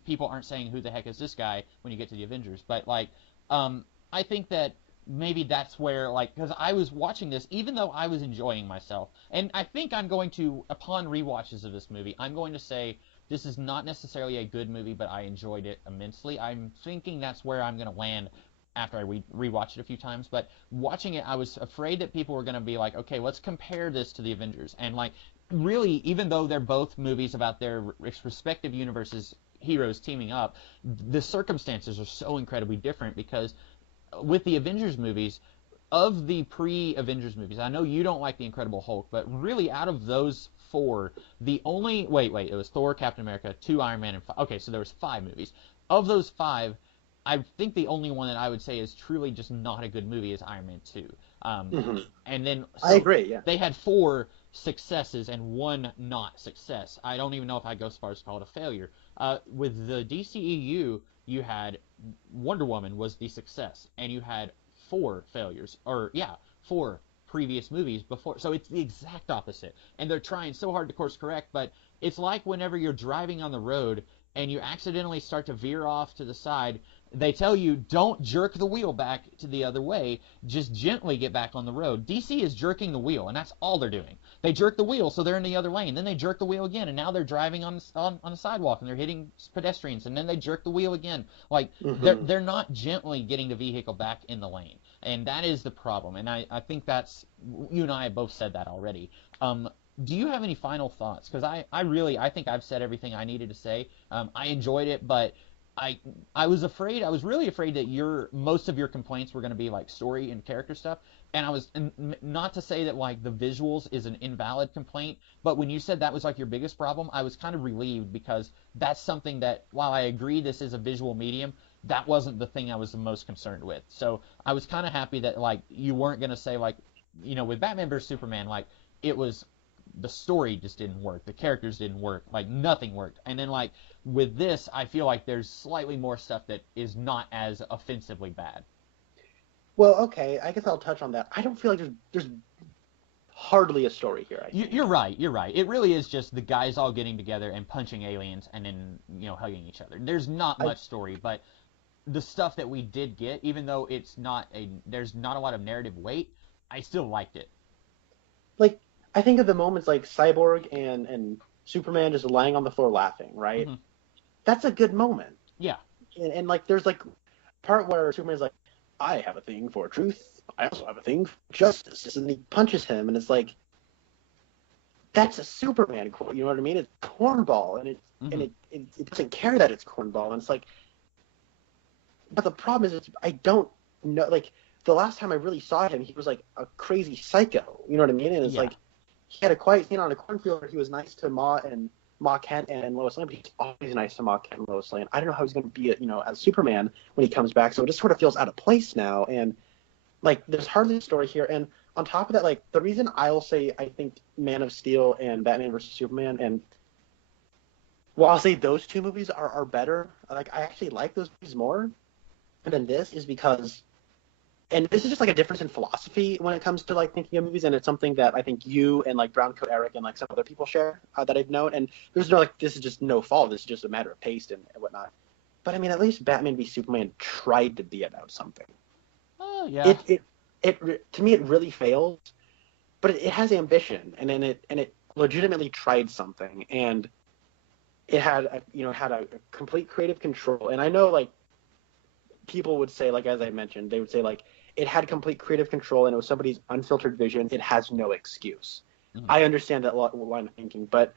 people aren't saying who the heck is this guy when you get to the Avengers. But like, I think that maybe that's where, like, because I was watching this, even though I was enjoying myself, and I think I'm going to, upon rewatches of this movie, I'm going to say this is not necessarily a good movie, but I enjoyed it immensely. I'm thinking that's where I'm going to land after I rewatched it a few times. But watching it, I was afraid that people were going to be like, okay, let's compare this to the Avengers. And like, really, even though they're both movies about their respective universes, heroes teaming up, the circumstances are so incredibly different because with the Avengers movies, of the pre-Avengers movies, I know you don't like the Incredible Hulk, but really out of those 4, the only it was Thor, Captain America, 2 Iron Man, and 5. Okay, so there was 5 movies. Of those 5, I think the only one that I would say is truly just not a good movie is Iron Man 2. And then I agree. Yeah, they had 4 successes and 1 not success. I don't even know if I'd go as far as to call it a failure. With the DCEU, you had Wonder Woman was the success, and you had 4 failures, 4 previous movies before. So it's the exact opposite, and they're trying so hard to course correct. But it's like whenever you're driving on the road and you accidentally start to veer off to the side, they tell you don't jerk the wheel back to the other way, just gently get back on the road. DC is jerking the wheel, and that's all they're doing. They jerk the wheel so they're in the other lane, then they jerk the wheel again, and now they're driving on the sidewalk and they're hitting pedestrians, and then they jerk the wheel again. Like they're not gently getting the vehicle back in the lane, and that is the problem. And I think that's, you and I have both said that already. Do you have any final thoughts? Because I think I've said everything I needed to say. I enjoyed it, but I was really afraid that most of your complaints were going to be like story and character stuff, and not to say that like the visuals is an invalid complaint, but when you said that was like your biggest problem, I was kind of relieved because that's something that, while I agree this is a visual medium, that wasn't the thing I was the most concerned with. So I was kind of happy that like you weren't going to say like, with Batman vs Superman, like it was, the story just didn't work, the characters didn't work, like nothing worked. And then like with this, I feel like there's slightly more stuff that is not as offensively bad. Well, okay, I guess I'll touch on that. I don't feel like there's hardly a story here. You're right. It really is just the guys all getting together and punching aliens and then, hugging each other. There's not much story, but the stuff that we did get, even though there's not a lot of narrative weight, I still liked it. Like, I think of the moments like Cyborg and Superman just lying on the floor laughing, right? Mm-hmm. That's a good moment. Yeah. And like, there's like a part where Superman's like, I have a thing for truth. I also have a thing for justice. And he punches him, and it's like, that's a Superman quote. You know what I mean? It's cornball, and it doesn't care that it's cornball, and it's like. But the problem is, I don't know. Like the last time I really saw him, he was like a crazy psycho. You know what I mean? And it's like he had a quiet scene on a cornfield where he was nice to Ma Kent and Lois Lane, but he's always nice to Ma Kent and Lois Lane. I don't know how he's going to be, as Superman when he comes back. So it just sort of feels out of place now, and like there's hardly a story here. And on top of that, like the reason I'll say I think Man of Steel and Batman vs Superman, and well, I'll say those two movies are better. Like I actually like those movies more than this, is because, and this is just like a difference in philosophy when it comes to like thinking of movies, and it's something that I think you and like Brown Coat Eric and like some other people share that I've known. And there's no like this is just no fault. This is just a matter of taste and whatnot. But I mean, at least Batman v Superman tried to be about something. Oh yeah. It to me it really fails, but it has ambition, and then it legitimately tried something, and it had a complete creative control. And I know like people would say, like as I mentioned, they would say like it had complete creative control and it was somebody's unfiltered vision. It has no excuse. Mm-hmm. I understand that line of thinking, but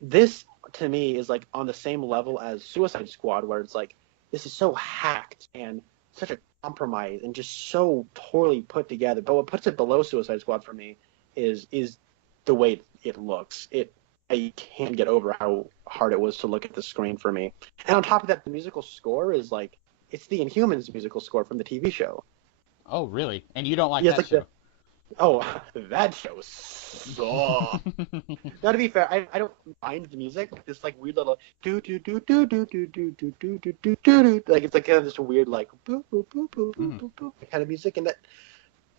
this to me is like on the same level as Suicide Squad, where it's like this is so hacked and such a compromise and just so poorly put together. But what puts it below Suicide Squad for me is the way it looks. I can't get over how hard it was to look at the screen for me. And on top of that, the musical score is like it's the Inhumans musical score from the TV show. Oh, really? And you don't like that show? That show sucks. Now, to be fair, I don't mind the music. This like weird little do do do do do do do do do do do do, like it's like kind of this weird like boop boop boop boop boop boop boop kind of music, and that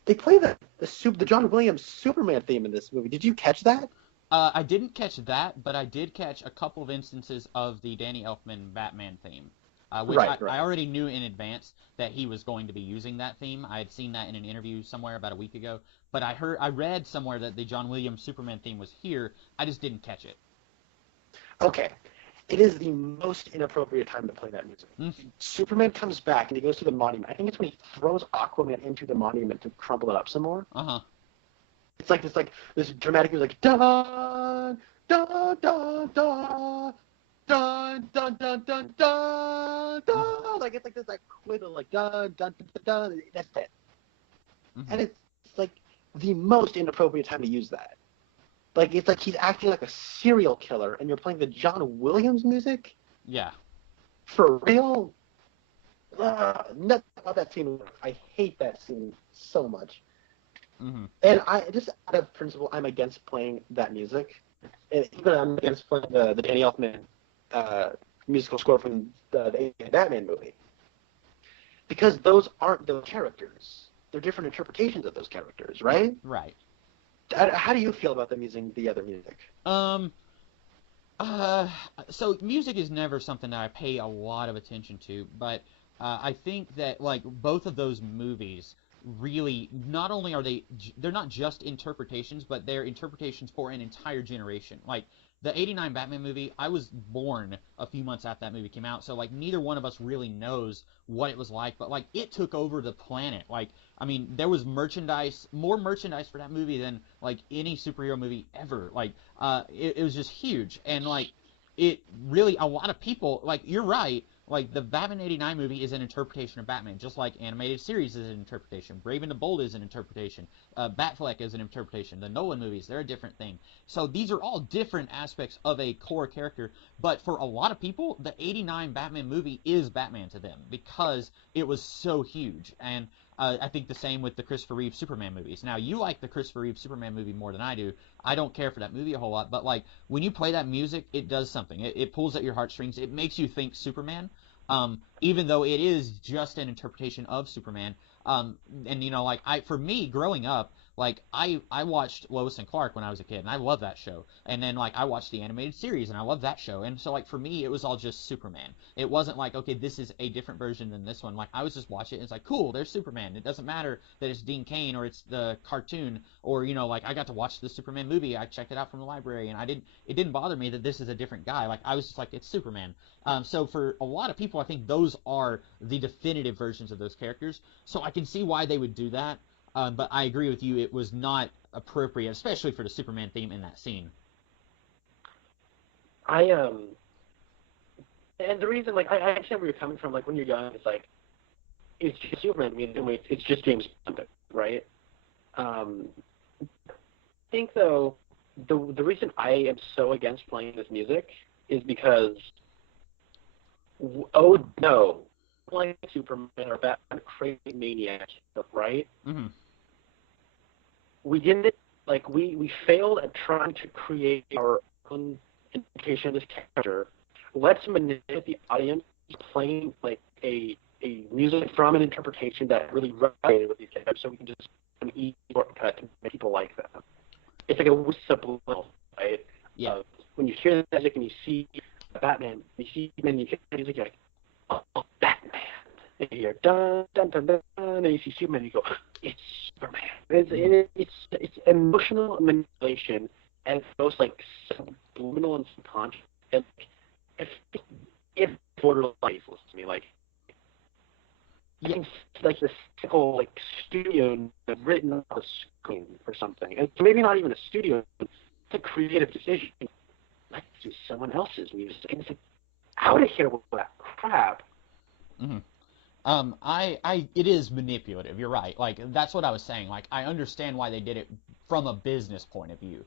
they play the John Williams Superman theme in this movie. Did you catch that? I didn't catch that, but I did catch a couple of instances of the Danny Elfman Batman theme. Which I already knew in advance that he was going to be using that theme. I had seen that in an interview somewhere about a week ago. But I read somewhere that the John Williams Superman theme was here. I just didn't catch it. Okay. It is the most inappropriate time to play that music. Mm-hmm. Superman comes back and he goes to the monument. I think it's when he throws Aquaman into the monument to crumple it up some more. Uh-huh. It's like this dramatic music, like, dun, dun, dun, dun. Dun dun dun dun dun dun, like it's like this like quick like dun dun dun dun. That's it, and it's like the most inappropriate time to use that. Like it's like he's acting like a serial killer, and you're playing the John Williams music. Yeah, for real. Nothing about that scene. I hate that scene so much. Mm-hmm. And I just out of principle, I'm against playing that music, and even I'm against playing the Danny Elfman musical score from the Batman movie, because those aren't those characters. They're different interpretations of those characters, right? Right. How do you feel about them using the other music? So music is never something that I pay a lot of attention to, but I think that like both of those movies really not only are they're not just interpretations, but they're interpretations for an entire generation. Like the 89 Batman movie, I was born a few months after that movie came out, so like neither one of us really knows what it was like, but like it took over the planet. Like, I mean, there was more merchandise for that movie than like any superhero movie ever. Like, it was just huge, and like it really, a lot of people, like you're right, like the Batman 89 movie is an interpretation of Batman, just like animated series is an interpretation, Brave and the Bold is an interpretation, Batfleck is an interpretation, the Nolan movies, they're a different thing. So these are all different aspects of a core character, but for a lot of people, the 89 Batman movie is Batman to them because it was so huge. And I think the same with the Christopher Reeve Superman movies. Now, you like the Christopher Reeve Superman movie more than I do. I don't care for that movie a whole lot, but like when you play that music, it does something. It pulls at your heartstrings. It makes you think Superman, even though it is just an interpretation of Superman. And you know, like for me growing up, like I watched Lois and Clark when I was a kid, and I love that show. And then like I watched the animated series, and I love that show. And so like for me, it was all just Superman. It wasn't like, okay, this is a different version than this one. Like I was just watching it, and it's like, cool, there's Superman. It doesn't matter that it's Dean Cain or it's the cartoon, or you know, like I got to watch the Superman movie. I checked it out from the library, and it didn't bother me that this is a different guy. Like I was just like, it's Superman. So for a lot of people, I think those are the definitive versions of those characters. So I can see why they would do that. But I agree with you, it was not appropriate, especially for the Superman theme in that scene. And the reason, like, I understand where you're coming from. Like, when you're young, it's like, it's just Superman. I mean, it's just James Bond, right? I think, though, the reason I am so against playing this music is because, oh, no, playing Superman or Batman crazy maniac stuff, right? Mm-hmm. We didn't, like, we failed at trying to create our own interpretation of this character. Let's manipulate the audience playing like a music from an interpretation that really resonated with these characters, so we can just an easy shortcut to make people like them. It's like a subliminal, right? Yeah. When you hear the music and you see Batman, you hear the music, you're like, oh, Batman. And you hear dun dun dun dun, and you see Superman, and you go, it's Superman. It's emotional manipulation, and it's both like subliminal and subconscious. And if borderline faceless to me, like, it's like this whole like studio written on the screen or something. And maybe not even a studio, it's a creative decision. Let's do someone else's music. And it's like, out of here with that crap. Mm-hmm. It is manipulative. You're right. Like, that's what I was saying. Like, I understand why they did it from a business point of view.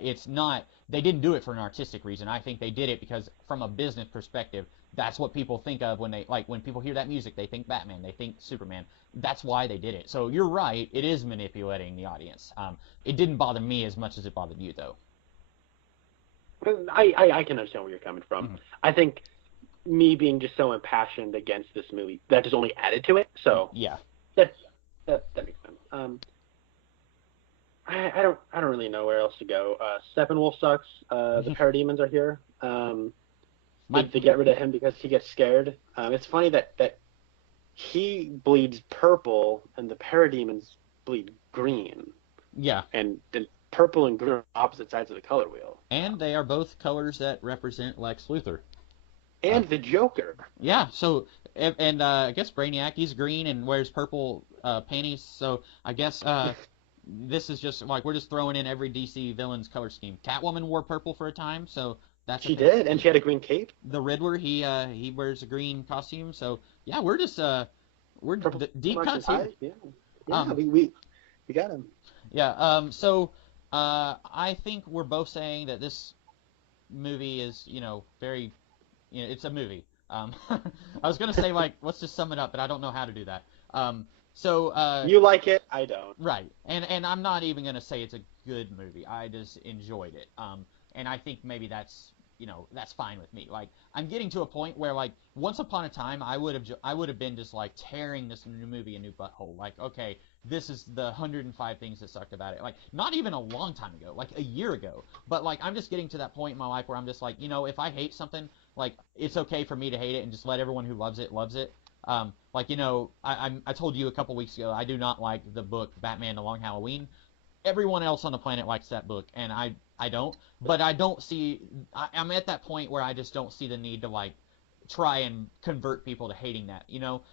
It's not, they didn't do it for an artistic reason. I think they did it because from a business perspective, that's what people think of when when people hear that music, they think Batman, they think Superman. That's why they did it. So you're right. It is manipulating the audience. It didn't bother me as much as it bothered you, though. I can understand where you're coming from. Mm-hmm. I think me being just so impassioned against this movie, that just only added to it. So yeah, that makes sense. I don't really know where else to go. Steppenwolf sucks. The Parademons are here. They get rid of him because he gets scared. It's funny that he bleeds purple and the Parademons bleed green. Yeah. And purple and green are opposite sides of the color wheel. And they are both colors that represent Lex Luthor. And the Joker. Yeah, so, and I guess Brainiac, he's green and wears purple panties, so I guess this is just, like, we're just throwing in every DC villain's color scheme. Catwoman wore purple for a time, so that's... She did, and she had a green cape. The Riddler, he wears a green costume, so, yeah, we're just, we're deep cuts here. Yeah, we got him. Yeah, so, I think we're both saying that this movie is, very... it's a movie. I was gonna say, like, let's just sum it up, but I don't know how to do that. You like it, I don't. Right, and I'm not even gonna say it's a good movie. I just enjoyed it. And I think maybe that's that's fine with me. Like, I'm getting to a point where, like, once upon a time, I would have been just like tearing this new movie a new butthole. Like, okay, this is the 105 things that sucked about it. Like, not even a long time ago, like a year ago. But, like, I'm just getting to that point in my life where I'm just like, if I hate something, like, it's okay for me to hate it and just let everyone who loves it loves it. Like, I told you a couple weeks ago, I do not like the book Batman: The Long Halloween. Everyone else on the planet likes that book, and I don't. But I don't see... I'm at that point where I just don't see the need to, like, try and convert people to hating that,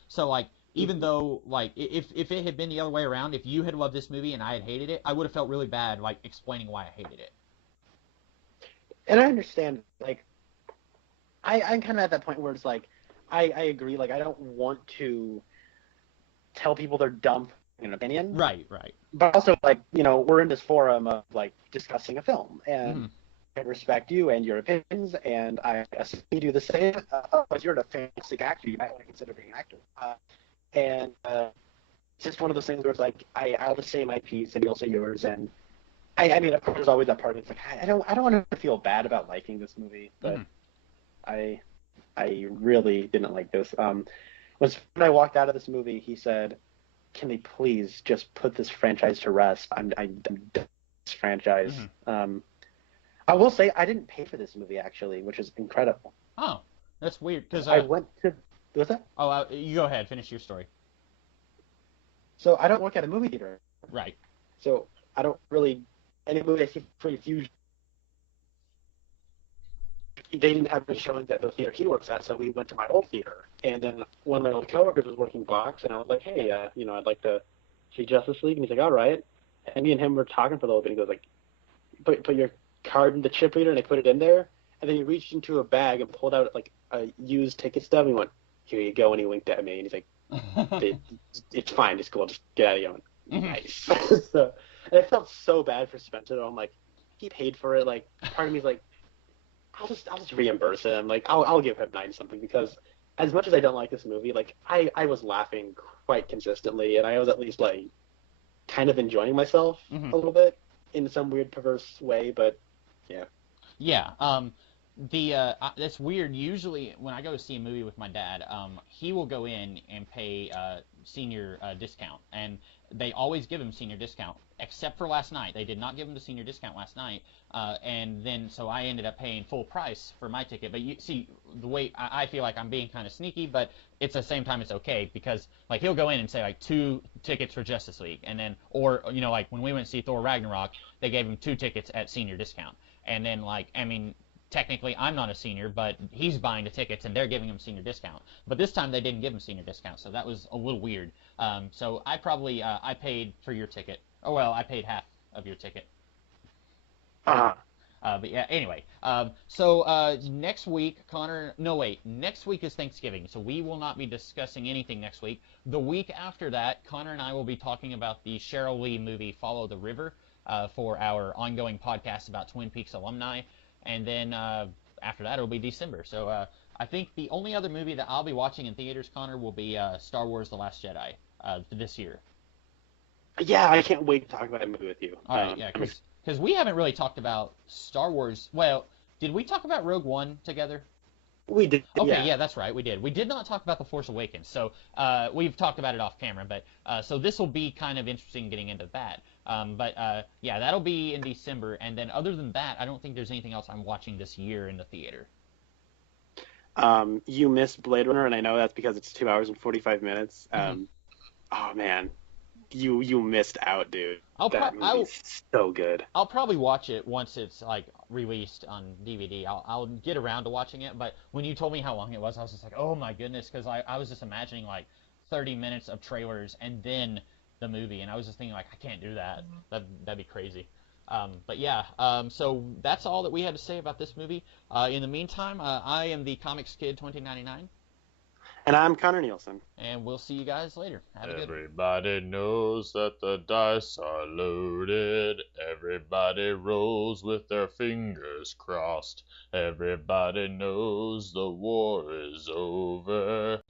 So, like, even though, like, if it had been the other way around, if you had loved this movie and I had hated it, I would have felt really bad, like, explaining why I hated it. And I understand, like, I'm kind of at that point where it's like, I agree, like, I don't want to tell people they're dumb in an opinion. Right. But also, like, we're in this forum of, like, discussing a film, and I respect you and your opinions, and I assume you do the same. But you're a fantastic actor, you might want to consider being an actor. And it's just one of those things where it's like, I'll just say my piece, and you'll say yours, and I mean, of course, there's always that part that's like, I don't want to feel bad about liking this movie, but I really didn't like this. When I walked out of this movie, he said, "Can they please just put this franchise to rest? I'm done with this franchise." I will say I didn't pay for this movie, actually, which is incredible. Oh, that's weird, because I went to... What's that? Oh, you go ahead. Finish your story. So I don't work at a movie theater. Right. So I don't really... Any movie I see pretty huge... They didn't have any showing at the theater he works at, so we went to my old theater. And then one of my old coworkers was working blocks, and I was like, hey, I'd like to see Justice League. And he's like, all right. And me and him were talking for a little bit. He goes, like, put your card in the chip reader, and I put it in there. And then he reached into a bag and pulled out like a used ticket stub. And he went, "Here you go." And he winked at me, and he's like, "It's fine, it's cool, just get out of here." I went, nice. So, and I felt so bad for Spencer. I'm like, he paid for it. Like, part of me's like, I'll just reimburse him. Like, I'll give him 9 something, because as much as I don't like this movie, like I was laughing quite consistently, and I was at least like kind of enjoying myself a little bit in some weird perverse way. But yeah. Yeah. That's weird. Usually, when I go to see a movie with my dad, he will go in and pay senior discount, and they always give him senior discount, except for last night. They did not give him the senior discount last night, and then so I ended up paying full price for my ticket. But you see, the way I feel like I'm being kind of sneaky, but it's at the same time it's okay, because like he'll go in and say like 2 tickets for Justice League, and then or like when we went to see Thor Ragnarok, they gave him 2 tickets at senior discount, and then like I mean. Technically, I'm not a senior, but he's buying the tickets, and they're giving him senior discount. But this time, they didn't give him senior discount, so that was a little weird. So I probably I paid for your ticket. Oh well, I paid half of your ticket. But yeah, anyway. So next week, Connor. No wait, next week is Thanksgiving, so we will not be discussing anything next week. The week after that, Connor and I will be talking about the Sheryl Lee movie Follow the River for our ongoing podcast about Twin Peaks alumni. And then after that, it'll be December. So I think the only other movie that I'll be watching in theaters, Connor, will be Star Wars The Last Jedi this year. Yeah, I can't wait to talk about that movie with you. All right, yeah, because we haven't really talked about Star Wars. Well, did we talk about Rogue One together? We did. Okay, yeah, that's right, we did. We did not talk about The Force Awakens, so we've talked about it off camera, but so this will be kind of interesting getting into that. But yeah, that'll be in December, and then other than that, I don't think there's anything else I'm watching this year in the theater. You missed Blade Runner, and I know that's because it's 2 hours and 45 minutes. Oh man, you missed out, dude. That movie's so good. I'll probably watch it once it's like released on DVD. I'll get around to watching it. But when you told me how long it was, I was just like, oh my goodness, because I was just imagining like 30 minutes of trailers and then the movie, and I was just thinking like I can't do that. That'd be crazy. But yeah, so that's all that we had to say about this movie. In the meantime, I am the Comics Kid 2099. And I'm Conner Nielsen. And we'll see you guys later. Have a good one. Everybody knows that the dice are loaded. Everybody rolls with their fingers crossed. Everybody knows the war is over.